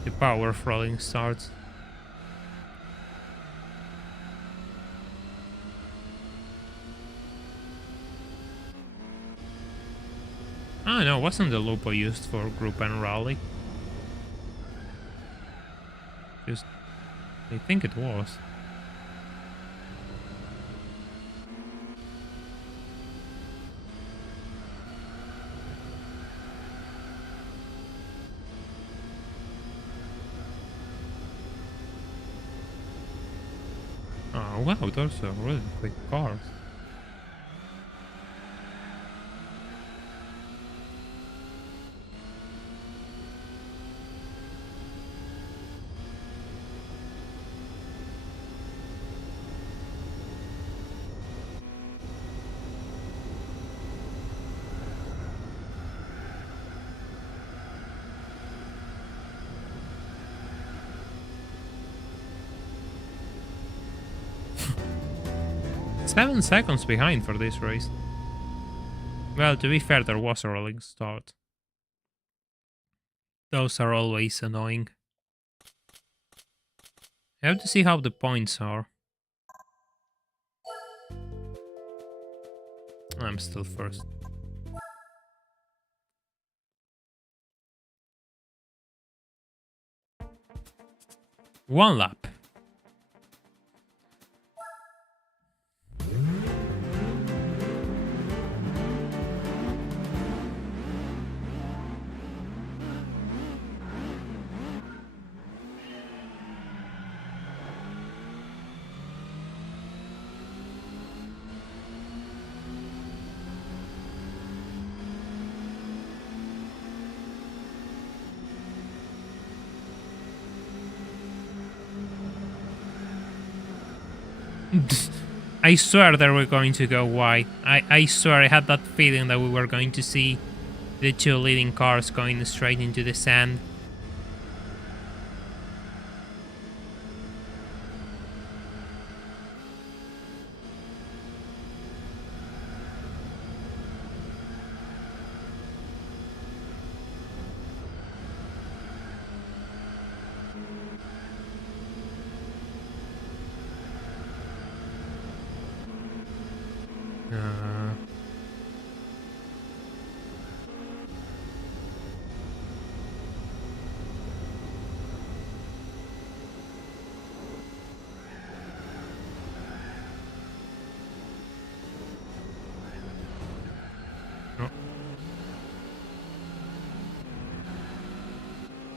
The power of rolling starts. Oh no, wasn't the Lupo used for group and rally? Just, I think it was. wow, those are really quick cars. Seven seconds behind for this race. Well, to be fair, there was a rolling start. Those are always annoying. I have to see how the points are. I'm still first. One lap. I swear they were going to go wide. I swear I had that feeling that we were going to see the two leading cars going straight into the sand.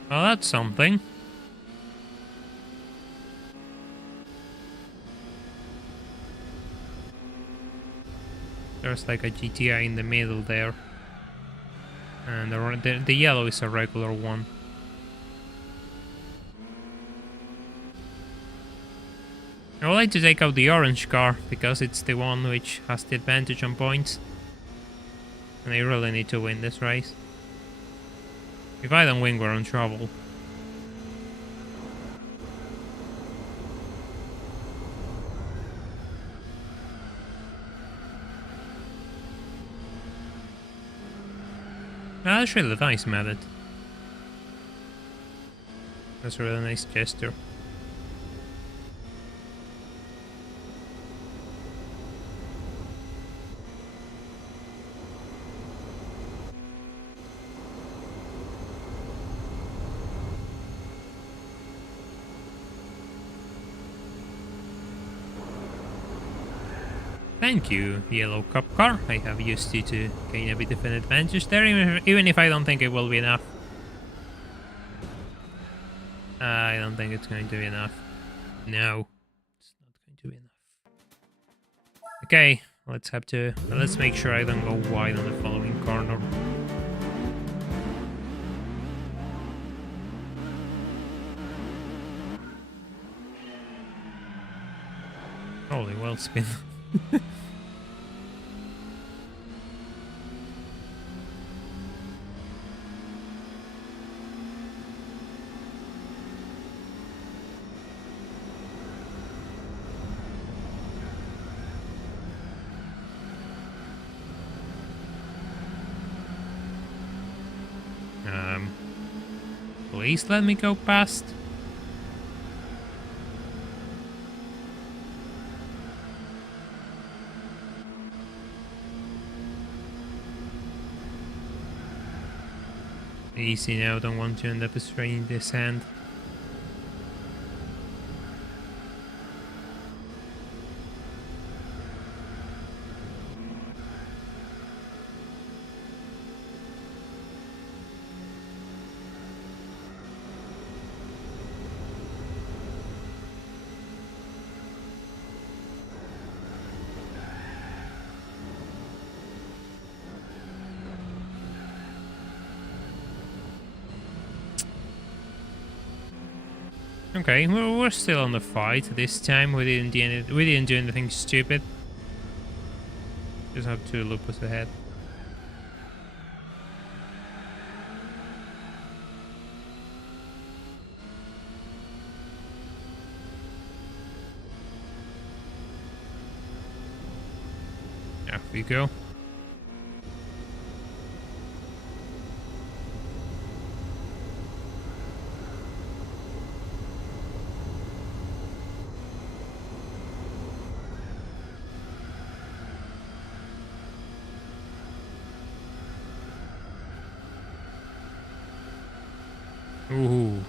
Well, that's something. There's like a GTI in the middle there. And the yellow is a regular one. I would like to take out the orange car, because it's the one which has the advantage on points. And I really need to win this race. If I don't win, we're in trouble. That's really nice method. That's a really nice gesture. Thank you, yellow cup car. I have used you to gain a bit of an advantage there, even if I don't think it will be enough. I don't think it's going to be enough. No, it's not going to be enough. Okay, let's make sure I don't go wide on the following corner. Holy well spin. Please let me go past. Easy now, don't want to end up straining this hand. Okay, we're still on the fight. This time we didn't do anything stupid. Just have 2 loopers ahead. There we go. Ooh.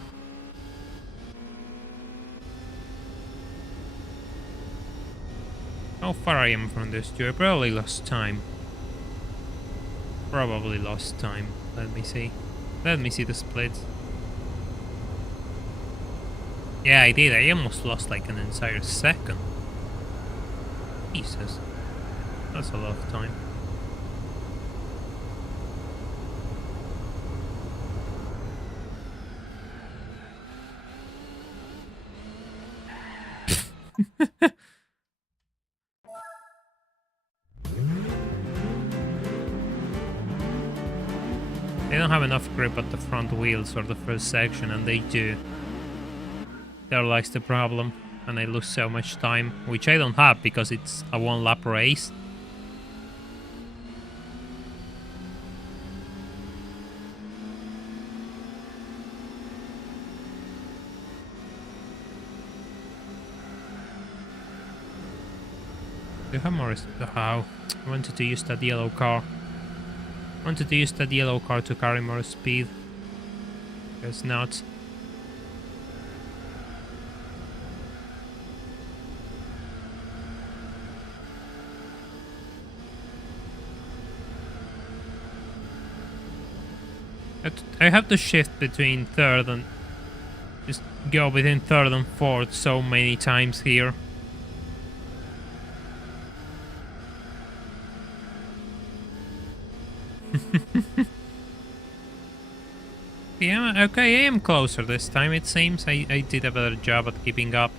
How far I am from this two? I probably lost time. Probably lost time. Let me see. Let me see the splits. Yeah, I did. I almost lost like an entire second. Jesus. That's a lot of time. They don't have enough grip at the front wheels for the first section, and they do. There lies the problem, and I lose so much time, which I don't have because it's a 1-lap race. Do you have more? How? I wanted to use that yellow car. I wanted to use that yellow car to carry more speed. Guess not. I have to shift between third and just go between third and fourth so many times here. Yeah, okay, I am closer this time, it seems. I did a better job at keeping up.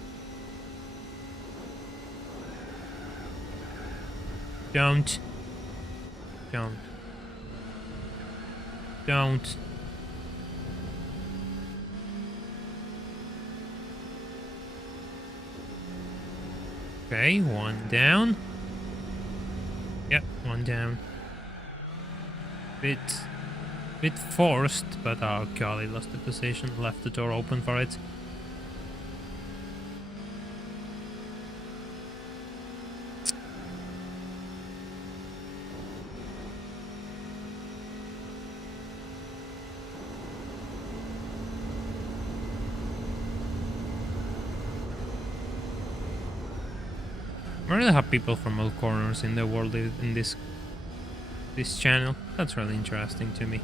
Don't. Okay, 1 down. Yep, 1 down. Bit forced, but oh god, I lost the position, left the door open for it. I really have people from all corners in the world in this channel. That's really interesting to me.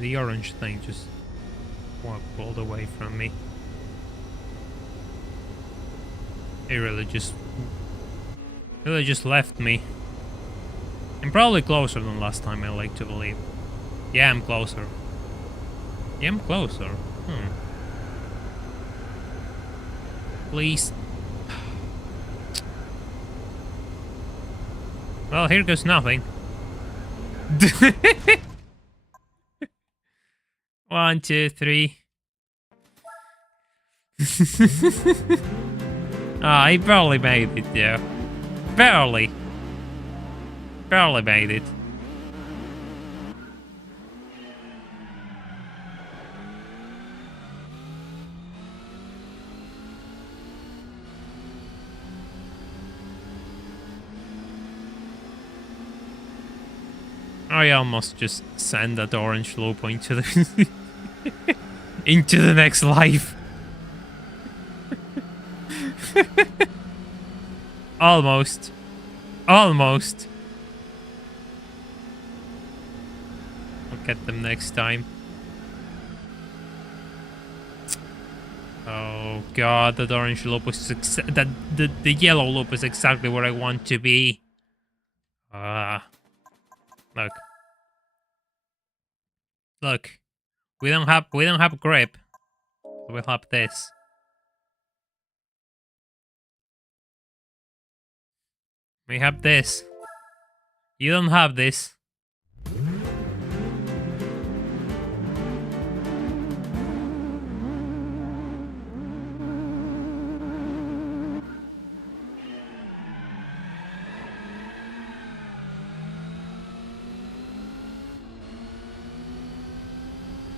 The orange thing just walked all the way from me. It really just left me. I'm probably closer than last time, I like to believe. Yeah, I'm closer. Yeah, I'm closer. Please. Well, here goes nothing. 1, 2, 3. I barely made it, though. Barely made it. I almost just send that orange loop into the into the next life. Almost. I'll get them next time. Oh god, that orange loop was the yellow loop is exactly where I want to be. Look. Look, we don't have grip. We'll have this. We have this. You don't have this.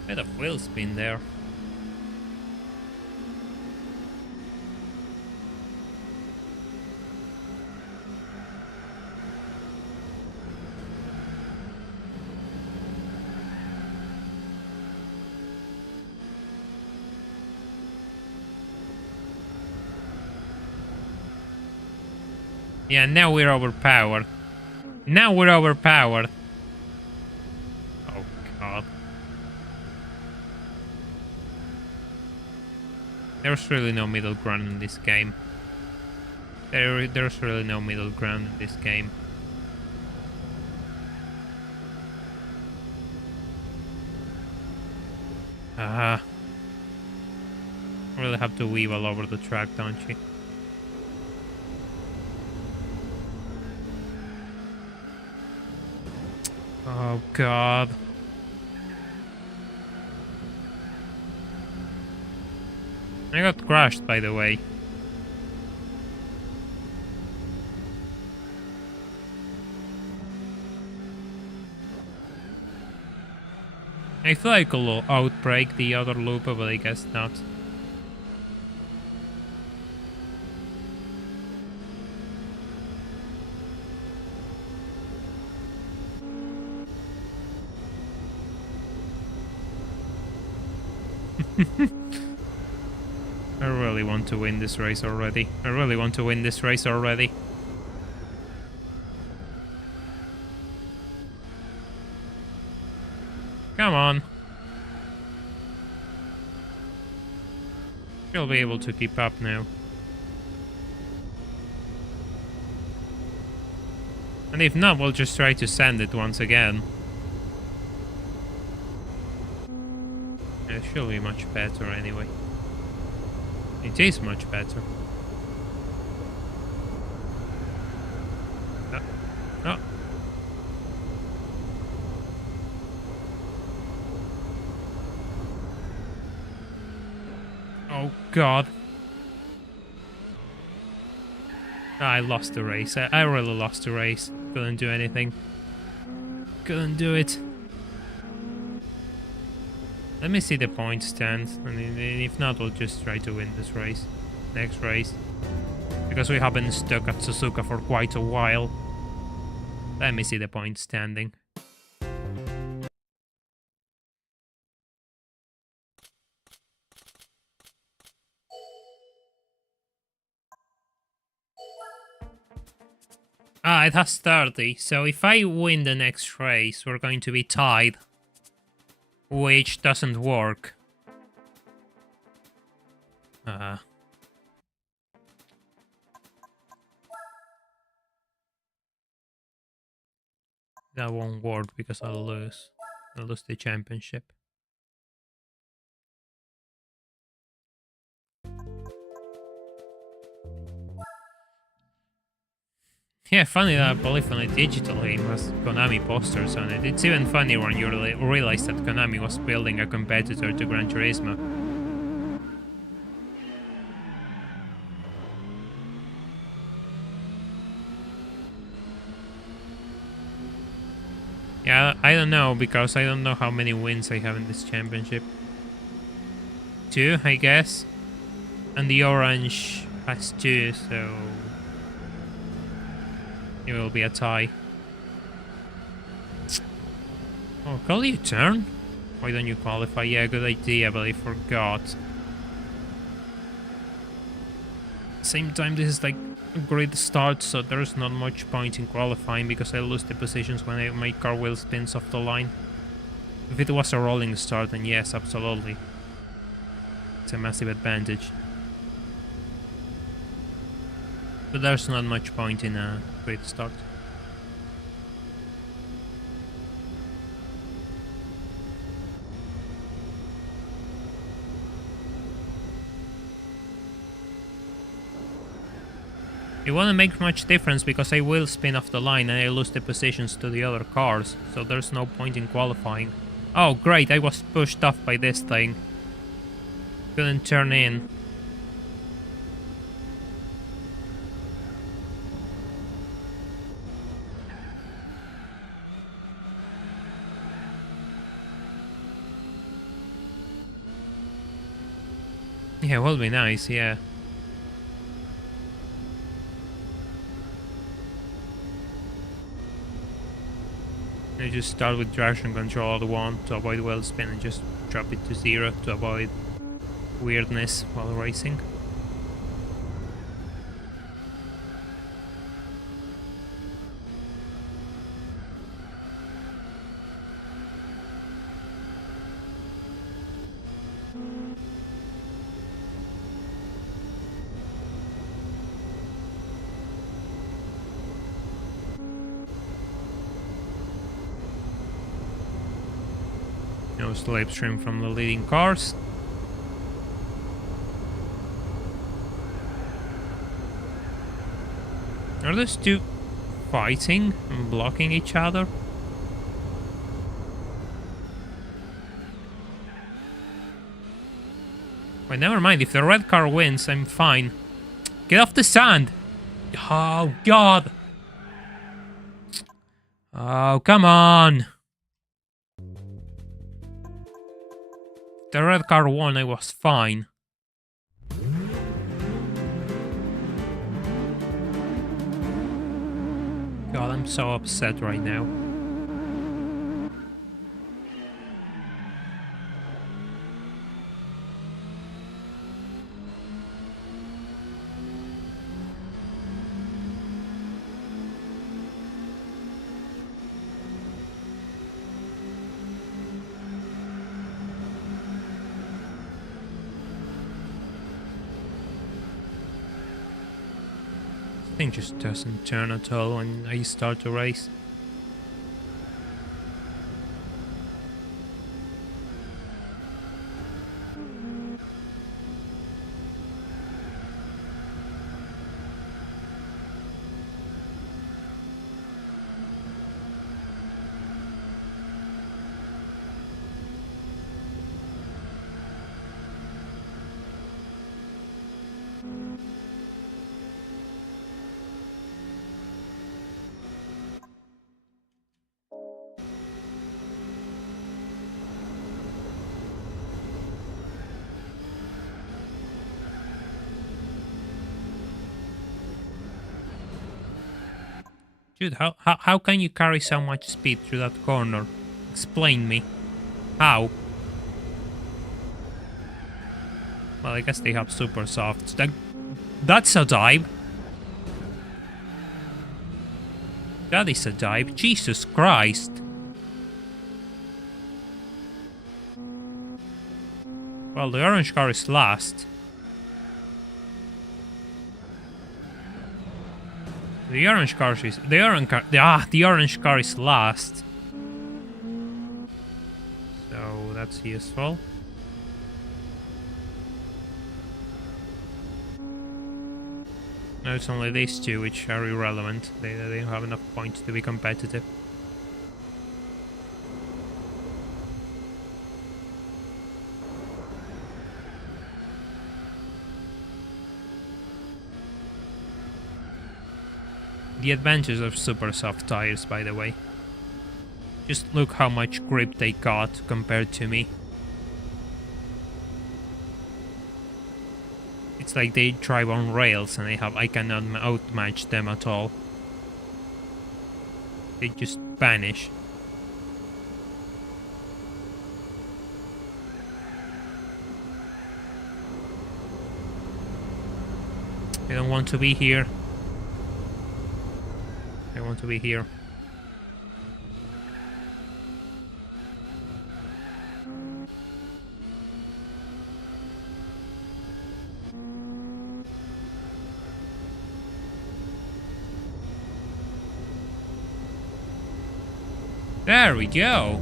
Bit of wheel spin there. Yeah, now we're overpowered. Now we're overpowered. Oh god. There's really no middle ground in this game. There's really no middle ground in this game. Really have to weave all over the track, don't you? Oh god. I got crashed, by the way. I feel like I'll outbreak the other loop, but I guess not. I really want to win this race already. I really want to win this race already. Come on. You'll be able to keep up now. And if not, we'll just try to sand it once again. It should be much better anyway. It is much better. Oh. Oh god. I lost the race. I really lost the race. Couldn't do anything. Couldn't do it. Let me see the point stand, and if not, we'll just try to win this race. Next race. Because we have been stuck at Suzuka for quite a while. Let me see the point standing. Ah, it has 30, so if I win the next race, we're going to be tied. Which doesn't work. That won't work because I'll lose. I'll lose the championship. Yeah, funny that I believe on a digital game has Konami posters on it. It's even funnier when you realize that Konami was building a competitor to Gran Turismo. Yeah, I don't know, because I don't know how many wins I have in this championship. 2, I guess. And the orange has 2, so it will be a tie. Oh, call you turn? Why don't you qualify? Yeah, good idea, but I forgot. Same time, this is like a great start, so there's not much point in qualifying because I lose the positions when my car wheel spins off the line. If it was a rolling start, then yes, absolutely. It's a massive advantage. But there's not much point in a great start. It won't make much difference because I will spin off the line and I lose the positions to the other cars, so there's no point in qualifying. Oh great, I was pushed off by this thing. Couldn't turn in. Yeah, it will be nice, yeah. You just start with traction control at 1 to avoid wheel spin and just drop it to 0 to avoid weirdness while racing. No slipstream from the leading cars. Are those two fighting and blocking each other? Wait, never mind. If the red car wins, I'm fine. Get off the sand! Oh, God! Oh, come on! The red car won, I was fine. God, I'm so upset right now. Thing just doesn't turn at all when I start to race. Dude, how can you carry so much speed through that corner? Explain me. How? Well, I guess they have super softs. That's a dive. That is a dive. Jesus Christ. Well, the orange car is last. The orange car is the orange car is last. So that's useful. No, it's only these two which are irrelevant. They don't have enough points to be competitive. The advantage of super soft tires, by the way. Just look how much grip they got compared to me. It's like they drive on rails and I cannot outmatch them at all. They just vanish. I don't want to be here. I want to be here. There we go.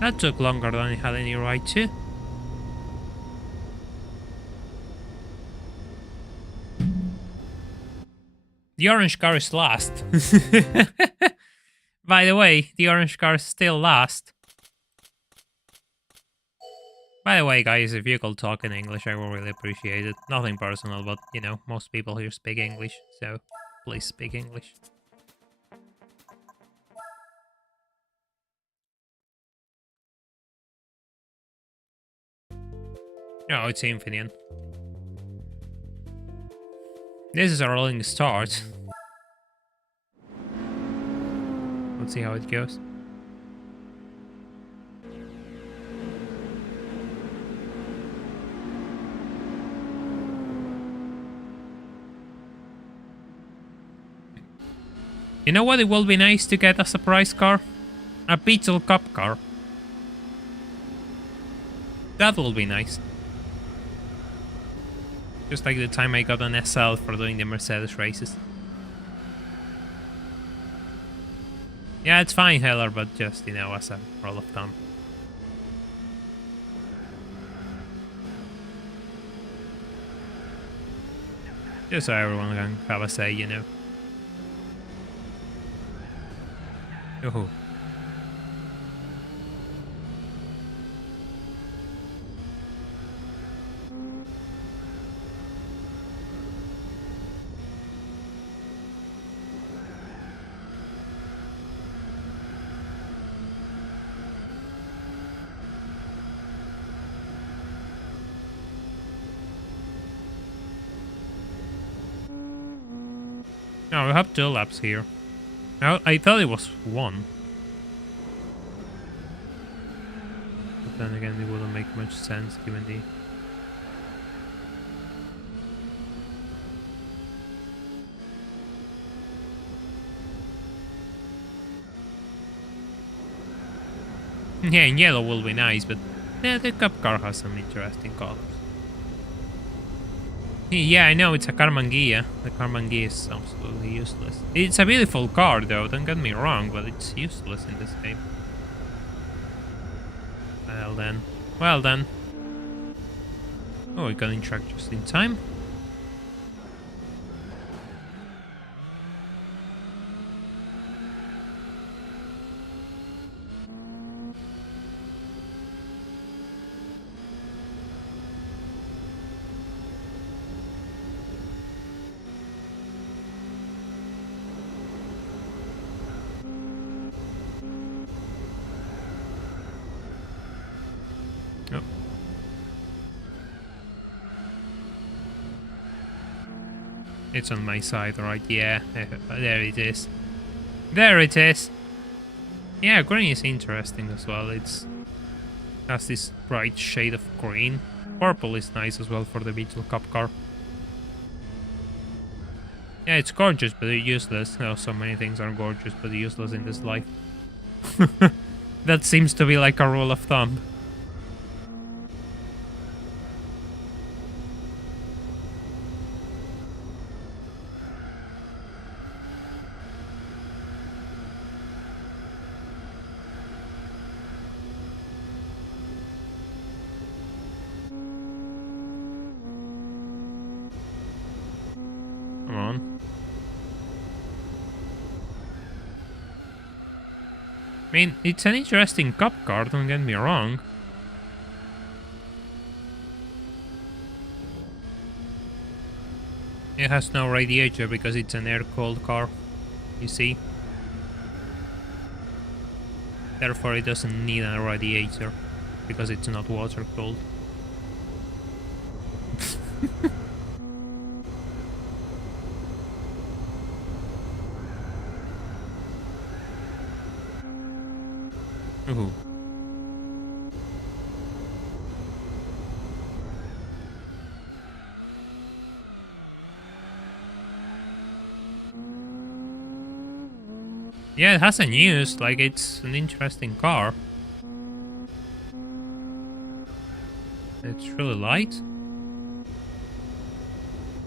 That took longer than I had any right to. The orange car is last. By the way, the orange car is still last. By the way, guys, if you could talk in English, I would really appreciate it. Nothing personal, but, you know, most people here speak English, so please speak English. Oh, it's Infineon. This is a rolling start. Let's see how it goes. You know what? It will be nice to get a surprise car? A Beetle Cup car. That will be nice. Just like the time I got an SL for doing the Mercedes races. Yeah, it's fine, Heller, but just, you know, as a rule of thumb. Just so everyone can have a say, you know. Oh. No, we have 2 laps here. I thought it was 1. But then again, it wouldn't make much sense given the... Yeah, in yellow will be nice, but yeah, the Cup car has some interesting colors. Yeah, I know, it's a Carmanguia. The Carmanguia is absolutely useless. It's a beautiful car, though, don't get me wrong, but it's useless in this game. Well then. Well then. Oh, we got in track just in time. Oh. It's on my side, right? Yeah, there it is. There it is! Yeah, green is interesting as well. It's has this bright shade of green. Purple is nice as well for the Beetle Cup car. Yeah, it's gorgeous, but useless. Oh, so many things are gorgeous, but useless in this life. That seems to be like a rule of thumb. Come on. I mean, it's an interesting cup car, don't get me wrong. It has no radiator because it's an air-cooled car, you see. Therefore it doesn't need a radiator, because it's not water-cooled. Ooh. Yeah, it hasn't used, like it's an interesting car. It's really light.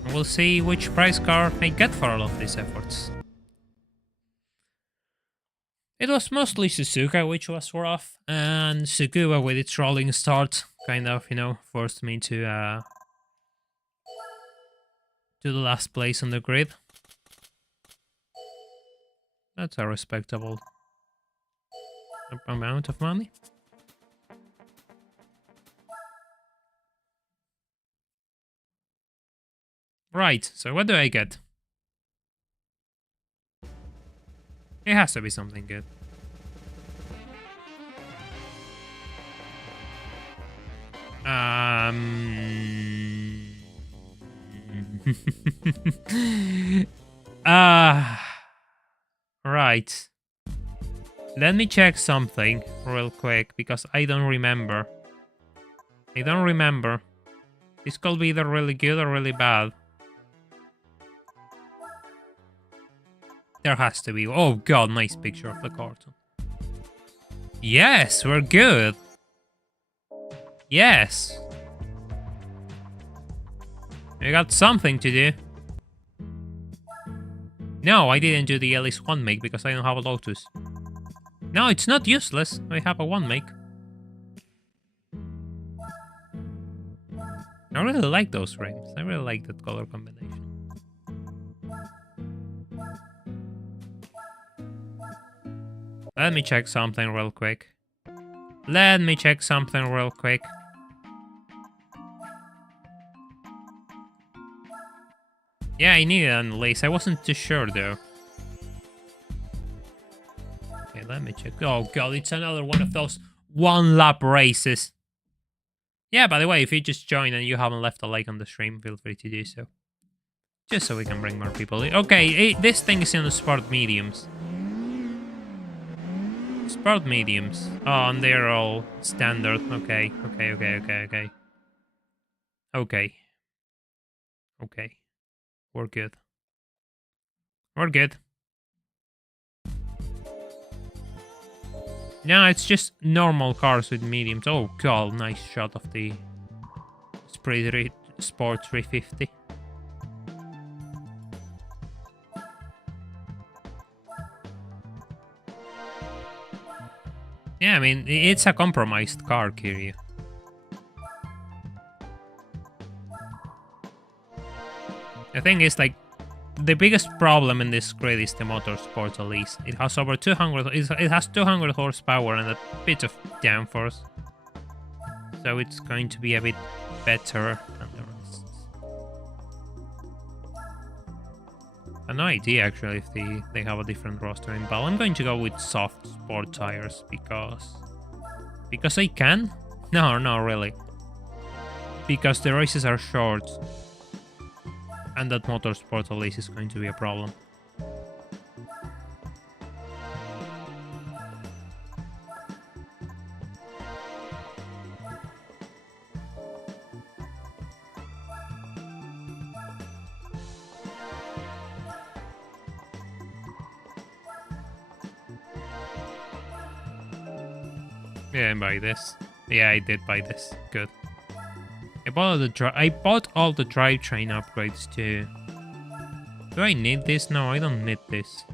And we'll see which price car I get for all of these efforts. It was mostly Suzuka which was rough, and Sukuba with its rolling start kind of, you know, forced me to the last place on the grid. That's a respectable amount of money. Right, so what do I get? It has to be something good. Right. Let me check something real quick because I don't remember. This could be either really good or really bad. There has to be. Oh god, nice picture of the cartoon. Yes, we're good. Yes. We got something to do. No, I didn't do the at least one make because I don't have a Lotus. No, it's not useless. I have a one make. I really like those frames. I really like that color combination. Let me check something real quick. Yeah, I need it on the lace. I wasn't too sure though. Okay, let me check. Oh god, it's another one of those one lap races. Yeah, by the way, if you just joined and you haven't left a like on the stream, feel free to do so. Just so we can bring more people in. Okay, this thing is in the sport mediums. Sport mediums. Oh, and they're all standard. Okay. Okay. We're good. No, it's just normal cars with mediums. Oh god, nice shot of the Sport 350. Yeah, I mean, it's a compromised car, Kiryu. The thing is, like, the biggest problem in this grid is the motorsport Elise. It has over 200. It has 200 horsepower and a bit of downforce, so it's going to be a bit better than the rest. I have no idea actually if they have a different rostering, but I'm going to go with soft sport tires because I can. No, really, because the races are short. And that motorsport Elise is going to be a problem. Yeah, I buy this. Yeah, I did buy this. Good. I bought all the drivetrain upgrades too. Do I need this? No, I don't need this.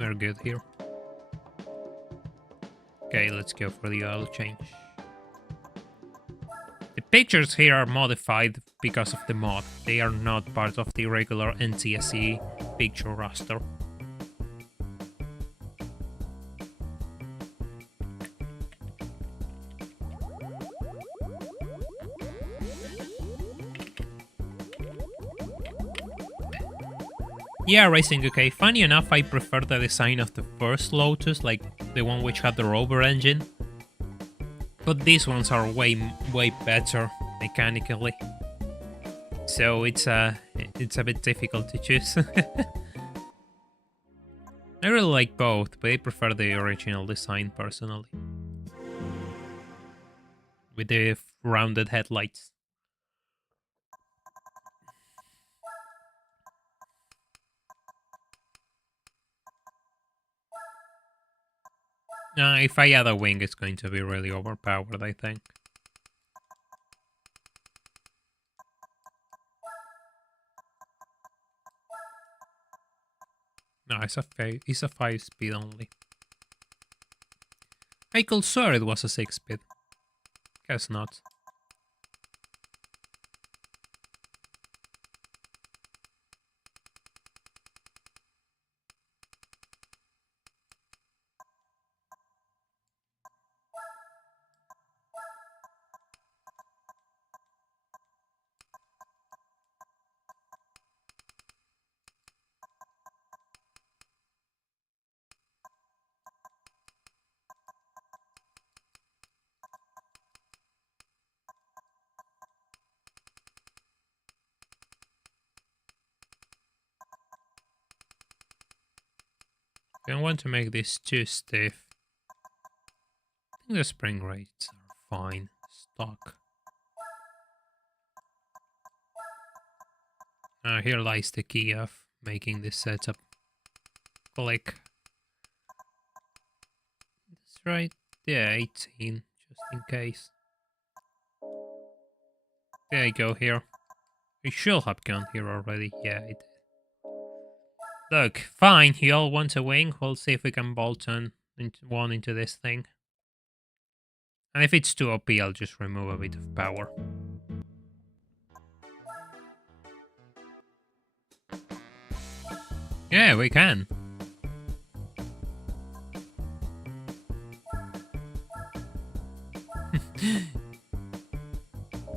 We're good here. Okay, let's go for the oil change. The pictures here are modified because of the mod. They are not part of the regular NTSC picture raster. Yeah, racing okay. Funny enough, I prefer the design of the first Lotus, like the one which had the rover engine. But these ones are way better mechanically. So it's a bit difficult to choose. I really like both, but I prefer the original design personally. With the rounded headlights. If I add a wing, it's going to be really overpowered, I think. No, it's a 5-speed only. I could swear it was a 6-speed. Guess not. Don't want to make this too stiff. I think the spring rates are fine. Stock. Here lies the key of making this setup click. That's right. Yeah, 18, just in case. There you go here. We should have gone here already. Yeah, it did. Look, fine. You all want a wing. We'll see if we can bolt on one into this thing. And if it's too OP, I'll just remove a bit of power. Yeah, we can.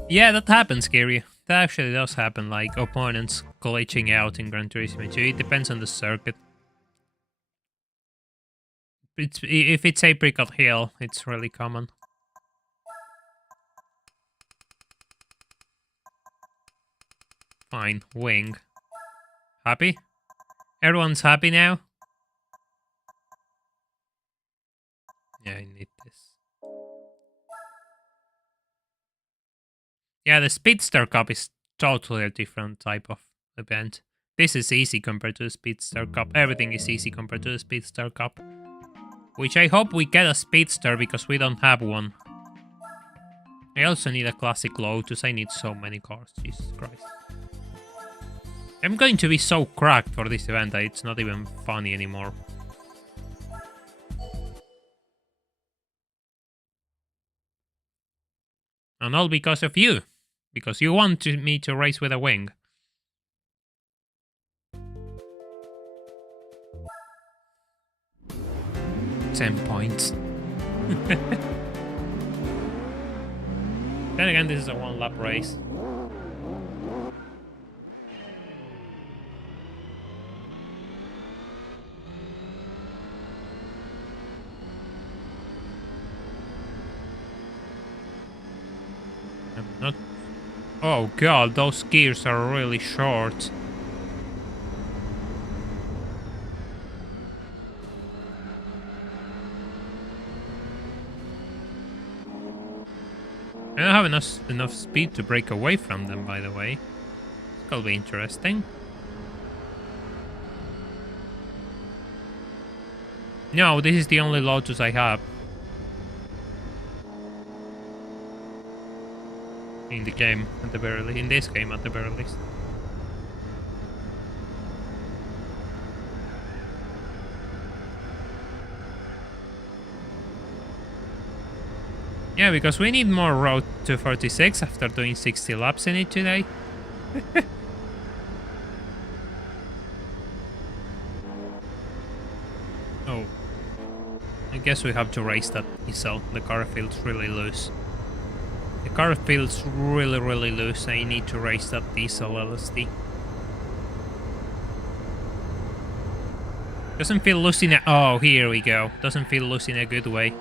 Yeah, that happens, Gary. That actually does happen, like opponents glitching out in Gran Turismo 2. It depends on the circuit. If it's Apricot Hill, it's really common. Fine, wing. Happy? Everyone's happy now? Yeah, I need this. Yeah, the Speedster Cup is totally a different type of event. This is easy compared to the Speedster Cup. Everything is easy compared to the Speedster Cup. Which I hope we get a Speedster because we don't have one. I also need a Classic Lotus. I need so many cars. Jesus Christ. I'm going to be so cracked for this event that it's not even funny anymore. And all because of you. Because you want me to race with a wing. Ten points. Then again, this is a one-lap race. I'm not... Oh god, those gears are really short. I don't have enough speed to break away from them, by the way. It's gonna be interesting. No, this is the only Lotus I have. In the game, at the very least. In this game, at the very least. Yeah, because we need more Road to 46 after doing 60 laps in it today. Oh. I guess we have to race that diesel. The car feels really loose. The car feels really loose. I need to race that diesel LSD. Doesn't feel loose in a... Oh, here we go. Doesn't feel loose in a good way.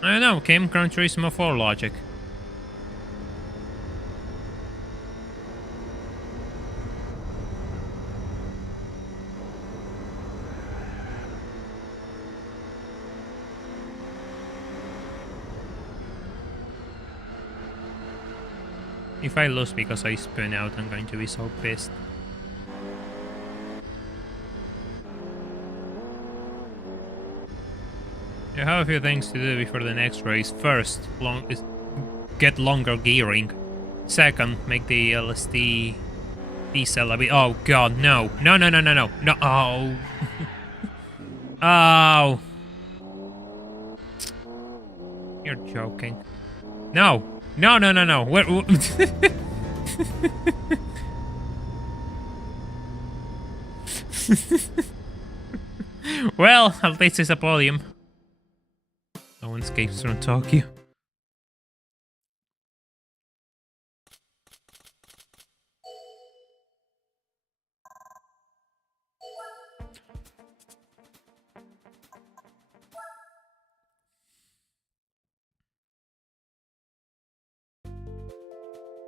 I don't know, came Gran Turismo 4 logic. If I lose because I spin out, I'm going to be so pissed. I have a few things to do before the next race. First, get longer gearing. Second, make the LSD diesel a bit. Oh god, no. No. Oh. Oh. You're joking. No. Where? Well, at least it's a podium. No one escapes from Tokyo.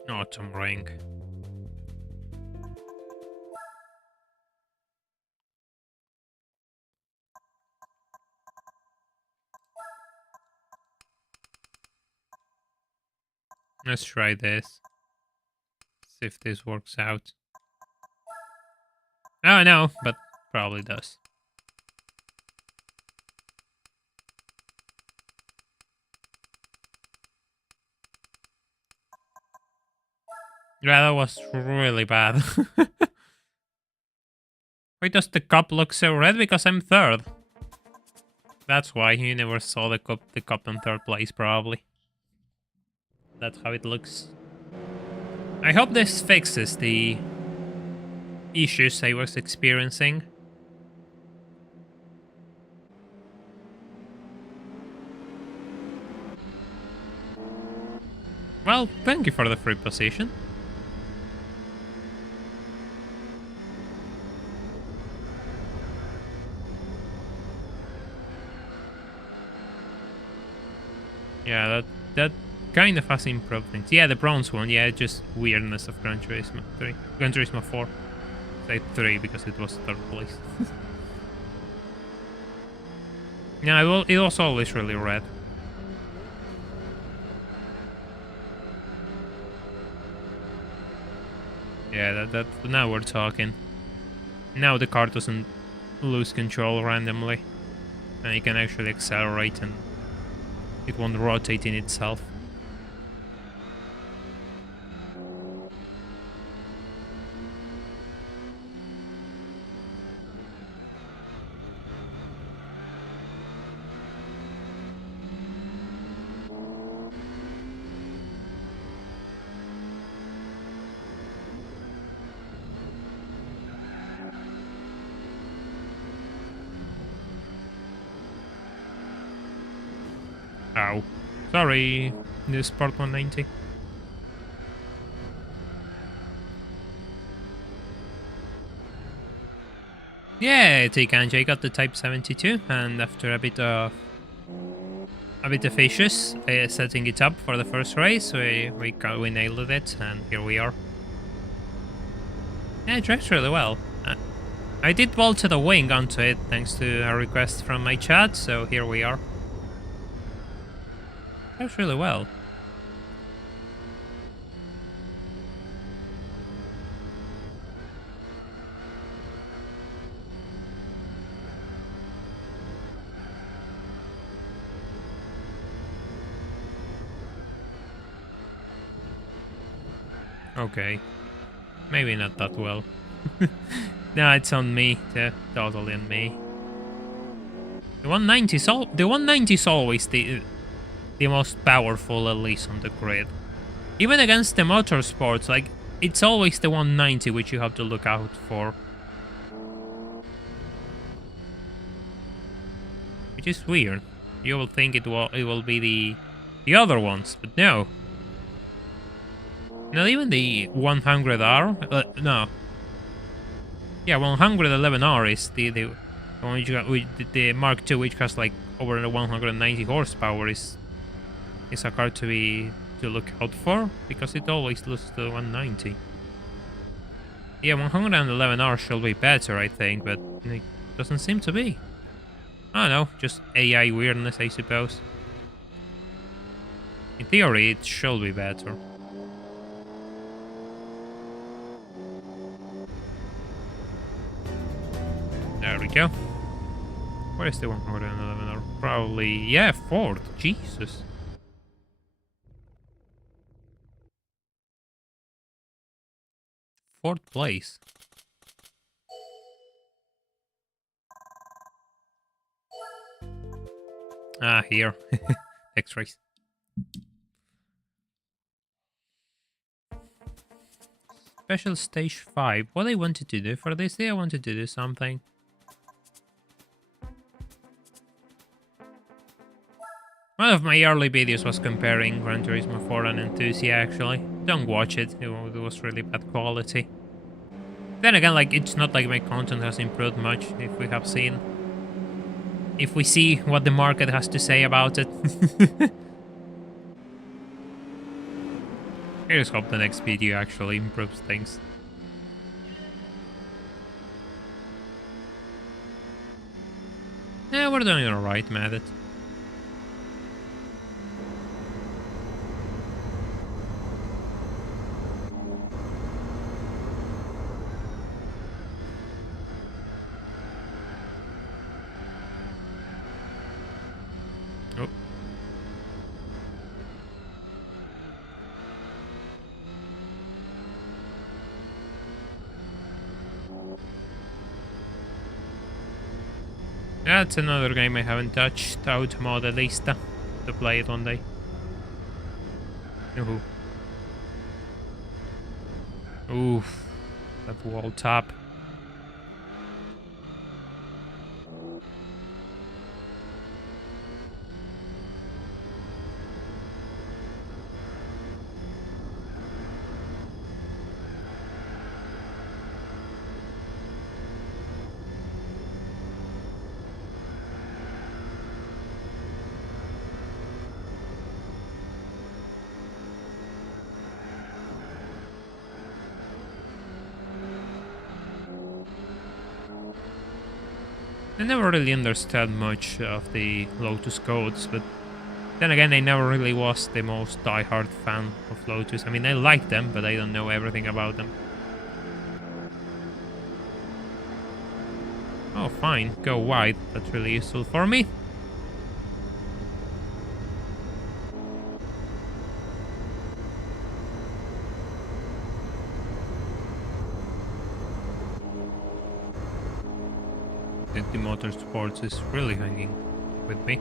Autumn ring. Let's try this. See if this works out. Oh, no, but probably does. Yeah, that was really bad. Why does the cup look so red? Because I'm third. That's why you never saw the cup in third place, probably. That's how it looks. I hope this fixes the issues I was experiencing. Well, thank you for the free position. Yeah, that kind of has improved things. Yeah, the bronze one, yeah, just weirdness of Gran Turismo 3. Gran Turismo 4. Say 3 because it was third place. Yeah, it was always really red. Yeah, that now we're talking. Now the car doesn't lose control randomly. And you can actually accelerate and it won't rotate in itself. Ow. Sorry, the Sport 190. Yeah, Kanji got the Type 72, and after a bit of issues setting it up for the first race, we nailed it, and here we are. Yeah, it drives really well. I did vault to the wing onto it thanks to a request from my chat, so here we are. Drives really well. Okay. Maybe not that well. No, it's on me. Yeah, totally on me. The 190 is always the most powerful, at least on the grid. Even against the motorsports, like, it's always the 190 which you have to look out for. Which is weird. You will think it will be the other ones, but no. Not even the 100R. No. Yeah, 111R is the one which got, the Mark II, which has like over 190 horsepower, is a car to look out for because it always loses to 190. Yeah, 111R should be better, I think, but it doesn't seem to be. I don't know, just AI weirdness, I suppose. In theory, it should be better. There we go. Where is the 111R? Probably, yeah, fourth. Jesus. Fourth place. Ah, here. X-rays. Special stage 5. What I wanted to do for this day, I wanted to do something. One of my early videos was comparing Gran Turismo 4 and Enthusia, actually. Don't watch it, it was really bad quality. Then again, like, it's not like my content has improved much, if we see what the market has to say about it. I just hope the next video actually improves things. Yeah, we're doing alright, Maddit. That's another game I haven't touched. Automodelista. To play it one day. Ooh. Oof. That wall top. I never really understood much of the Lotus codes, but then again, I never really was the most diehard fan of Lotus. I mean, I like them, but I don't know everything about them. Oh, fine. Go wide. That's really useful for me. The motorsports is really hanging with me.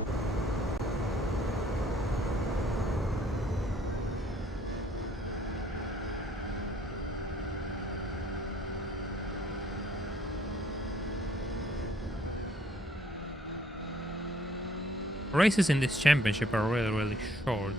Races in this championship are really short.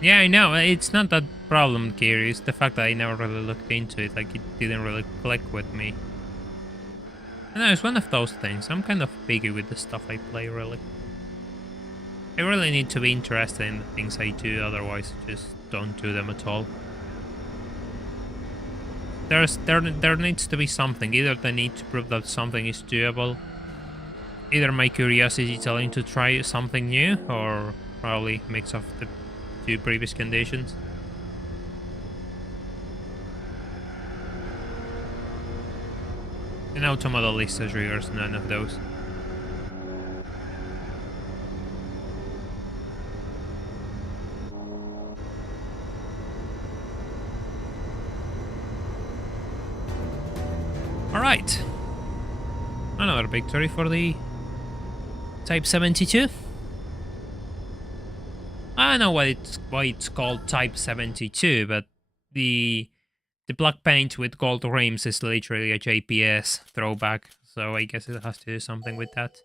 Yeah, I know. It's not that problem, Kiri. It's the fact that I never really looked into it. Like, it didn't really click with me. I know, it's one of those things. I'm kind of picky with the stuff I play, really. I really need to be interested in the things I do, otherwise I just don't do them at all. There needs to be something. Either they need to prove that something is doable, either my curiosity telling to try something new, or probably mix of the two previous conditions. An automodelista triggers none of those. Alright. Another victory for the Type 72. I don't know why it's called Type 72, but the black paint with gold rims is literally a JPS throwback, so I guess it has to do something with that.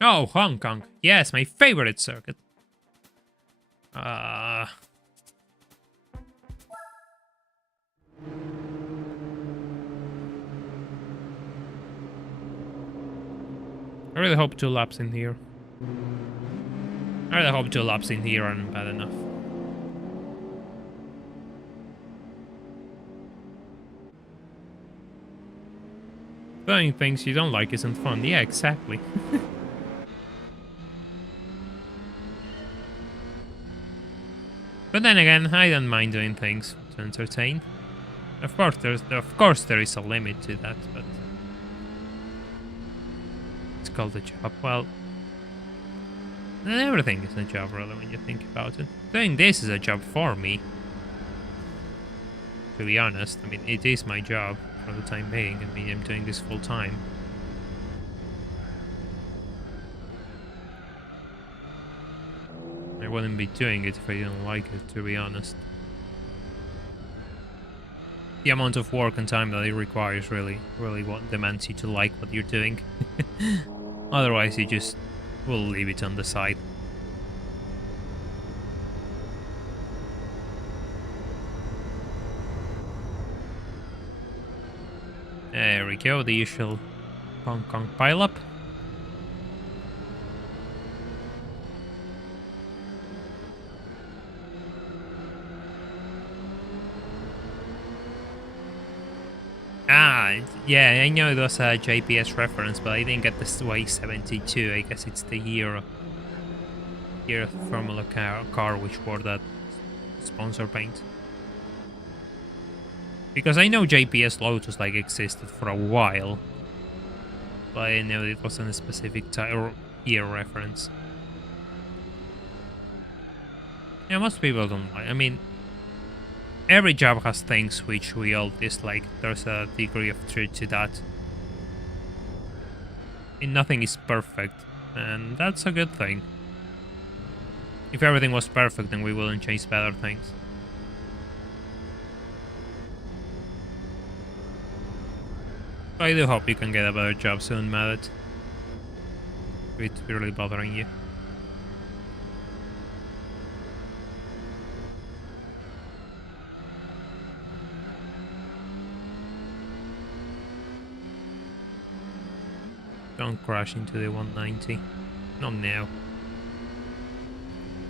Oh, Hong Kong. Yes, my favorite circuit. I really hope 2 laps in here. I really hope 2 laps in here aren't bad enough. Doing things you don't like isn't fun. Yeah, exactly. But then again, I don't mind doing things to entertain. Of course there is a limit to that, but it's called a job. Well, everything is a job, really, when you think about it. Doing this is a job for me. To be honest, I mean, it is my job for the time being. I mean, I'm doing this full time. I wouldn't be doing it if I didn't like it, to be honest. The amount of work and time that it requires really what demands you to like what you're doing. Otherwise, you just will leave it on the side. There we go, the usual Hong Kong pileup. Yeah, I know it was a JPS reference, but I didn't get this way 72. I guess it's the year of Formula car which wore that sponsor paint. Because I know JPS Lotus like existed for a while, but I know it wasn't a specific or year reference. Yeah, most people don't like. I mean, every job has things which we all dislike. There's a degree of truth to that. And nothing is perfect, and that's a good thing. If everything was perfect, then we wouldn't chase better things. I do hope you can get a better job soon, Mallet. It's really bothering you. Don't crash into the 190. Not now.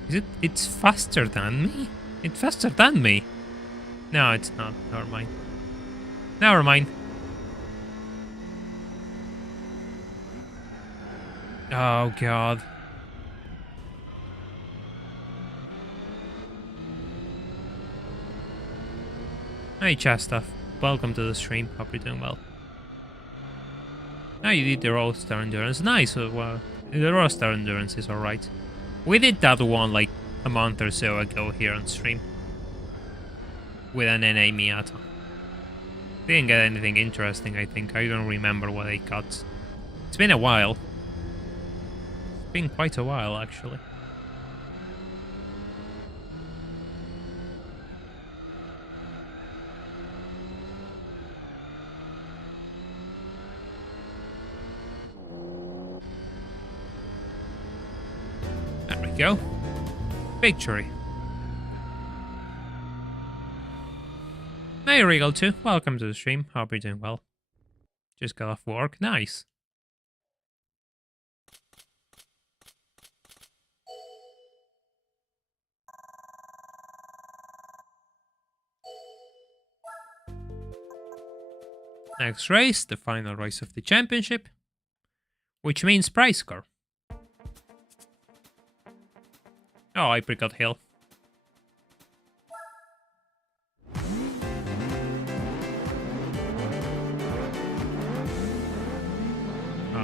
Is it? It's faster than me? It's faster than me. No, it's not. Never mind. Never mind. Oh, God. Hey, Chastaf. Welcome to the stream. Hope you're doing well. Oh, you did the roadster endurance. Nice. Well, the roadster endurance is alright. We did that one like a month or so ago here on stream. With an NA Miata. Didn't get anything interesting, I think. I don't remember what I got. It's been a while. It's been quite a while, actually. There we go. Victory. Hey, Regal 2. Welcome to the stream. Hope you're doing well. Just got off work. Nice. Next race, the final race of the championship, which means prize car. Oh, Apricot Hill.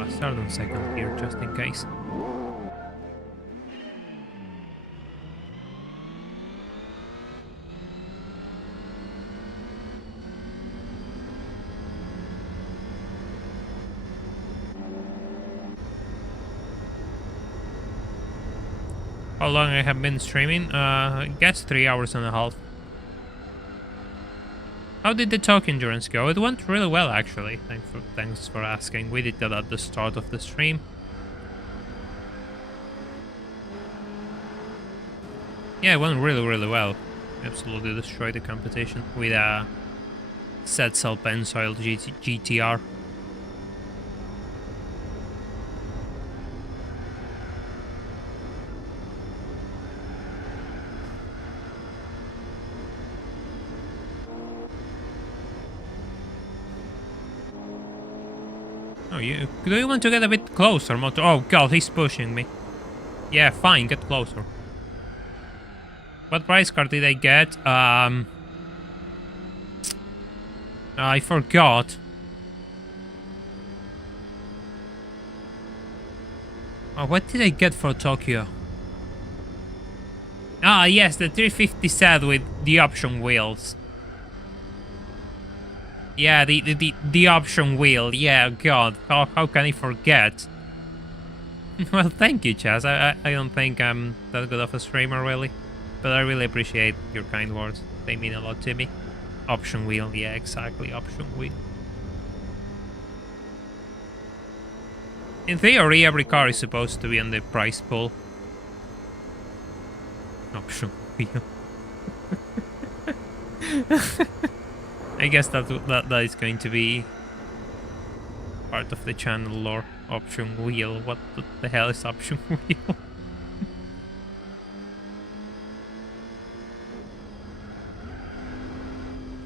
Start on second here, just in case. How long I have been streaming? I guess 3 hours and a half. How did the talk endurance go? It went really well, actually. Thanks for asking. We did that at the start of the stream. Yeah, it went really well. Absolutely destroyed the competition with a Setzel Pensoil GTR. Oh, do you want to get a bit closer, Moto? Oh god, he's pushing me. Yeah, fine, get closer. What prize card did I get? I forgot. Oh, what did I get for Tokyo? Ah, yes, the 350 set with the option wheels. Yeah, the option wheel. Yeah, god, how can I forget? Well, thank you, Chaz. I don't think I'm that good of a streamer, really. But I really appreciate your kind words. They mean a lot to me. Option wheel, yeah, exactly, option wheel. In theory, every car is supposed to be on the prize pool. Option wheel. I guess that is going to be part of the channel lore. Option wheel. What the hell is option wheel?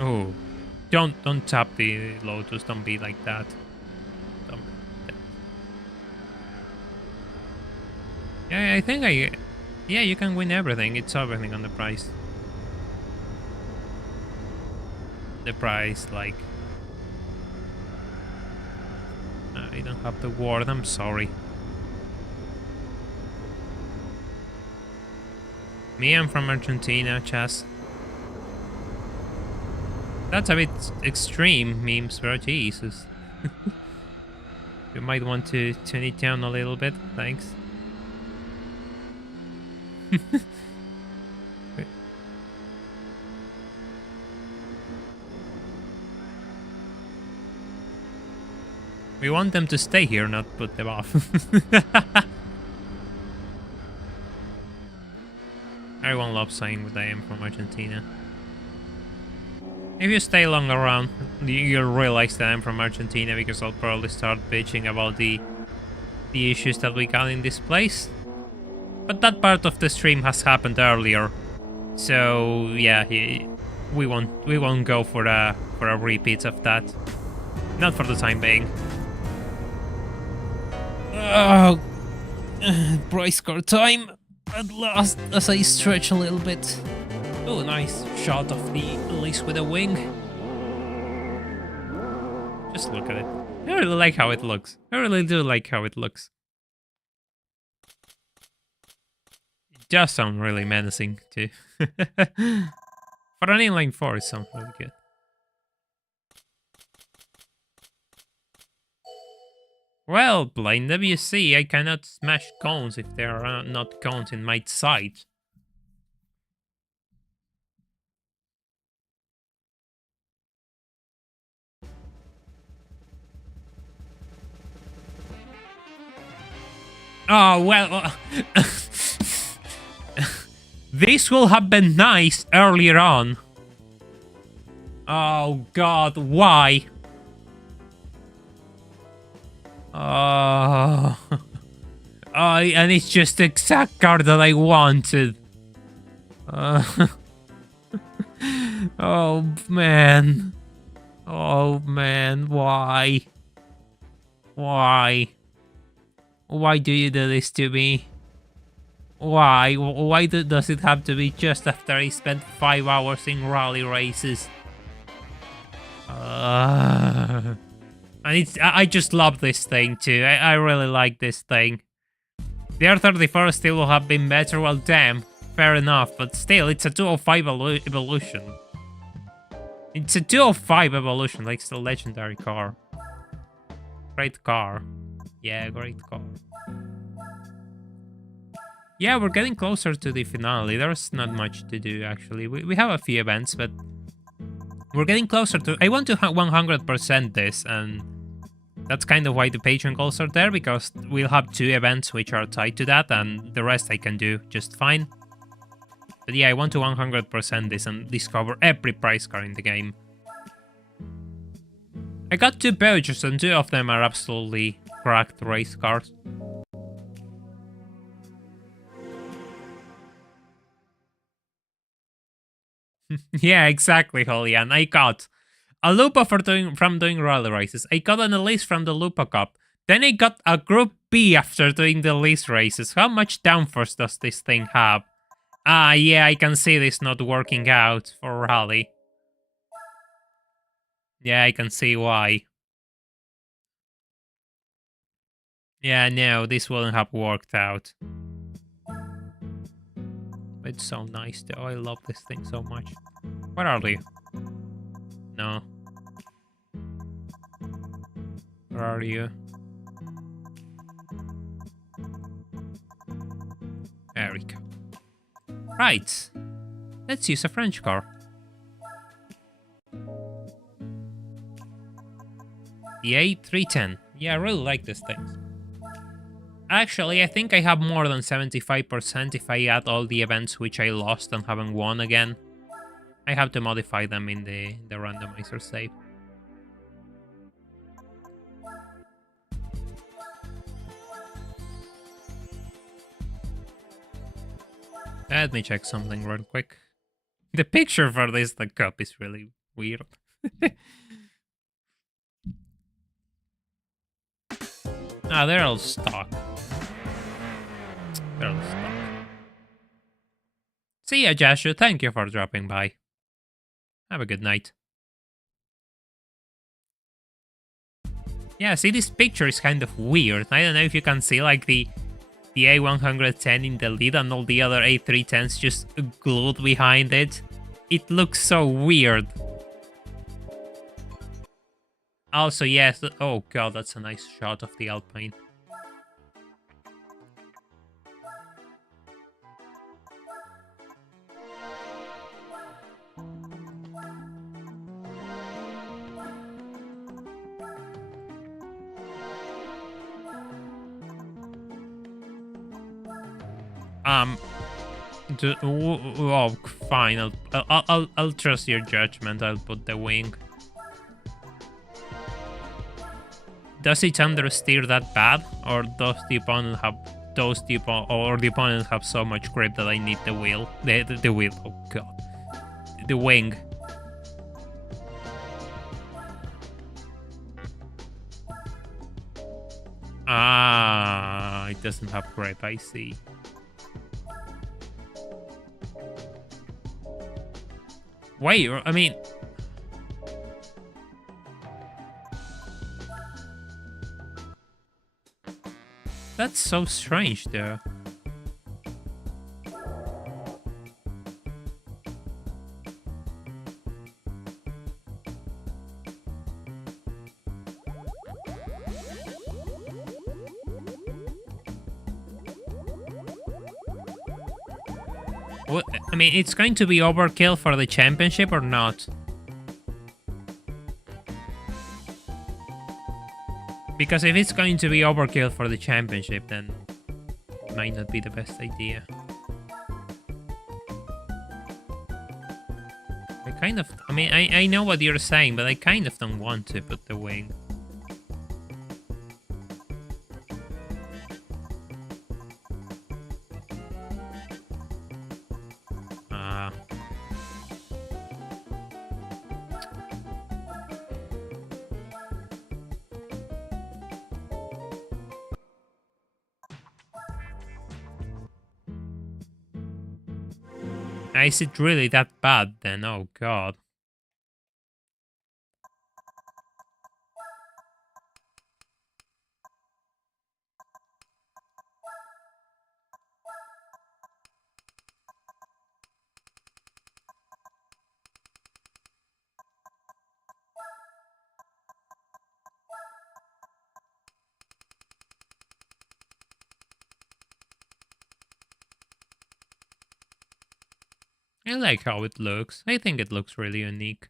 Oh, Don't tap the Lotus. Don't be like that. Don't. Yeah, I think I. Yeah, you can win everything. It's everything on the price. The price, like. I don't have the word. I'm sorry. Me, I'm from Argentina, Chas. That's a bit extreme, memes, bro. Jesus. You might want to tune it down a little bit. Thanks. We want them to stay here, not put them off. Everyone loves saying that I am from Argentina. If you stay long around, you'll realize that I'm from Argentina, because I'll probably start bitching about the issues that we got in this place. But that part of the stream has happened earlier, so yeah, we won't go for a repeat of that. Not for the time being. Oh, price car time at last, as I stretch a little bit. Oh, nice shot of the Elise with a wing. Just look at it. I really like how it looks. I really do like how it looks. It does sound really menacing too. For an inline 4, it sounds really good. Well, blind WC, I cannot smash cones if there are not cones in my sight. Oh, well... this will have been nice earlier on. Oh, God, why? Oh... and it's just the exact car that I wanted. Oh, man. Oh, man, why? Why? Why do you do this to me? Why? Why does it have to be just after I spent 5 hours in rally races? And I just love this thing too. I really like this thing. The R34 still will have been better, well damn, fair enough, but still, it's a 205 evolution. It's a 205 evolution, like it's a legendary car. Great car. Yeah, great car. Yeah, we're getting closer to the finale. There's not much to do, actually. We have a few events, but we're getting closer to... I want to 100% this, and that's kind of why the Patreon goals are there, because we'll have 2 events which are tied to that, and the rest I can do just fine. But yeah, I want to 100% this and discover every prize car in the game. I got 2 vouchers, and 2 of them are absolutely cracked race cars. Yeah, exactly, Holian. I got a Lupa from doing rally races. I got an Elise from the Lupa Cup. Then I got a Group B after doing the Elise races. How much downforce does this thing have? Ah, yeah, I can see this not working out for rally. Yeah, I can see why. Yeah, no, this wouldn't have worked out. It's so nice though. I love this thing so much. Where are you? No. Where are you? There we go. Right. Let's use a French car. The A310. Yeah, I really like this thing. Actually, I think I have more than 75% if I add all the events which I lost and haven't won again. I have to modify them in the randomizer save. Let me check something real quick. The picture for this, the cup, is really weird. Ah, they're all stock. They're all stock. See ya, Joshua. Thank you for dropping by. Have a good night. Yeah, see, this picture is kind of weird. I don't know if you can see, like, the A110 in the lead and all the other A310s just glued behind it. It looks so weird. Also, yes. Oh, God, that's a nice shot of the Alpine. Oh, fine. I'll trust your judgment. I'll put the wing. Does it understeer that bad, or does the opponent have the opponent have so much grip that I need the wheel? The wheel. Oh god, the wing. Ah, it doesn't have grip. I see. Wait, I mean. That's so strange, though. What? I mean, it's going to be overkill for the championship or not? Because if it's going to be overkill for the championship, then it might not be the best idea. I mean, I know what you're saying, but I kind of don't want to put the wing. Is it really that bad then? Oh god. I like how it looks. I think it looks really unique.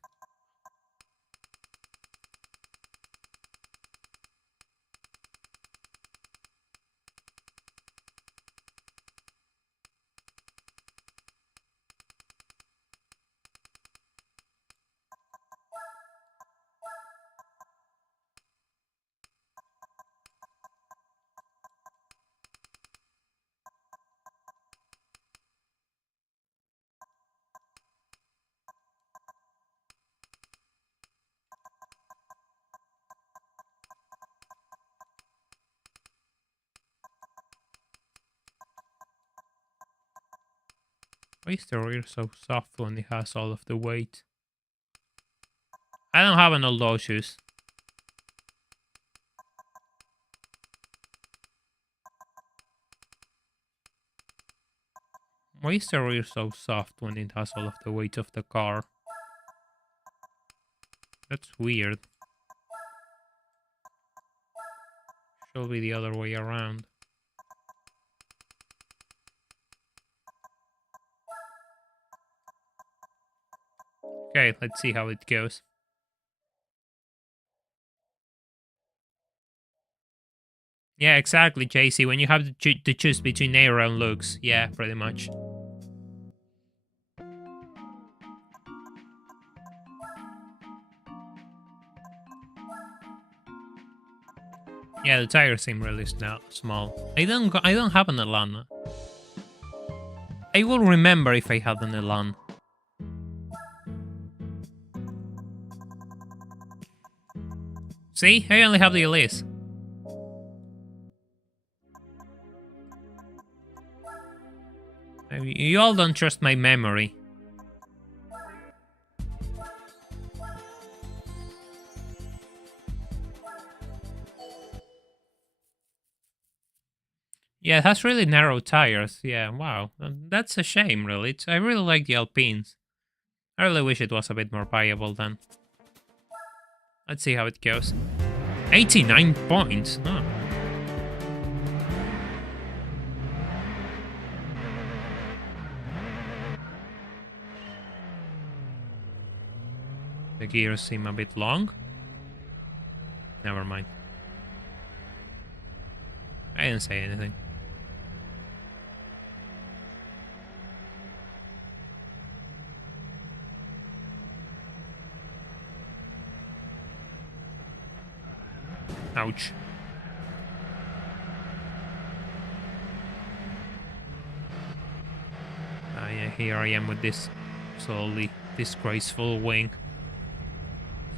Why is the rear so soft when it has all of the weight? I don't have an old Lotus. Why is the rear so soft when it has all of the weight of the car? That's weird. Should be the other way around. Okay, let's see how it goes. Yeah, exactly, JC. When you have to choose between aero and looks. Yeah, pretty much. Yeah, the tires seem really small. I don't have an Elan. I will remember if I had an Elan. See? I only have the Elise. You all don't trust my memory. Yeah, it has really narrow tires. Yeah, wow. That's a shame, really. I really like the Alpines. I really wish it was a bit more viable then. Let's see how it goes. 89 points. Huh. The gears seem a bit long. Never mind. I didn't say anything. Ouch. Yeah, here I am with this slowly disgraceful wing.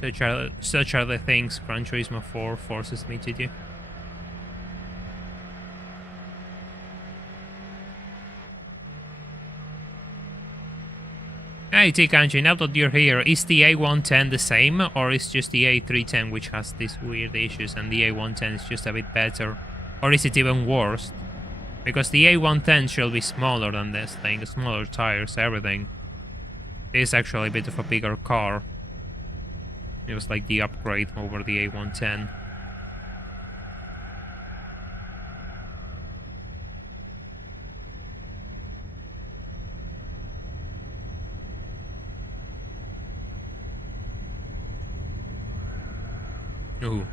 Such are the things Gran Turismo 4 forces me to do. Hey T-Kanji, now that you're here, is the A110 the same, or is just the A310 which has these weird issues and the A110 is just a bit better? Or is it even worse? Because the A110 should be smaller than this thing, smaller tires, everything. It is actually a bit of a bigger car. It was like the upgrade over the A110. Ooh.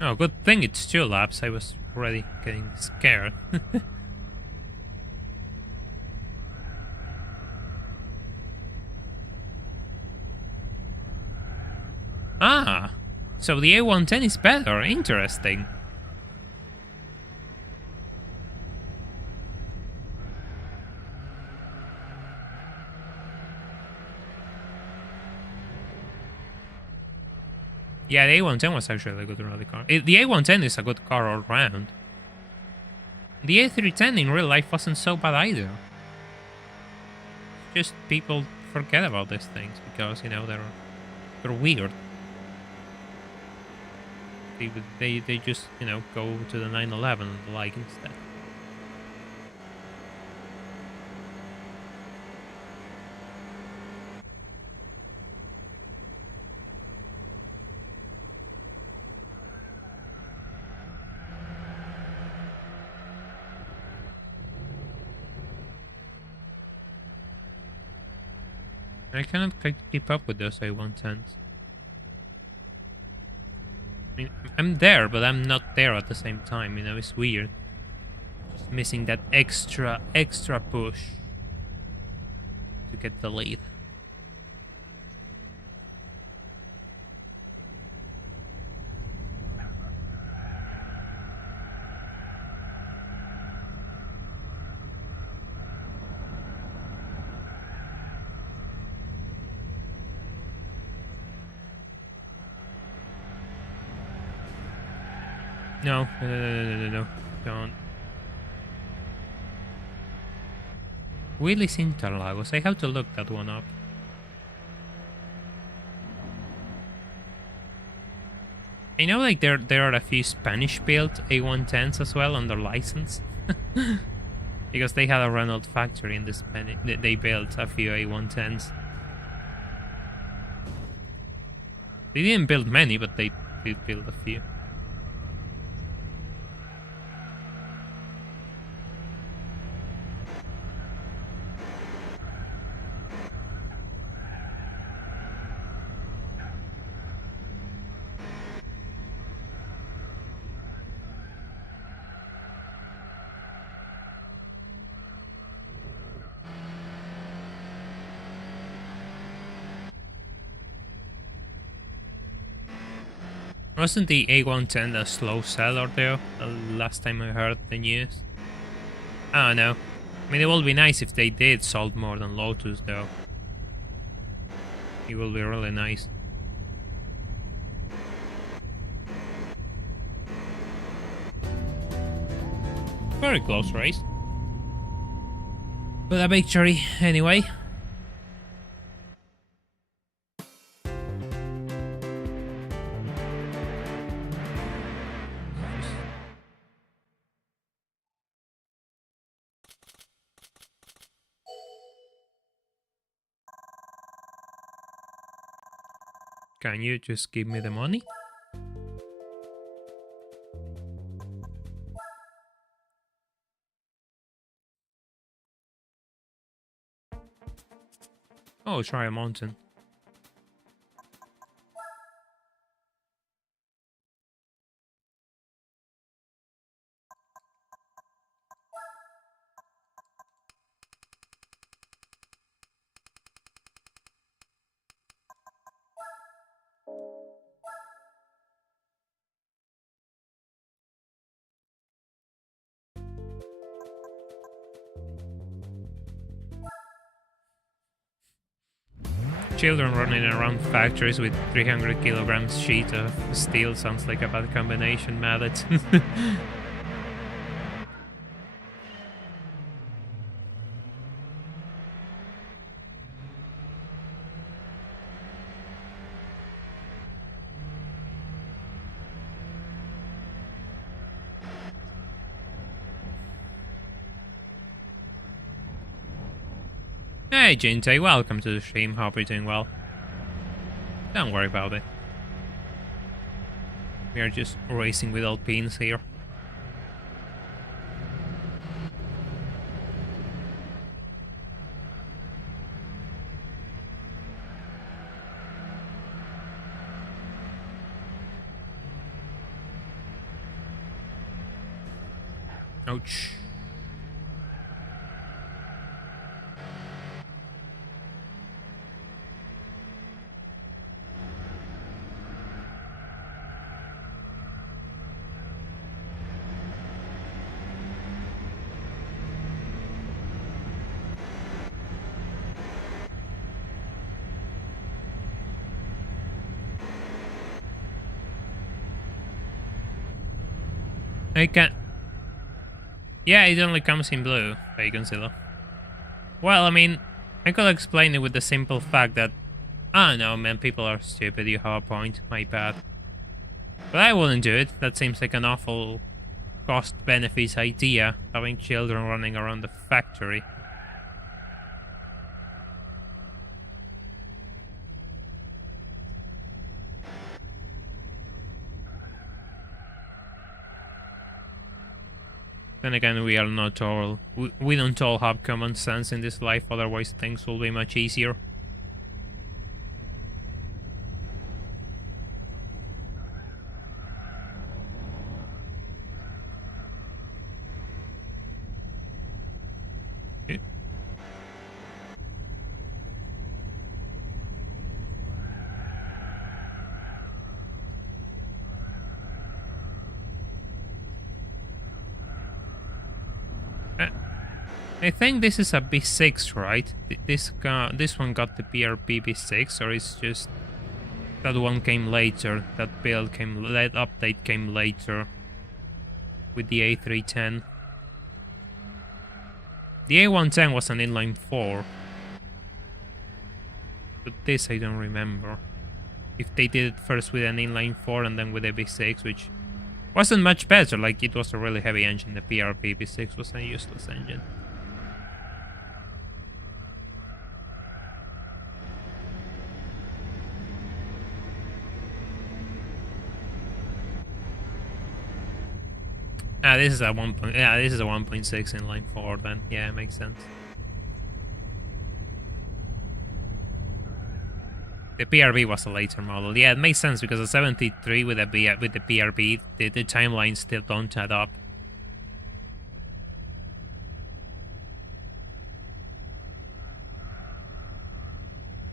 Oh, good thing it's 2 laps. I was already getting scared. Ah, so the A110 is better. Interesting. Yeah, the A110 was actually a good rally car. The A110 is a good car all round. The A310 in real life wasn't so bad either. Just people forget about these things because, you know, they're weird. They just, you know, go to the 911 and the like instead. I cannot keep up with those A110s. I mean, I'm there, but I'm not there at the same time, you know, it's weird. Just missing that extra push to get the lead. No, don't. Willis Interlagos, I have to look that one up. I know like there are a few Spanish-built A110s as well under license. Because they had a Renault factory in the Spanish, they built a few A110s. They didn't build many, but they did build a few. Wasn't the A110 a slow seller though, the last time I heard the news? I don't know. I mean, it would be nice if they did sold more than Lotus though. It will be really nice. Very close race. But a victory anyway. Can you just give me the money? Oh, try a mountain. Children running around factories with 300 kilograms sheet of steel sounds like a bad combination, Mallet. Hey Jinte, welcome to the stream, hope you're doing well. Don't worry about it. We are just racing with Alpines here. Ouch. I can't. Yeah, it only comes in blue, Vacancilla. Well, I mean, I could explain it with the simple fact that, I don't know, man, people are stupid, you have a point, my bad. But I wouldn't do it, that seems like an awful cost-benefit idea, having children running around the factory. Then again, we are not all... We don't all have common sense in this life, otherwise things will be much easier. Okay. I think this is a B6, right? This one got the PRP B6, or it's just that one came later. That build came, that update came later with the A310. The A110 was an inline 4, but this I don't remember. If they did it first with an inline 4 and then with a B6, which wasn't much better. Like, it was a really heavy engine. The PRP B6 was a useless engine. Ah, this is a 1. Yeah, this is a 1.6 inline 4 then. Yeah, it makes sense. The PRB was a later model. Yeah, it makes sense because a 73 with the PRB, the timelines still don't add up.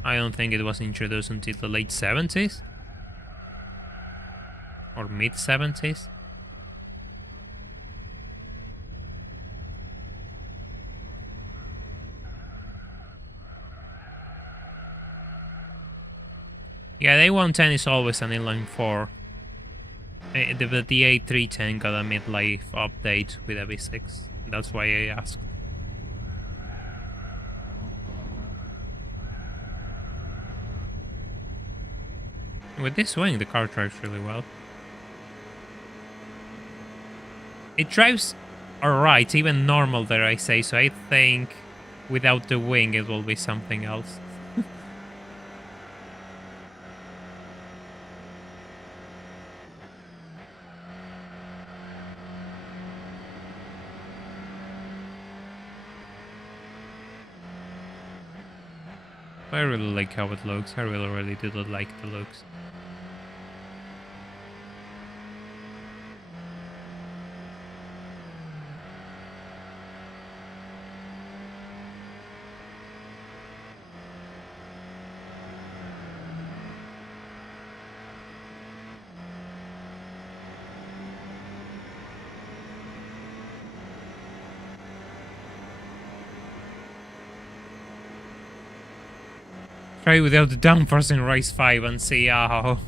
I don't think it was introduced until the late 70s. or mid-70s. Yeah, the A110 is always an inline 4. The A310 got a midlife update with a V6. That's why I asked. With this wing, the car drives really well. It drives alright, even normal, dare I say, so I think without the wing it will be something else. I really like how it looks. I really do like the looks. Try without the downforce in race 5 and see how...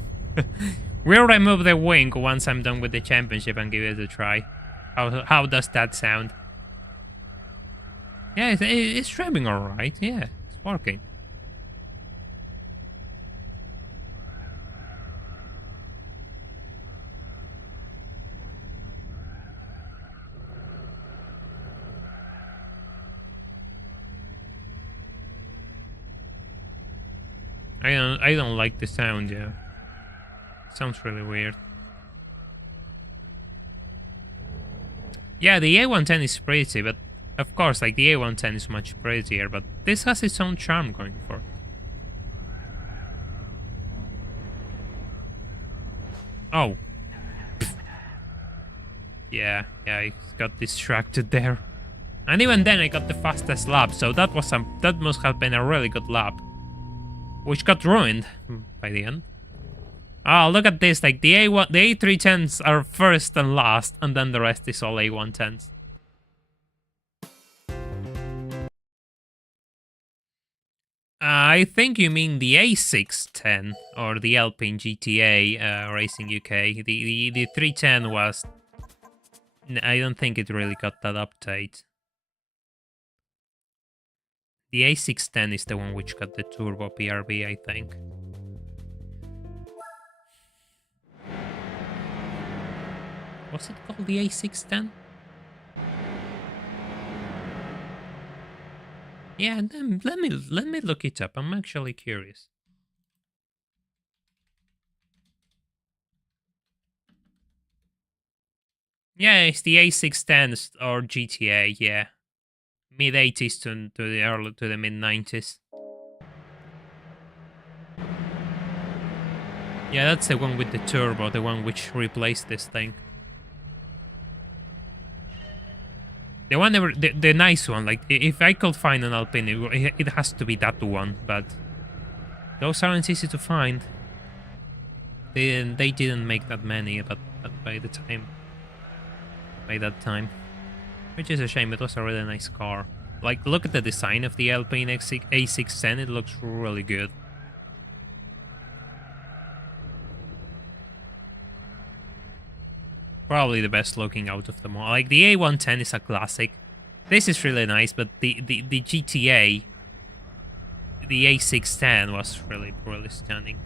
We'll remove the wing once I'm done with the championship and give it a try. How does that sound? Yeah, it's driving alright, yeah, it's working. I don't like the sound, yeah. Sounds really weird. Yeah, the A110 is pretty, but of course, like the A110 is much prettier, but this has its own charm going for it. Oh. Yeah, I got distracted there. And even then I got the fastest lap, so that must have been a really good lap. Which got ruined by the end. Oh, look at this, like the A310s are first and last, and then the rest is all A110s. I think you mean the A610 or the Alpine GTA Racing UK. The 310 was... I don't think it really got that update. The A610 is the one which got the turbo PRB, I think. What's it called, the A610? Yeah, let me look it up. I'm actually curious. Yeah, it's the A610 or GTA. Yeah, mid 80s to the mid 90s. Yeah, that's the one with the turbo, the one which replaced this thing. The one, the nice one. Like, if I could find an Alpine, it has to be that one. But those aren't easy to find. They didn't make that many, but by that time, which is a shame. It was a really nice car. Like, look at the design of the Alpine A610. It looks really good. Probably the best looking out of them all. Like, the A110 is a classic. This is really nice, but the GTA, the A610 was really stunning.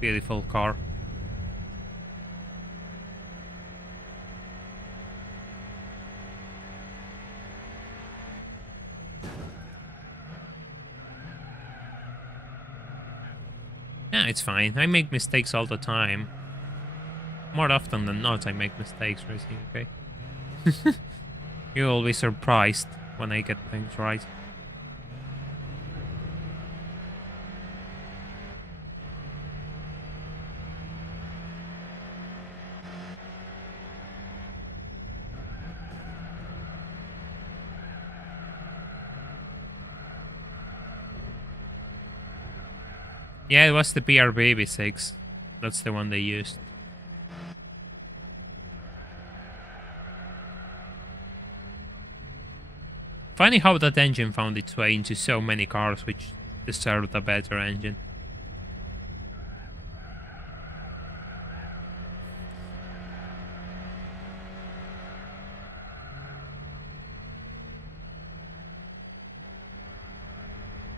Beautiful car. Yeah, it's fine. I make mistakes all the time. More often than not, I make mistakes racing, okay? You'll be surprised when I get things right. Yeah, it was the BRB V6. That's the one they used. Funny how that engine found its way into so many cars which deserved a better engine.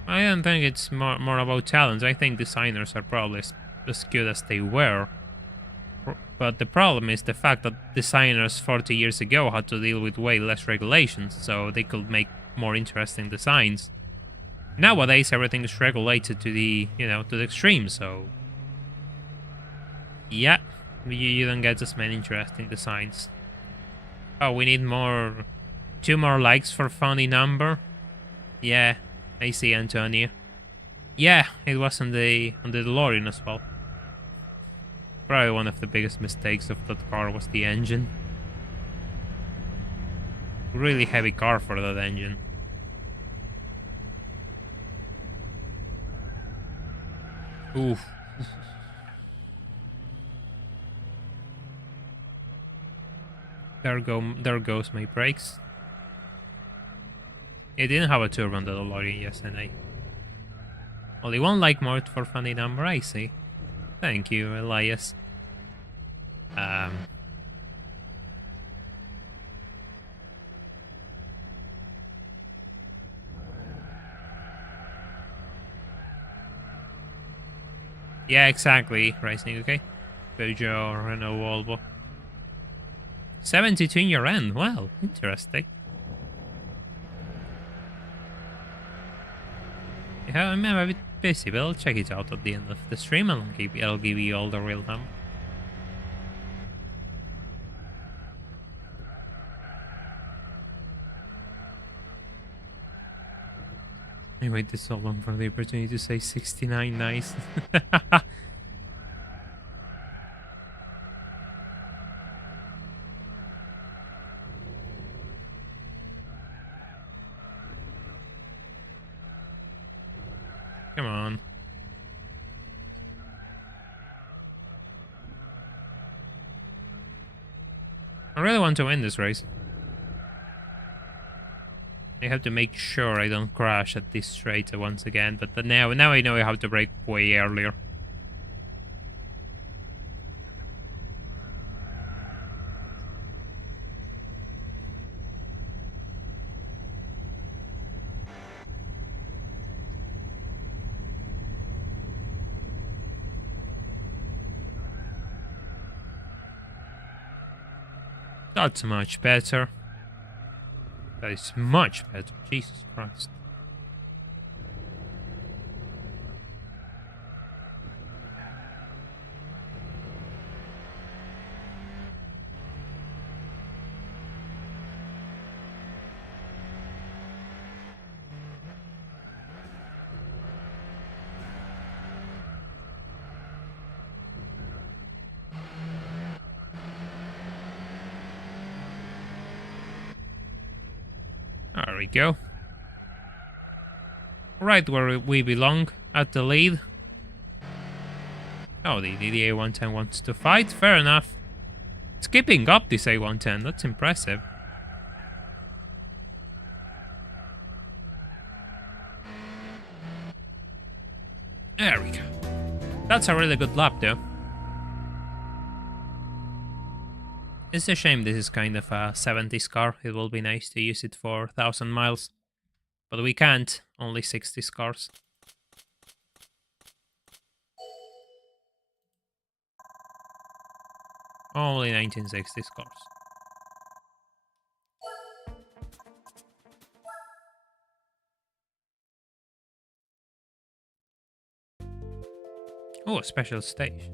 I don't think it's more about talent. I think designers are probably as good as they were. But the problem is the fact that designers 40 years ago had to deal with way less regulations, so they could make more interesting designs. Nowadays, everything is regulated to the, to the extreme, so... yeah, you don't get as many interesting designs. Oh, we need more... 2 more likes for funny number? Yeah, I see, Antonio. Yeah, it was on the DeLorean as well. Probably one of the biggest mistakes of that car was the engine. Really heavy car for that engine. Oof. There goes my brakes. It didn't have a turbo on the DeLorean, yes, and only 1 like more for funny number, I see. Thank you, Elias. Yeah, exactly. Racing, okay. Peugeot, Renault, Volvo. 72 in your end. Well, interesting. Yeah, I'm a bit busy, but I'll check it out at the end of the stream and I'll give you all the real number. I waited so long for the opportunity to say 69, nice. Come on. I really want to win this race. I have to make sure I don't crash at this straight once again, but now I know I have to brake way earlier. That's much better. That is much better. Jesus Christ. There we go. Right where we belong, at the lead. Oh, the A110 wants to fight, fair enough. It's keeping up, this A110, that's impressive. There we go. That's a really good lap, though. It's a shame this is kind of a 70s car. It will be nice to use it for 1,000 miles. But we can't. Only 60s cars. Only 1960s cars. Oh, a special stage.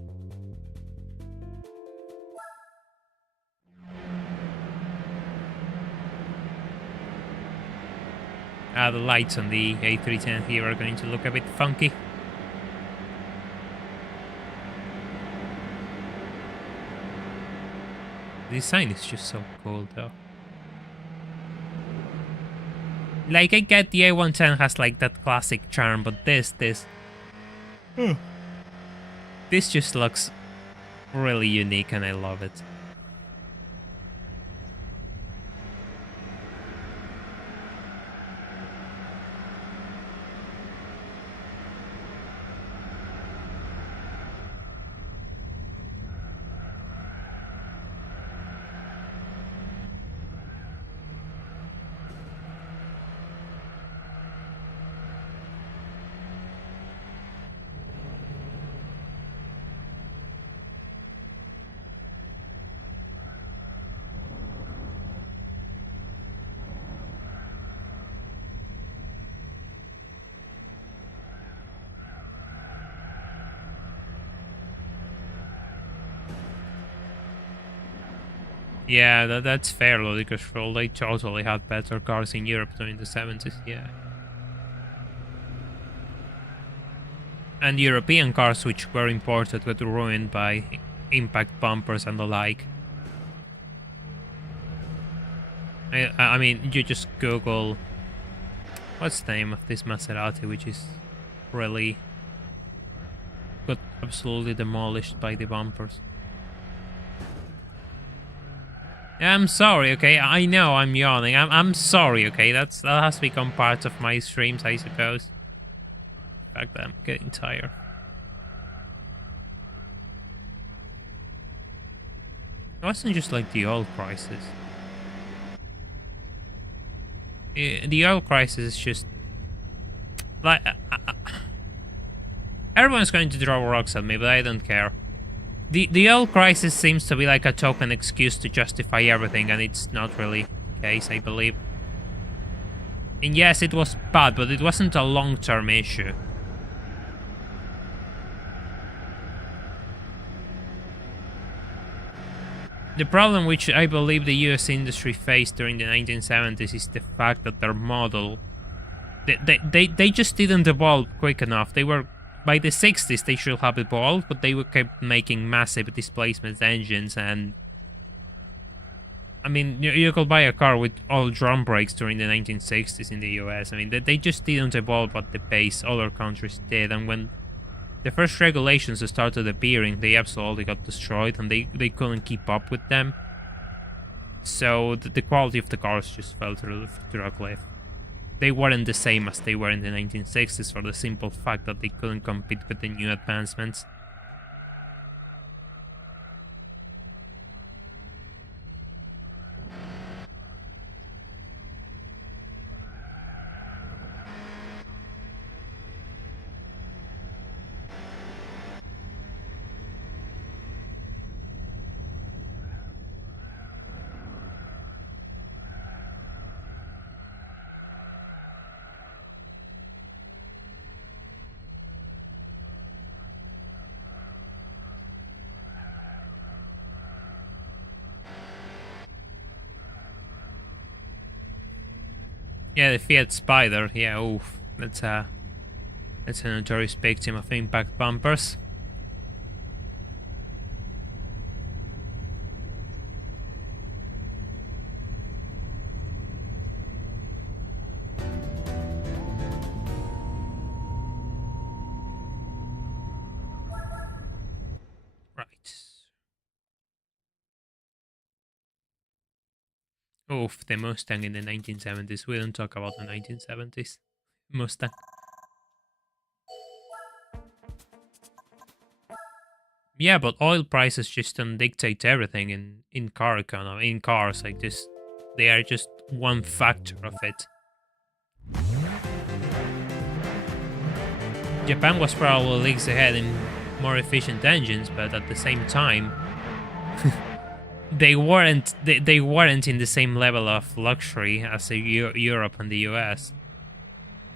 The lights on the A310 here are going to look a bit funky. The design is just so cool, though. Like, I get the A110 has like that classic charm, but this just looks really unique and I love it. Yeah, that's fair, because well, they totally had better cars in Europe during the 70s, yeah. And European cars which were imported got ruined by impact bumpers and the like. I mean, you just Google... What's the name of this Maserati, which is really... got absolutely demolished by the bumpers. I'm sorry, okay? I know I'm yawning. I'm sorry, okay? That has become part of my streams, I suppose. In fact, I'm getting tired. It wasn't just like the oil crisis. The oil crisis is just... like... everyone's going to throw rocks at me, but I don't care. The oil crisis seems to be like a token excuse to justify everything, and it's not really the case, I believe. And yes, it was bad, but it wasn't a long-term issue. The problem which I believe the US industry faced during the 1970s is the fact that their model... They just didn't evolve quick enough. They were... by the 60s they should have evolved, but they were kept making massive displacement engines, and... I mean, you could buy a car with all drum brakes during the 1960s in the US. I mean, they just didn't evolve at the pace other countries did, and when the first regulations started appearing, they absolutely got destroyed, and they couldn't keep up with them. So the quality of the cars just fell through a cliff. They weren't the same as they were in the 1960s for the simple fact that they couldn't compete with the new advancements. Yeah, the Fiat Spider, yeah, oof. That's a notorious victim of impact bumpers. Oof, the Mustang in the 1970s. We don't talk about the 1970s. Mustang. Yeah, but oil prices just don't dictate everything in car economy. In cars, like this, they are just one factor of it. Japan was probably leagues ahead in more efficient engines, but at the same time, they weren't in the same level of luxury as Europe and the US.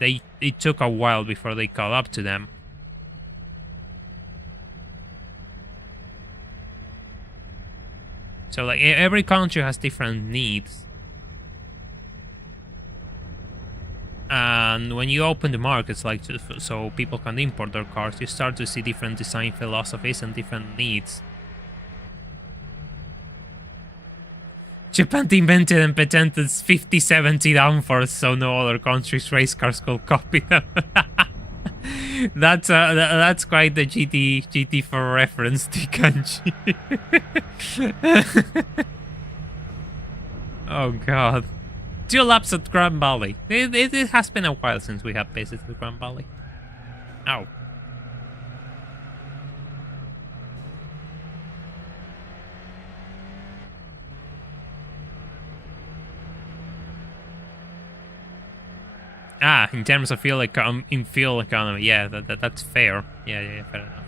It took a while before they caught up to them. So like every country has different needs. And when you open the markets, like so people can import their cars, you start to see different design philosophies and different needs. Japan invented and patented 50-70 downforce, so no other country's race cars could copy them. That's quite the GT4 reference, Tikanji. Oh god. 2 laps at Grand Valley. It has been a while since we have visited Grand Valley. Ow. Ah, in terms of fuel economy, yeah, that's fair. Yeah, fair enough.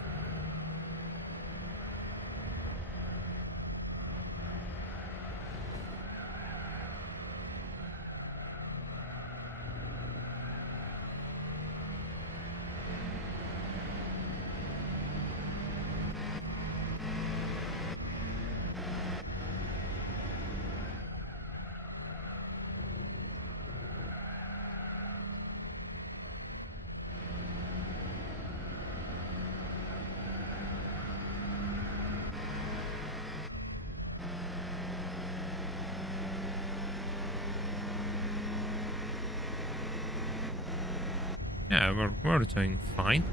Yeah, we're doing fine.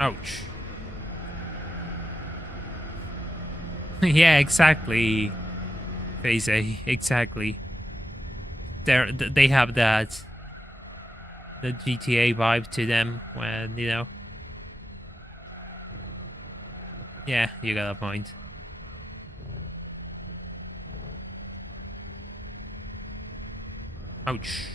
Ouch. Yeah, exactly. Phase A, exactly. They have that the GTA vibe to them when, you know. Yeah, you got a point. Ouch.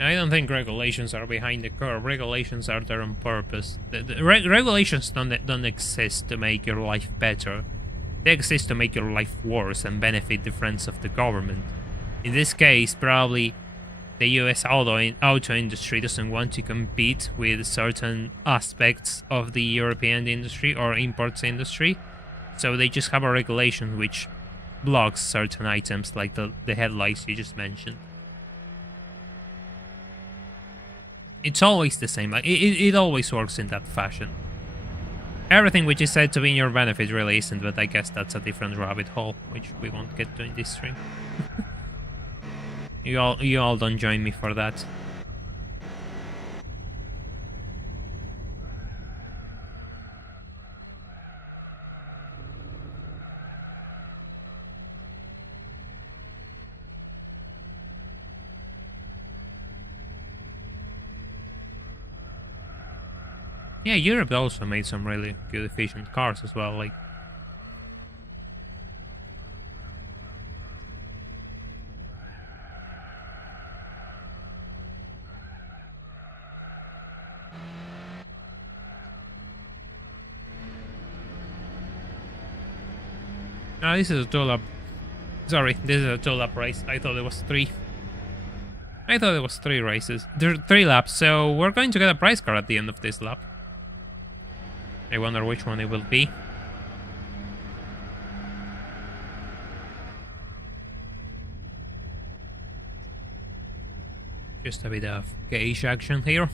I don't think regulations are behind the curve. Regulations are there on purpose. The regulations don't exist to make your life better. They exist to make your life worse and benefit the friends of the government. In this case, probably the US auto industry doesn't want to compete with certain aspects of the European industry or imports industry, so they just have a regulation which blocks certain items like the headlights you just mentioned. It's always the same. Like it always works in that fashion. Everything which is said to be in your benefit really isn't, but I guess that's a different rabbit hole, which we won't get to in this stream. You all don't join me for that. Yeah, Europe also made some really good efficient cars as well, like. Ah, this is a tool up. Sorry, this is a tool up race. I thought it was 3. I thought it was 3 races. There are 3 laps, so we're going to get a prize car at the end of this lap. I wonder which one it will be. Just a bit of gauge action here.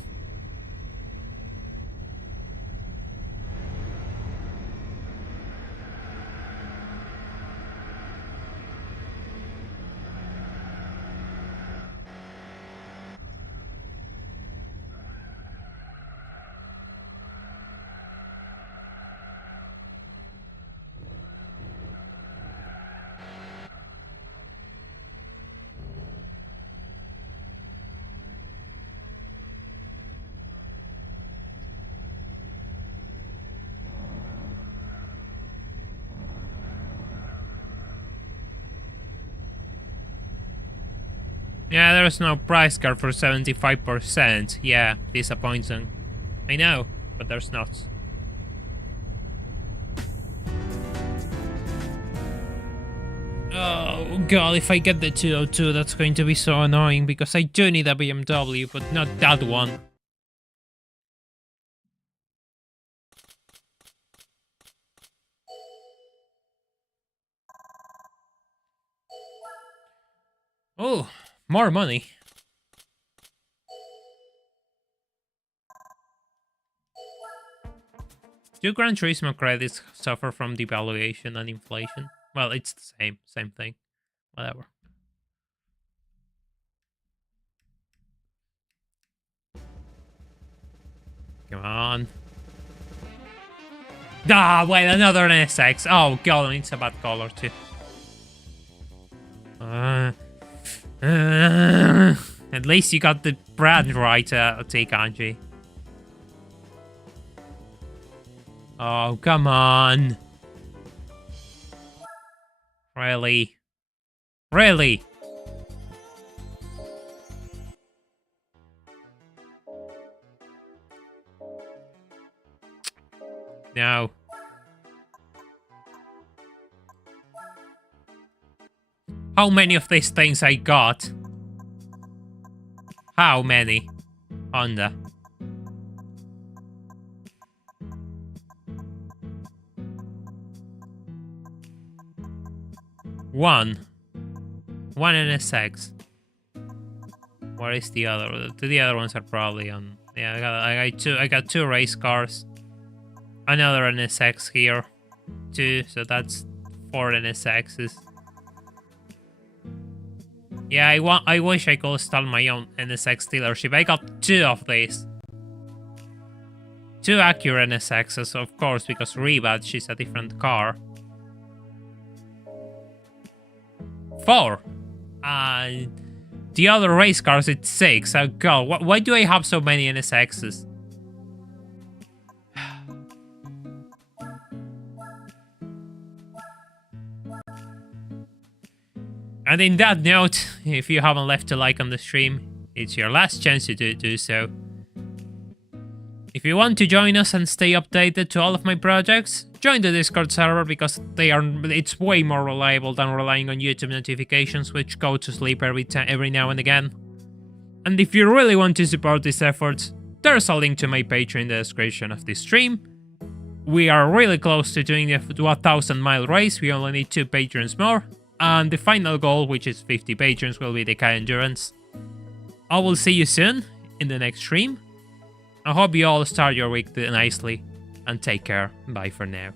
Yeah, there's no price card for 75%. Yeah, disappointing. I know, but there's not. Oh god, if I get the 202, that's going to be so annoying because I do need a BMW, but not that one. Oh, more money. Do Gran Turismo credits suffer from devaluation and inflation? Well, it's the same thing. Whatever. Come on. Ah, wait, another NSX. Oh god, it's a bad color too. At least you got the brand right, Kanji. Oh, come on. Really? Really? No. How many of these things I got? How many? Honda. One NSX. Where is the other? The other ones are probably on. Yeah, I got two race cars. another NSX here too, so that's 4 NSXs. Yeah, I wish I could start my own NSX dealership. I got 2 of these. 2 Acura NSXs, of course, because Rebadge is a different car. 4. The other race cars, it's 6. Oh god, why do I have so many NSXs? And in that note, if you haven't left a like on the stream, it's your last chance to do so. If you want to join us and stay updated to all of my projects, join the Discord server because it's way more reliable than relying on YouTube notifications, which go to sleep every now and again. And if you really want to support these efforts, there's a link to my Patreon in the description of this stream. We are really close to doing the 1,000-mile race, we only need 2 patrons more, and the final goal, which is 50 patrons, will be the Kai Endurance. I will see you soon in the next stream. I hope you all start your week nicely, and take care. Bye for now.